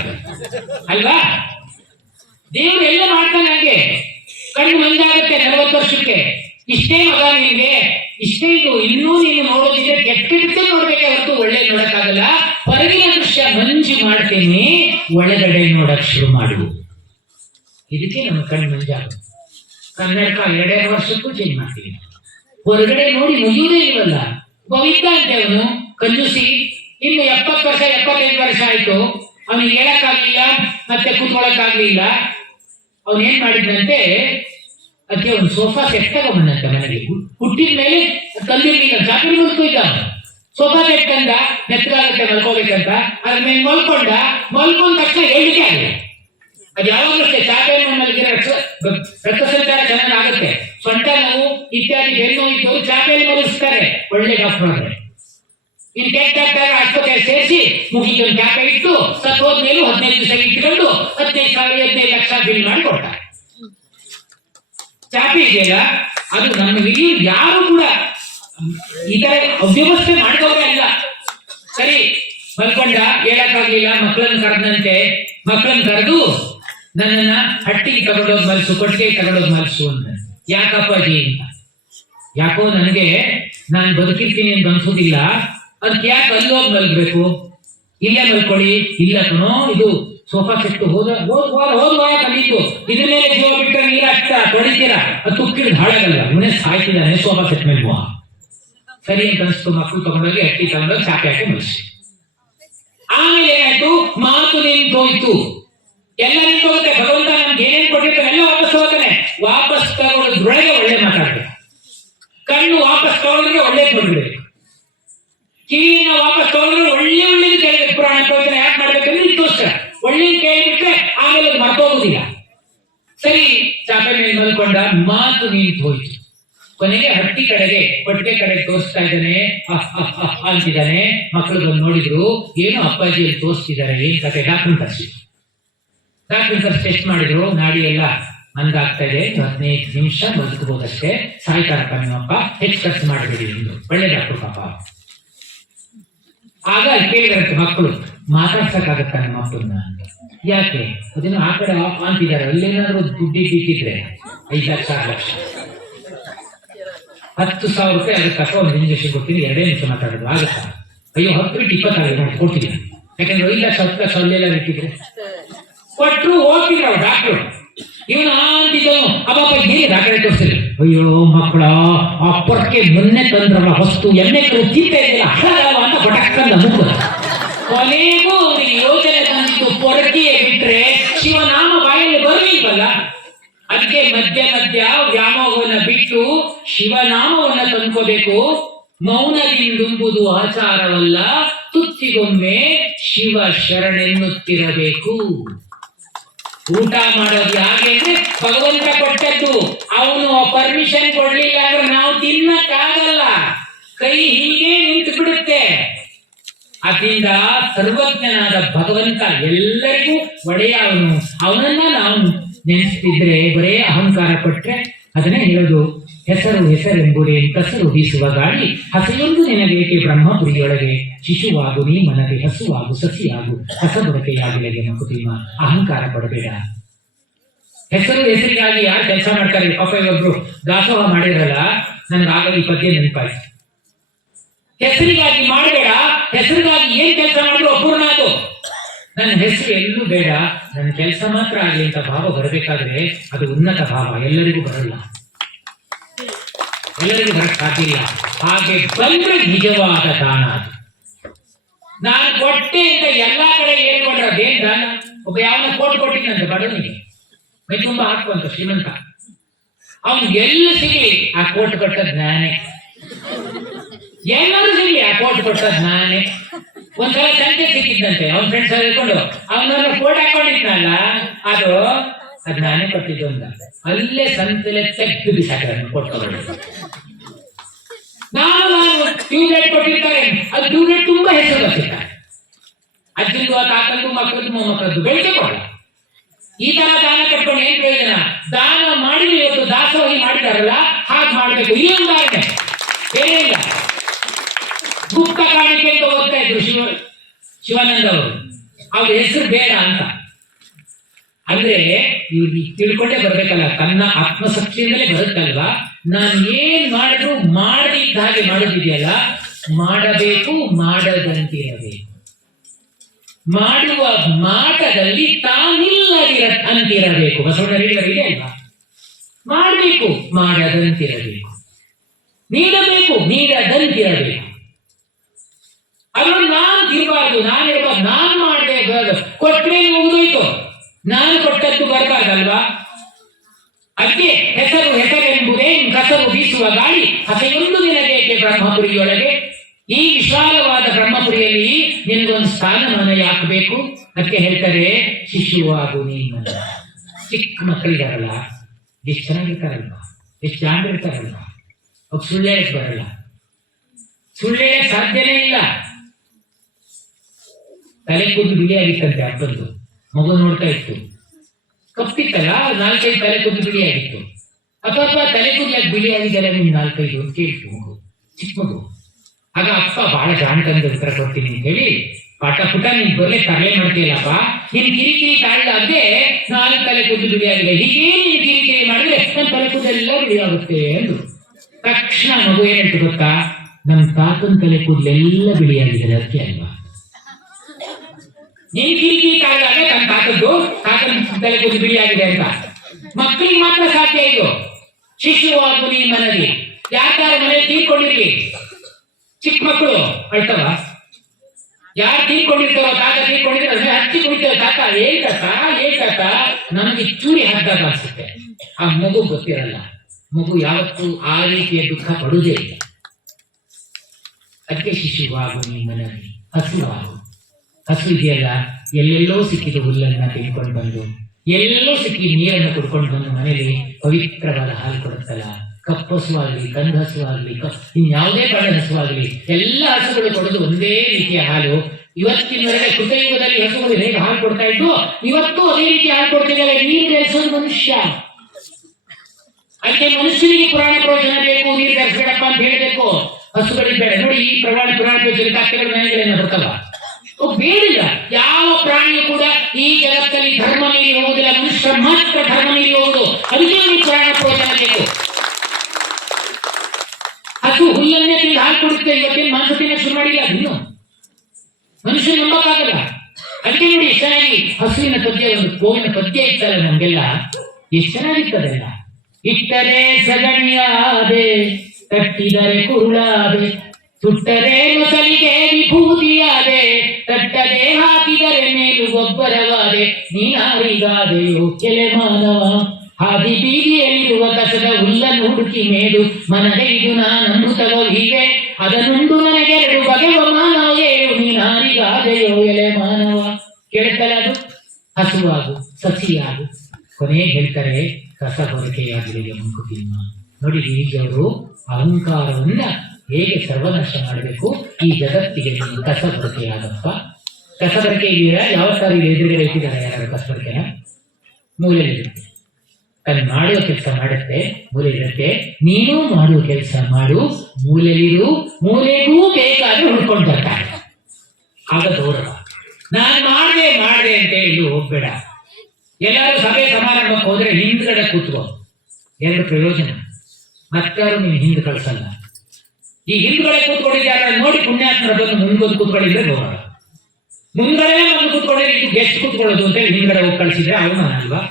ಅಲ್ವಾ? ದೇವ್ರು ಎಲ್ಲ ಮಾಡ್ತಾನೆ. ಹಾಗೆ ಕಣ್ಣು ಮಂದಾಗುತ್ತೆ 40 ವರ್ಷಕ್ಕೆ. ಇಷ್ಟೇ ಮಗ ನಿನ್ಗೆ, ಇಷ್ಟೇ ಇದು, ಇನ್ನೂ ನೀನು ನೋಡೋದಿದ್ರೆ ಕೆಟ್ಟಕ್ಕೆ ನೋಡ್ಬೇಕೆ ಹೊರತು ಒಳ್ಳೆ ನೋಡಕ್ಕಾಗಲ್ಲ. ಹೊರಗಿನ ದೃಶ್ಯ ಮಂಜು ಮಾಡ್ತೀನಿ, ಒಳಗಡೆ ನೋಡಕ್ ಶುರು ಮಾಡು. ಇದಕ್ಕೆ ನಮ್ಮ ಕಣ್ಣು ಮಂಜಾಗುತ್ತೆ. ಕನ್ನಡಕ 2 ವರ್ಷಕ್ಕೂ ಚೇಂಜ್ ಮಾಡ್ತೀವಿ. ಹೊರಗಡೆ ನೋಡಿ ಮುಗಿಯುವುದೇ ಇಲ್ವಲ್ಲ. ಭವಿದ್ದ ಅಂತೆ ಅವನು ಕಂಜೂಸಿ, ಇನ್ನು 70 ವರ್ಷ 75 ವರ್ಷ ಆಯ್ತು, ಅವನಿಗೆ ಹೇಳಕ್ಕಾಗ್ಲಿಲ್ಲ, ಮತ್ತೆ ಕೂತ್ಕೊಳಕ್ಕಾಗ್ಲಿಲ್ಲ. ಅವನೇನ್ ಮಾಡಿದ್ನಂತೆ, ಅದಕ್ಕೆ ಒಂದು ಸೋಫಾ ಸೆಟ್ ತಗೊಂಬಂದಂತೆ ಮನೆಗೆ. ಹುಟ್ಟಿದ ಮೇಲೆ ತಂದಿರ್ಲಿಲ್ಲ, ಚಾಕರಿ ಮಲ್ಕೊಯ್ದ. ಸೋಫಾ ಸೆಟ್ ತಂದ, ಮೆತ್ತಗಾಗುತ್ತೆ ಮಲ್ಕೋಬೇಕಂತ. ಅದ್ರ ಮೇಲೆ ಮಲ್ಕೊಂಡ ತಕ್ಷಣ ಹೇಳಿಕೆ ಆಗಿದೆ. ಅದು ಯಾವಾಗಲೂ ಚಾಪೆ ಮಲಗಿರೋ ರಕ್ತ ಸಂಚಾರ ಚೆನ್ನಾಗುತ್ತೆ. ಸೊಂಟ ನೋವು ಇತ್ಯಾದಿ ಬೆನ್ನು ಇದ್ದವರು ಚಾಪೆಯಲ್ಲಿ ಮಲಗಿಸ್ತಾರೆ, ಒಳ್ಳೆ ಡಾಕ್ಟರ್ ಆದ್ರೆ. ಇನ್ನು ಕೆಟ್ಟ ಡಾಕ್ಟರ್ ಆಸ್ಪತ್ರೆಗೆ ಸೇರಿಸಿ ಮುಗಿಗೆ ಒಂದು ಚಾಪೆ ಇಟ್ಟು ಸತ್ತು ಹೋದ್ಮೇಲೂ 15 ದಿವಸ ಇಟ್ಕೊಂಡು 15 ಲಕ್ಷ ಬಿಲ್ ಮಾಡಿ ಕೊಡ್ತಾರೆ. ಚಾಪೆ ಇದೆಯಲ್ಲ, ಅದು ನಮ್ಮ ಇಲ್ಲಿ ಯಾರು ಕೂಡ ಈ ತರ ಅವ್ಯವಸ್ಥೆ ಮಾಡಿದವರೇ ಅಲ್ಲ. ಸರಿ ಮಲ್ಕೊಂಡ, ಹೇಳಕ್ಕಾಗ್ಲಿಲ್ಲ, ಮಕ್ಕಳನ್ನು ಕರೆದಂತೆ. ಮಕ್ಕಳನ್ನು ಕರೆದು ನನ್ನನ್ನ ಹಟ್ಟಿಗೆ ತಗೊಂಡೋಗಿ ಮಲ್ಸು, ಕೊಟ್ಟಿಗೆ ತಗೊಂಡೋಗಿ ಮಲ್ಸು ಅಂತ. ಯಾಕಪ್ಪಾಜಿ ಅಂತ. ಯಾಕೋ ನನಗೆ ನಾನು ಬದುಕಿರ್ತೀನಿ ಅಂತ ಅನ್ಸೋದಿಲ್ಲ, ಅದಕ್ಕೆ ಯಾಕೆ ಅಲ್ಲೋಗಿ ಮಲ್ಬೇಕು, ಇಲ್ಲೇ ಮಲ್ಕೊಳ್ಳಿ. ಇಲ್ಲ ಕಣೋ, ಇದು ಸೋಫಾ ಸೆಟ್ ಹೋದ್ವಾರ ಕಲಿತು, ಇದ್ರ ಮೇಲೆ ಜೀವ ಬಿಟ್ಟರೆ ನೀರ ಹಾಕ್ತಾ ತೊಳಿತೀರಾ, ಅದು ತುಕ್ಕಿಡ್ ಹಾಳಾಗಲ್ಲ, ಇವನೇ ಸಾಯ್ತಿದ್ದಾನೆ ಸೋಫಾ ಸೆಟ್ ಮೇಲೆ. ಸರಿ ಅಂತ ಅನಿಸ್ತು. ಮಕ್ಕಳು ತಗೊಂಡೋಗಿ ಹಟ್ಟಿ ತಗೊಂಡೋಗಿ ಚಾಪೆ ಹಾಕಿ ಮಲ್ಸಿ. ಆಮೇಲೆ ಏನಾಯ್ತು, ಮಾತು ನಿಂತೋಯ್ತು. ಎಲ್ಲ ನಿಂತೋಗುತ್ತೆ. ಭಗವಂತ ನಮ್ಗೆ ಏನೇನು ಕೊಟ್ಟಿರ್ತಾನೆ ಎಲ್ಲ ವಾಪಸ್ ಹೋಗ್ತಾನೆ. ವಾಪಸ್ ತಗೊಳ್ಳೋದ್ರೊಳಗೆ ಒಳ್ಳೆ ಮಾತಾಡ್ಬೇಕು. ಕಣ್ಣು ವಾಪಸ್ ತಗೊಳ್ಳೋದ್ರೆ ಒಳ್ಳೆ ತೊಗೊಳ್ಬೇಕು. ಕಿವಿನ ವಾಪಸ್ ತಗೊಂಡ್ರೆ ಒಳ್ಳೆದು ಕೇಳಬೇಕು. ಪುರಾಣ ಪ್ರವಚನ ಯಾಕೆ ಮಾಡ್ಬೇಕಂದ್ರೆ ಇದಕ್ಕೋಸ್ಕರ. ಒಳ್ಳೆದು ಕೇಳಿಬಿಟ್ರೆ ಆಮೇಲೆ ಅದು ಮರ್ತೋಗುದಿಲ್ಲ. ಸರಿ, ಚಾಪೆ ಮೇಲೆ ಮಲ್ಕೊಂಡ, ಮಾತು ನಿಂತು ಹೋಯ್ತು. ಕೊನೆಗೆ ಹಟ್ಟಿ ಕಡೆಗೆ, ಕೊಟ್ಟಿಗೆ ಕಡೆಗೆ ತೋರಿಸ್ತಾ ಇದ್ದಾನೆ, ಅಂತಿದ್ದಾನೆ. ಮಕ್ಕಳು ಬಂದು ನೋಡಿದ್ರು, ಏನು ಅಪ್ಪಾಜಿಯಲ್ಲಿ ತೋರಿಸ್ತಿದ್ದಾರೆ, ಏನ್ ಕತೆ. ಡಾಕ್ಟರ್ ಕರ್ಸಿ ಟೆಸ್ಟ್ ಮಾಡಿದ್ರು, ನಾಡಿ ಎಲ್ಲ ಮಂದಾಗ್ತಾ ಇದೆ, 15 ನಿಮಿಷ ಬದುಕಬಹುದಷ್ಟೇ, ಸಾಯ್ತಾರಪ್ಪ ನಿಮ್ಮಪ್ಪ, ಹೆಚ್ಚು ಖರ್ಚು ಮಾಡಬೇಡಿ ಎಂದು. ಒಳ್ಳೆ ಡಾಕ್ಟರ್ ಪಾಪ. ಆಗ ಕೇಳಿದ್ರಂತೆ ಮಕ್ಕಳು, ಮಾತಾಡ್ಸಕ್ಕಾಗತ್ತ ನಮ್ಮ ಅಪ್ಪನ್ನ ಅಂತ. ಯಾಕೆ ಅದನ್ನ ಆ ಕಡೆ ಆಫ್ ಅಂತಿದ್ದಾರೆ, ಅಲ್ಲೇನಾದ್ರು ದುಡ್ಡಿ ಬಿಟ್ಟಿದ್ರೆ 5 ಲಕ್ಷ 6 ಲಕ್ಷ 10,000 ರೂಪಾಯಿ ಆಗುತ್ತ, ಒಂದು ಇಂಜೆಕ್ಷನ್ ಕೊಡ್ತೀನಿ 2 ನಿಮಿಷ ಮಾತಾಡೋದು ಆಗುತ್ತಾ? ಅಯ್ಯೋ 10 ಬಿಟ್ಟು 26 ಮಾಡಿ ಕೊಡ್ತೀನಿ, ಯಾಕಂದ್ರೆ 5 ಲಕ್ಷ 10 ಲಕ್ಷ ಅಲ್ಲೆಲ್ಲ ಇಟ್ಟಿದ್ರೆ ಕೊಟ್ಟರು ಹೋಗ್ತಿದ್ರು ಅವ್ರು ಡಾಕ್ಟ್ರು. ಇವನು ಅಂತಿದ್ದನು ಅಬ್ಬಪ್ಪ ಏನೇ ದಾಖಲೆ ತೋರಿಸಿದ್ರು. ಅಯ್ಯೋ ಮಕ್ಕಳ ಅಪ್ಪಕ್ಕೆ ಮೊನ್ನೆ ತಂದ್ರಲ್ಲ ಹೊಸ್ತು ಎಣ್ಣೆ ತಿಂತಾ ಇದೆಯಲ್ಲ ಹಳಗಲ್ಲ ಅಂತ ಪಟಕ್ಕಂದ ಮುಗ್ದ. ಕೊನೆಗೂ ಅವನಿಗೆ ಯೋಚನೆ ತಂದಿದ್ದು ಪೊರಕಿಯೇ ಬಿಟ್ರೆ ಶಿವನಾಮ ಬಾಯಲ್ಲಿ ಬರಲಿಲ್ವಲ್ಲ. ಅದಕ್ಕೆ ಮಧ್ಯ ಮಧ್ಯ ವ್ಯಾಮೋಹವನ್ನ ಬಿಟ್ಟು ಶಿವನಾಮವನ್ನ ತಂದ್ಕೋಬೇಕು. ಮೌನದಿಂದುಂಬುದು ಆಚಾರವಲ್ಲ, ತುತ್ತಿಗೊಮ್ಮೆ ಶಿವ ಶರಣೆನ್ನುತ್ತಿರಬೇಕು. ಊಟ ಮಾಡೋದು ಯಾಕೆ ಅಂದ್ರೆ ಭಗವಂತ ಕೊಟ್ಟದ್ದು, ಅವನು ಪರ್ಮಿಷನ್ ಕೊಡ್ಲಿಲ್ಲ ಅಂದ್ರೆ ನಾವು ತಿನ್ನಕ್ಕಾಗಲ್ಲ, ಕೈ ಹೀಗೆ ನಿಂತು ಬಿಡುತ್ತೆ. ಅದರಿಂದ ಸರ್ವಜ್ಞನಾದ ಭಗವಂತ ಎಲ್ಲರಿಗೂ ಒಡೆಯ ಅವನು. ಅವನನ್ನ ನಾವು ನೆನೆಸ್ತಿದ್ರೆ ಬರೇ ಅಹಂಕಾರ ಪಟ್ರೆ ಅದನ್ನೇ ಹೇಳೋದು. ಹೆಸರೆಂಬುದೇ ಕಸರು ಬೀಸುವ ಗಾಳಿ, ಹಸೆಯೊಂದು ನಿನಗೇಕೆ ಬ್ರಹ್ಮಪುರಿಯೊಳಗೆ, ಶಿಶುವಾಗು ನೀ ಮನಗೆ ಹಸುವಾಗು ಸಸಿಯಾಗು ಹಸಬುಡಕೆಯಾಗಲಿಗೆ ಮಕುತಿಮ್ಮ. ಅಹಂಕಾರ ಪಡಬೇಡ. ಹೆಸರಿಗಾಗಿ ಯಾರು ಕೆಲಸ ಮಾಡ್ತಾರೆ? ಪಾಪ ಒಬ್ರು ದಾಸೋಹ ಮಾಡಿರಲ್ಲ, ನನ್ಗಾಗಲಿ ಈ ಪದ್ಯ ನೆನಪಾಯ್ತು. ಹೆಸರಿಗಾಗಿ ಮಾಡಬೇಡ, ಹೆಸರಿಗಾಗಿ ಏನ್ ಕೆಲಸ ಮಾಡಿದ್ರು ಅಪೂರ್ಣ ಅದು. ನನ್ನ ಹೆಸರು ಎಲ್ಲೂ ಬೇಡ, ನನ್ನ ಕೆಲಸ ಮಾತ್ರ ಆಗಲಿ ಅಂತ ಭಾವ ಬರಬೇಕಾದ್ರೆ ಅದು ಉನ್ನತ ಭಾವ. ಎಲ್ಲರಿಗೂ ಬರಲ್ಲ, ಎಲ್ಲರಿಗೂ ಬರಕ್ ಸಾಧ್ಯ ಇಲ್ಲ. ಹಾಗೆ ಬಂದ್ರೆ ನಿಜವಾದ ದಾನ ಅದು. ನಾನು ಕೊಟ್ಟೆ ಅಂತ ಎಲ್ಲಾ ಕಡೆ ಹೇಳ್ಕೊಂಡ್ರೆ ಅದೇನ್ ದಾನ? ಒಬ್ಬ ಯಾವನ ಕೋಟ್ ಕೊಟ್ಟಿದ್ದಂತೆ ಬಡವನಿಗೆ, ಮೈ ತುಂಬಾ ಹಾಕುವಂತ ಶ್ರೀಮಂತ, ಅವನ್ ಎಲ್ಲ ಸಿಗ್ಲಿ ಆ ಕೋಟ್ ಕೊಟ್ಟದ್ ನಾನೇ, ಎಲ್ಲರೂ ಸಿಗ್ಲಿ ಆ ಕೋಟ್ ಕೊಟ್ಟದ್ ನಾನೇ. ಒಂದ್ಸಲ ಸಂತೆ ಸಿಕ್ಕಿದ್ದಂತೆ, ಅವನ ಫ್ರೆಂಡ್ಸ್ ಹೇಳ್ಕೊಂಡು ಅವನನ್ನ ಕೋಟ್ ಹಾಕೊಂಡಿದ್ನಲ್ಲ ಅದು ನಾನೇ ಕೊಟ್ಟಿದ್ದು ಅಂತ. ಅಲ್ಲೇ ಸಂತೆಲೆ ತೆಗೆದು ಬಿಸಾಕ ಕೊಟ್ಟು ನಾನು ಟ್ಯೂಬ್ಲೈಟ್ ಕೊಟ್ಟಿರ್ತಾರೆ, ಅದು ಟ್ಯೂಬ್ಲೈಟ್ ತುಂಬಾ ಹೆಸರು ಬರ್ತಿರ್ತಾರೆ. ಅಜ್ಜಿಂದು ತಾತಂದು ಮಕ್ಕಳದ್ದು ಮೊಮ್ಮಕ್ಕಳದ್ದು ಬೆಳಿಗ್ಗೆ ಕೊಡಲ್ಲ. ಈ ತರ ದಾನ ಕಟ್ಕೊಂಡು ಏನ್ ಪ್ರಯೋಜನ? ದಾನ ಮಾಡಿದ್ರೆ ಇವತ್ತು ದಾಸೋಹಿ ಮಾಡಿದಾರಲ್ಲ ಹಾಗೆ ಮಾಡ್ಬೇಕು. ಈ ಉದಾಹರಣೆ ಬೇರೆ ಇಲ್ಲ. ಗುಪ್ತ ಕಾಣಿಕೆ ಅಂತ ಓದ್ತಾ ಇದ್ರು ಶಿವಾನಂದ ಅವರು, ಅವ್ರ ಹೆಸರು ಬೇಡ ಅಂತ. ಅಂದ್ರೆ ಇವ್ರಿಗೆ ತಿಳ್ಕೊಂಡೇ ಬರ್ಬೇಕಲ್ಲ, ತನ್ನ ಆತ್ಮಶಕ್ತಿಯಿಂದಲೇ ಬರುತ್ತಲ್ವಾ. ನಾನು ಏನ್ ಮಾಡಿದ್ರು ಮಾಡದಿದ್ದ ಹಾಗೆ ಮಾಡೋದಿದೆಯಲ್ಲ, ಮಾಡಬೇಕು, ಮಾಡದಂತಿರಬೇಕು. ಮಾಡುವ ಮಾಟದಲ್ಲಿ ತಾನಿಲ್ಲದಿರಂತಿರಬೇಕು. ಬಸವಣ್ಣ ಇದೆ ಅಲ್ವಾ? ಮಾಡಬೇಕು, ಮಾಡದಂತಿರಬೇಕು. ನೀಡಬೇಕು, ನೀಡದಂತಿರಬೇಕು. ಅದ್ರಲ್ಲಿ ನಾನು ಇರಬಾರ್ದು, ನಾನು ಮಾಡದೆ ಕೊಟ್ಟರೆ ಮುಗಿದೋಯ್ತು, ನಾನು ಕೊಟ್ಟದ್ದು ಬರಬಾರ್ದಲ್ವಾ. ಅದಕ್ಕೆ ಹೆಸರೆಂಬುದೇ ಕಸರು ಬೀಸುವ ಗಾಳಿ, ಹಸೆಯೊಂದು ನಿನಗೇಕೆ ಬ್ರಹ್ಮಪುರಿಯೊಳಗೆ. ಈ ವಿಶಾಲವಾದ ಬ್ರಹ್ಮಪುರಿಯಲ್ಲಿ ನಿನಗೊಂದು ಸ್ಥಾನಮಾನ ಯಾಕಬೇಕು? ಅದಕ್ಕೆ ಹೇಳ್ತಾರೆ ಶಿಶುವಾಗು ನೀ ಮನ. ಚಿಕ್ಕ ಮಕ್ಕಳಿದಾರಲ್ಲ, ಎಷ್ಟು ಚೆನ್ನಾಗಿರ್ತಾರಲ್ವಾ, ಎಷ್ಟು ಜಾಣಿರ್ತಾರಲ್ವಾ, ಅವ್ ಸುಳ್ಳು ಹೇಳಕ್ ಬರಲ್ಲ, ಸುಳ್ಳು ಹೇಳಕ್ ಸಾಧ್ಯನೇ ಇಲ್ಲ. ತಲೆ ಕೂದಲು ಬಿಳಿಯಾಗಿತ್ತಂತೆ ಅಪ್ಪಂದು, ಮಗು ನೋಡ್ತಾ ಇತ್ತು, ಕಪ್ಪಿತ್ತಲ್ಲ 4-5 ತಲೆ ಕೂದಲು ಬಿಳಿಯಾಗಿತ್ತು. ಅಪ್ಪ ತಲೆ ಕೂದಲು ಯಾಕೆ ಬಿಳಿಯಾಗಿದ್ದಲ್ಲ ನಿಮ್ಗೆ 4-5 ಅಂತ ಕೇಳ್ತು ಮಗು, ಚಿಕ್ಕ ಮಗು. ಆಗ ಅಪ್ಪ ಬಹಳ ಜಾಣಕಂದ ಉತ್ತರ ಕೊಡ್ತೀನಿ ಅಂತ ಹೇಳಿ, ಪಾಠ ಪುಟ ನೀನ್ ಬರ್ಲೆ ತರಲೆ ಮಾಡ್ತೀಯಲ್ಲಪ್ಪ, ನೀನ್ ಕಿರಿಕಿರಿ ತಾಳಲಾಗದೆ 4 ತಲೆ ಕೂದಲು ಬಿಳಿಯಾಗಿದೆ, ಹೀಗೆ ನೀನು ಕಿರಿಕಿರಿ ಮಾಡಿದ್ರೆ ನನ್ನ ತಲೆ ಕೂದಲೆಲ್ಲ ಬಿಳಿಯಾಗುತ್ತೆ ಅಂದ್ರು. ತಕ್ಷಣ ಮಗು ಏನ್ ಹೇಳ್ತು ಗೊತ್ತಾ? ನಮ್ಮ ತಾತನ ತಲೆ ಕೂದಲೆಲ್ಲ ಬಿಳಿಯಾಗಿದೆ, ಅದಕ್ಕೆ ಅಲ್ವಾ. ನೀನ್ ಕಿರಿಕಿರಿ ತಾಳಲಾಗ ತನ್ನ ತಾತನ ತಲೆ ಕೂದಲು ಬಿಳಿಯಾಗಿದೆ ಅಂತ. ಮಕ್ಕಳಿಗೆ ಮಾತ್ರ ಸಾಧ್ಯ ಇದು. ಶಿಶುವಾಗು ನೀ ಮನದಿ. ಯಾರ ಮನೆ ತೀರ್ಕೊಂಡಿರ್ಲಿ, ಚಿಕ್ಕ ಮಕ್ಕಳು ಅಳ್ತವ, ಯಾರು ತೀರ್ಕೊಂಡಿರ್ತಾರೋ, ತಾತ ತೀರ್ಕೊಂಡಿರ್ತಾರೆ ಹಚ್ಚಿ ಕುಡಿತೇವೆ, ತಾತ ಏನ್ ನಮಗೆ ಚೂರಿ ಹಾಕಿದಾಗ ಅನ್ಸುತ್ತೆ. ಆ ಮಗು ಗೊತ್ತಿರಲ್ಲ, ಮಗು ಯಾವತ್ತೂ ಆ ರೀತಿಯ ದುಃಖ ಪಡುವುದೇ ಇಲ್ಲ. ಅದಕ್ಕೆ ಶಿಶುವಾಗು ನೀ ಮನದಿ, ಹಸುವಾಗು. ಹಸು ಇದೆಯಲ್ಲ, ಎಲ್ಲೆಲ್ಲೋ ಸಿಕ್ಕಿದ ಹುಲ್ಲನ್ನ ತಿಳ್ಕೊಂಡು ಬಂದು, ಎಲ್ಲೆಲ್ಲೋ ಸಿಕ್ಕಿ ನೀರನ್ನು ಕುಡ್ಕೊಂಡು ಬಂದು ಮನೇಲಿ ಪವಿತ್ರವಾದ ಹಾಲು ಕೊಡುತ್ತಲ್ಲ. ಕಪ್ಪು ಹಸುವಾಗಲಿ, ಗಂಧ ಹಸುವಾಗಲಿ, ಇನ್ಯಾವುದೇ ಬಣ್ಣದ ಹಸುವಾಗಲಿ, ಎಲ್ಲ ಹಸುಗಳು ಕೊಡೋದು ಒಂದೇ ರೀತಿಯ ಹಾಲು. ಇವತ್ತಿನವರೆಗೆ ಕೃತಯುಗದಲ್ಲಿ ಹಸುಗಳು ಹೇಗೆ ಹಾಲು ಕೊಡ್ತಾ ಇದ್ದು, ಇವತ್ತು ಅದೇ ರೀತಿ ಹಾಲು ಕೊಡ್ತಿದ್ದಾರೆ. ನೀರು ಬೆಳೆಸೋದು ಮನುಷ್ಯ. ಅದಕ್ಕೆ ಮನುಷ್ಯನಿಗೆ ಪುರಾಣ ಪ್ರವಚನ ಬೇಕು, ನೀರು ಬೆಳೆಸಬೇಡಪ್ಪ ಅಂತ ಹೇಳಬೇಕು, ಹಸುಗಳಿಗೆ ಬೇಡ. ನೋಡಿ, ಈ ಪುರಾಣ ಪ್ರವಚನ ಕಾಕೆಗಳ ಮನೆಗಳೇನ ಬರ್ತಲ್ಲ, ಬೇಡಿಲ್ಲ. ಯಾವ ಪ್ರಾಣಿಯು ಕೂಡ ಈ ಜಗತ್ತಲ್ಲಿ ಧರ್ಮ ಮೀರಿ ಹೋಗುವುದಿಲ್ಲ, ಮನುಷ್ಯ ಮಾತ್ರ ಧರ್ಮ ಮೀರಿ ಹೋಗುವುದು. ಅದಕ್ಕೆ ನೀವು ಪ್ರಾಣ ಪ್ರಯೋಜನ ಬೇಕು. ಹಸು ಹುಲ್ಲನ್ನೇ ತಿಂದು ಹಾಲು ಕೊಡುತ್ತೆ, ಇವತ್ತೇನು ಮಾಂಸ ತಿನ್ನ ಶುರು ಮಾಡಿಲ್ಲ. ಇನ್ನು ಮನುಷ್ಯ ನಂಬಕ್ಕಾಗಲ್ಲ. ಅದಕ್ಕೆ ನೋಡಿ ಎಷ್ಟು ಚೆನ್ನಾಗಿ ಹಸುವಿನ ಪದ್ಯ, ಒಂದು ಗೋವಿನ ಪದ್ಯ ಇತ್ತಲ್ಲ ನಮ್ಗೆಲ್ಲ, ಎಷ್ಟು ಚೆನ್ನಾಗಿರ್ತದೆಲ್ಲ. ಇಟ್ಟರೆ ಸಗಣಿಯಾದೆ, ಕಟ್ಟಿದರೆ ಕುರುಳಾದೆ, ಸುಟ್ಟರೆ ಮೊಸಲಿಗೆ ವಿಭೂತಿಯಾದೆ, ತಟ್ಟದೆ ಹಾಕಿದರೆ ಮೇಲು ಗೊಬ್ಬರವಾದೆ, ನೀನಾರಿಗಾದೆಯೋ ಕೆಲೆ ಮಾನವ. ಹಾದಿ ಬೀದಿಯಲ್ಲಿರುವ ಕಸದ ಹುಲ್ಲನ್ನು ಹುಡುಕಿ ಮೇದು ಮನಗೈದು ನಾನಂಬುತ್ತವೋ ಹೀಗೆ, ಅದನ್ನುಂಡು ನನಗೆರಡು ಬಗೆವ ಮಾನವೇ, ನೀನಾರಿಗಾದೆಯೋ ಎಲೆ ಮಾನವ. ಕೇಳ್ತಲ್ಲ, ಅದು ಹಸುವಾಗು, ಸಸಿಯಾಗು. ಕೊನೆ ಹೇಳ್ತಾರೆ ಕಸ ಹೊರಕೆಯಾಗಿದೆ ಮಂಕುತಿಮ್ಮ. ನೋಡಿ ಹೀಗೆಯವರು ಅಹಂಕಾರವನ್ನ ಹೇಗೆ ಸರ್ವನಾಶ ಮಾಡಬೇಕು ಈ ಜಗತ್ತಿಗೆ. ನೀವು ಕಸ ಹೊರಕೆಯಾಗಪ್ಪ. ಕಸ ಹೊರಕೆ ಇದೀರಾ? ಯಾವ ಸಾರಿ ಎದುರುಗಡೆ ಇಟ್ಟಿದ್ದಾರೆ ಯಾರು ಕಸಬರಿಕೆನ? ಮೂಲೆಯಲ್ಲಿರುತ್ತೆ. ಅಲ್ಲಿ ಮಾಡುವ ಕೆಲಸ ಮಾಡುತ್ತೆ, ಮೂಲೆ ಇರುತ್ತೆ. ನೀನು ಮಾಡುವ ಕೆಲಸ ಮಾಡು, ಮೂಲೆಯಲ್ಲಿರು. ಮೂಲೆಗೂ ಬೇಕಾದ್ರೆ ಹುಡ್ಕೊಂಡು ಬರ್ತಾರೆ. ಆಗ ಗೌರವ. ನಾನು ಮಾಡಿದೆ ಅಂತ ಹೇಳಿ ಹೋಗ್ಬೇಡ. ಎಲ್ಲರೂ ಸಭೆ ಸಮಾರಂಭಕ್ಕೆ ಹೋದ್ರೆ ಹಿಂದ್ಗಡೆ ಕೂತ್ಕೋ. ಎರಡು ಪ್ರಯೋಜನ. ಮತ್ತಾರು ನೀನು ಹಿಂದೆ ಕಳಿಸಲ್ಲ. ಈ ಹಿಂದ್ಗಡೆ ಕೂತ್ಕೊಂಡಿದ್ಯಾರ ನೋಡಿ ಪುಣ್ಯಾತ್ಮರ ಬಂದು ಮುಂದೊಂದು ಕೂತ್ಕೊಂಡಿದ್ರೆ ಗೌರವ. ಮುಂದ್ಗಡೆ ಒಂದು ಕೂತ್ಕೊಂಡಿದ್ರೆ ಇದು ಗೆಸ್ಟ್ ಕೂತ್ಕೊಳ್ಳೋದು ಅಂತೇಳಿ ಹಿಂದ್ಗಡೆ ಹೋಗಿ ಕಳಿಸಿದ್ರೆ ಅವಮಾನ ಅಲ್ವಾ?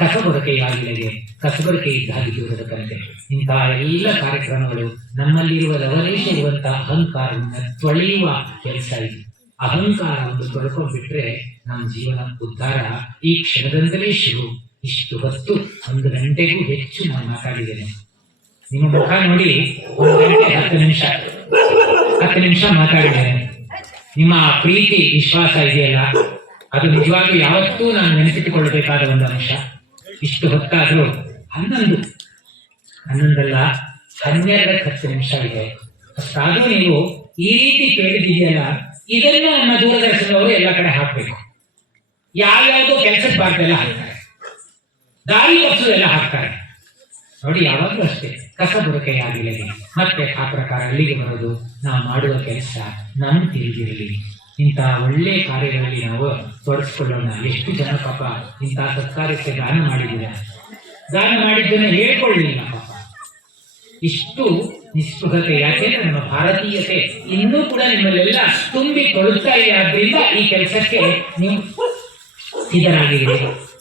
ಕಸಬರಕೆಯಾಗಿಲೆಗೆ ಕಸಬರಕೆ ಇದ್ದಾಗಿ ದೂರದ ಕನತೆ. ಇಂತಹ ಎಲ್ಲ ಕಾರ್ಯಕ್ರಮಗಳು ನಮ್ಮಲ್ಲಿರುವ ಲವಲೇಶ ಇರುವಂತಹ ಅಹಂಕಾರವನ್ನು ತೊಳೆಯುವ ಕೆಲಸ ಇದೆ. ಅಹಂಕಾರ ಒಂದು ತೊಳ್ಕೊಂಡ್ಬಿಟ್ರೆ ನಮ್ಮ ಜೀವನ ಉದ್ಧಾರ ಈ ಕ್ಷಣದಿಂದಲೇ ಶುರು. ಇಷ್ಟು ಹೊತ್ತು 1 ಗಂಟೆಗೂ ಹೆಚ್ಚು ನಾನು ಮಾತಾಡಿದ್ದೇನೆ. ನಿಮ್ಮ ಮುಖ ನೋಡಿ 1 ಗಂಟೆ 10 ನಿಮಿಷ ಮಾತಾಡಿದ್ದೇನೆ. ನಿಮ್ಮ ಪ್ರೀತಿ ವಿಶ್ವಾಸ ಇದೆಯಲ್ಲ, ಅದು ನಿಜವಾಗ್ಲೂ ಯಾವತ್ತೂ ನಾನು ನೆನಪಿಟ್ಟುಕೊಳ್ಳಬೇಕಾದ ಒಂದು ಅಂಶ. ಇಷ್ಟು ಹೊತ್ತಾದರೂ 11 ಅಲ್ಲ 12ಕ್ಕೆ 10 ನಿಮಿಷ ಇದೆ. ಅಷ್ಟಾದ್ರೂ ನೀವು ಈ ರೀತಿ ಕೇಳಿದೆಯಲ್ಲ, ಇದನ್ನ ನಮ್ಮ ದೂರದರ್ಶನವರು ಎಲ್ಲ ಕಡೆ ಹಾಕ್ಬೇಕು. ಯಾವ್ಯಾವುದೋ ಕೆಲಸಕ್ಕೆ ಬಾರ್ದೆಲ್ಲ ಹಾಕ್ತಾರೆ, ದಾರಿ ತಪ್ಪಿಸೋದೆಲ್ಲ ಹಾಕ್ತಾರೆ. ನೋಡಿ ಯಾವಾಗಲೂ ಅಷ್ಟೇ ಕಸ ಬುಡಕೆಯಾಗಿರಲಿ. ಮತ್ತೆ ಆ ಪ್ರಕಾರ ಅಲ್ಲಿಗೆ ಬರೋದು. ನಾವು ಮಾಡುವ ಕೆಲಸ ನಮ್ಮ ತಿಳಿದಿರಲಿ. ಇಂತಹ ಒಳ್ಳೆ ಕಾರ್ಯಗಳಲ್ಲಿ ನಾವು ತೊಡಗಿಸ್ಕೊಳ್ಳೋಣ. ಎಷ್ಟು ಜನ ಪಾಪ ಇಂತಹ ಸತ್ಕಾರ್ಯಕ್ಕೆ ದಾನ ಮಾಡಿದ್ದಾರೆ. ದಾನ ಮಾಡಿದ್ದನ್ನು ಹೇಳ್ಕೊಳ್ಳಿಲ್ಲ ಪಾಪ. ಇಷ್ಟು ನಿಸ್ಪೃಹತೆ. ಯಾಕೆಂದ್ರೆ ನಮ್ಮ ಭಾರತೀಯತೆ ಇನ್ನೂ ಕೂಡ ನಿಮ್ಮಲ್ಲೆಲ್ಲ ತುಂಬಿ ತೊಳುತ್ತಾ ಇದೆ. ಆದ್ರಿಂದ ಈ ಕೆಲಸಕ್ಕೆ ನೀವು ಸಿದ್ಧರಾಗಿದ್ದೀರಿ.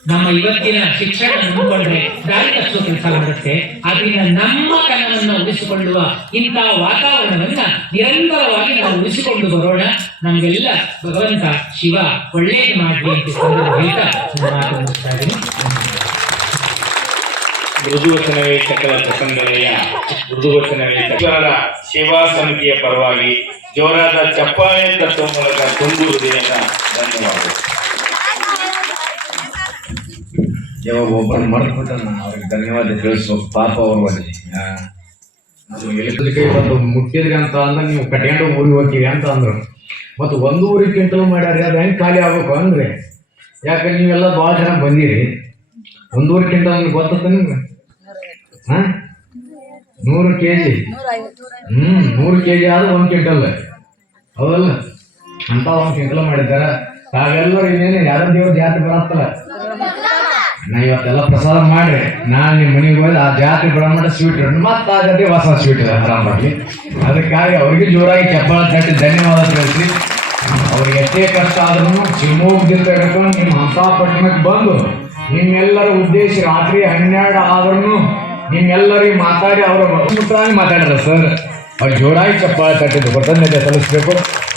ನಮ್ಮ ಇವತ್ತಿನ ಶಿಕ್ಷಣ ನಂಬಿಕೊಂಡ್ರೆ ದಾರಿ ತಪ್ಪಿಸೋ ಕೆಲಸ ಮಾಡುತ್ತೆ. ಆದ್ರಿಂದ ನಮ್ಮ ಕನವನ್ನು ಉಳಿಸಿಕೊಳ್ಳುವ ಇಂತಹ ವಾತಾವರಣವನ್ನ ನಿರಂತರವಾಗಿ ನಾವು ಉಳಿಸಿಕೊಂಡು ಬರೋಣ. ನಮಗೆಲ್ಲ ಭಗವಂತ ಶಿವ ಒಳ್ಳೇದು ಮಾಡಲಿ ಅಂತ ಹೇಳ್ತಾ ಮಾತು ಮುಗಿಸ್ತಾ ಇದ್ದೀನಿ. ಮೃದುವಚನವೇ ಸಕಲ ಪ್ರಸಂಗನೆಯ ಮೃದುವಚನವೇ ಸಕಲ ಸೇವಾ ಸಮಿತಿಯ ಪರವಾಗಿ ಜೋರಾದ ಚಪ್ಪಾಳೆ ತಟ್ಟುವ ಮೂಲಕ ತುಂಬು ಹೃದಯದ ಧನ್ಯವಾದ. ಯಾವಾಗ ಒಬ್ಬರು ಮರೆತುಬಿಟ್ಟ ನಾನು ಅವ್ರಿಗೆ ಧನ್ಯವಾದ ತಿಳಿಸ್ಬೇಕು. ಪಾಪ ಅವ್ರ ಬಳಿ ಅದು ಎಲೆಕ್ಟ್ರಿಕೈ ಬಂದು ಮುಟ್ಟಿದ್ರಿ ಅಂತ ಅಂದ್ರೆ ನೀವು ಕಟ್ಕೊಂಡು ಊರಿಗೆ ಹೋಗ್ತೀವಿ ಅಂತ ಅಂದ್ರು. ಮತ್ತು 1 ಊರಿಗೆ ಕ್ವಿಂಟಲ್ ಮಾಡ್ಯಾರ. ಅದು ಹೆಂಗೆ ಖಾಲಿ ಆಗ್ಬೇಕು ಅಂದ್ರೆ, ಯಾಕಂದ್ರೆ ನೀವೆಲ್ಲ ಭಾಳ ಜನ ಬಂದಿರಿ. 1 ಊರಿಗೆ ಕ್ವಿಂಟಲ್ ಅಂದ್ರೆ ಗೊತ್ತ ನಿಮ್ಗೆ? 100 kg 100 kg ಆದ್ರೆ 1 ಕ್ವಿಂಟಲ್ ಹೌದಲ್ಲ? ಅಂತ 1 ಕ್ವಿಂಟಲ್ ಮಾಡಿದ್ದಾರೆ. ತಾವೆಲ್ಲರೂ ಇನ್ನೇನು ಯಾರೋ ದೇವ್ರ ಜಾತ್ರೆ ಬರತ್ತಲ್ಲ, ನಾ ಇವತ್ತೆಲ್ಲ ಪ್ರಸಾದ ಮಾಡ್ರಿ. ನಾನು ನಿಮ್ಮ ಮನೆಗೆ ಹೋಗಿ ಆ ಜಾತ್ರೆ ಬ್ರಾಹ್ಮಣ ಸ್ವೀಟ್ ಮತ್ತೆ ಆ ಜೊತೆ ಹೊಸ ಸ್ವೀಟ್ ಆರಾಮ ಮಾಡಲಿ. ಅದಕ್ಕಾಗಿ ಅವ್ರಿಗೆ ಜೋರಾಗಿ ಚಪ್ಪಾಳ ತಟ್ಟಿ ಧನ್ಯವಾದ ತಿಳಿಸಿ. ಅವ್ರಿಗೆ ಎಷ್ಟೇ ಕಷ್ಟ ಆದ್ರೂ ಶಿವಮೊಗ್ಗದಿಂದ ಹಿಡ್ಕೊಂಡು ನಿಮ್ಮ ಹಂಸಾಪಟ್ಟಣಕ್ಕೆ ಬಂದು ನಿಮ್ಮೆಲ್ಲರ ಉದ್ದೇಶ ರಾತ್ರಿ 12 ಆದ್ರೂ ನಿಮ್ಮೆಲ್ಲರಿಗೆ ಮಾತಾಡಿ ಅವರ ಮುಖವಾಗಿ ಮಾತಾಡಿದ್ರು ಸರ್. ಅವ್ರು ಜೋರಾಗಿ ಚಪ್ಪಾಳ ತಟ್ಟಿದ್ದು ಕೃತಜ್ಞತೆ ಸಲ್ಲಿಸಬೇಕು.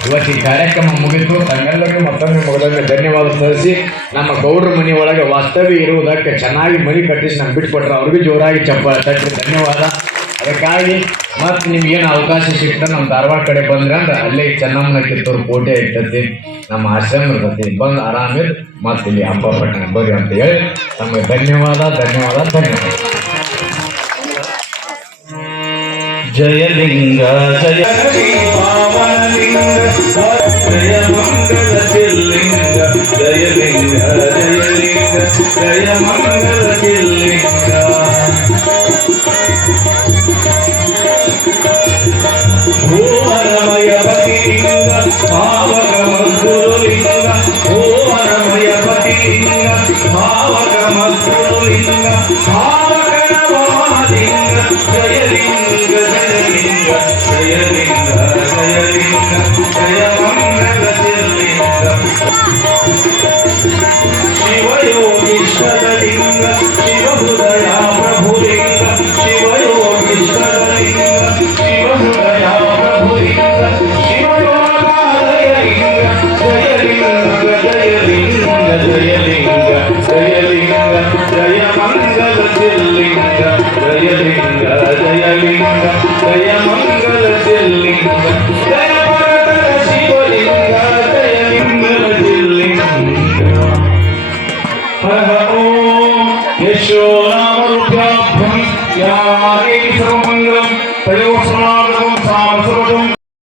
ಇವತ್ತು ಈ ಕಾರ್ಯಕ್ರಮ ಮುಗಿತು. ತಮ್ಮೆಲ್ಲರಿಗೂ ಮತ್ತೊಮ್ಮೆ ಮೊದಲನೇ ಧನ್ಯವಾದ ಸಲ್ಲಿಸಿ, ನಮ್ಮ ಗೌಡ್ರ ಮನೆ ಒಳಗೆ ವಾಸ್ತವ್ಯ ಇರುವುದಕ್ಕೆ ಚೆನ್ನಾಗಿ ಮನೆ ಕಟ್ಟಿಸಿ ನಮ್ಗೆ ಬಿಟ್ಕೊಟ್ರೆ ಅವ್ರಿಗೂ ಜೋರಾಗಿ ಚಪ್ಪಾಳ ತಟ್ಟಿ ಧನ್ಯವಾದ. ಅದಕ್ಕಾಗಿ ಮತ್ತು ನಿಮ್ಗೇನು ಅವಕಾಶ ಸಿಕ್ತ ನಮ್ಮ ಧಾರವಾಡ ಕಡೆ ಬಂದ್ರೆ ಅಂದ್ರೆ ಅಲ್ಲೇ ಚೆನ್ನಮ್ಮನ ಕಿತ್ತೂರು ಕೋಟೆ ಇರ್ತೈತಿ, ನಮ್ಮ ಆಶ್ರಮ ಇರ್ತೈತಿ. ಬಂದು ಆರಾಮಿದ್ದು ಮತ್ತೆ ಇಲ್ಲಿ ಹಂಪಪಟ್ಟಣ ಬರ್ರಿ ಅಂತ ಹೇಳಿ ನಮಗೆ ಧನ್ಯವಾದ. ಜಯಲಿಂಗ ಜಯ ಪಾವನಲಿಂಗ ಜಯ ಮಂಗಳ ಚಿಲ್ಲಿಂಗ ಜಯಲಿಂಗ ಜಯಲಿಂಗ ಜಯ ಮಂಗಳ ಚಿಲ್ಲಿಂಗ ಭೂವನಮಯ ಪತಿಲಿಂಗ ಪಾವಕ ಜಯಲಿಂಗ ಜಯಲಿಂಗ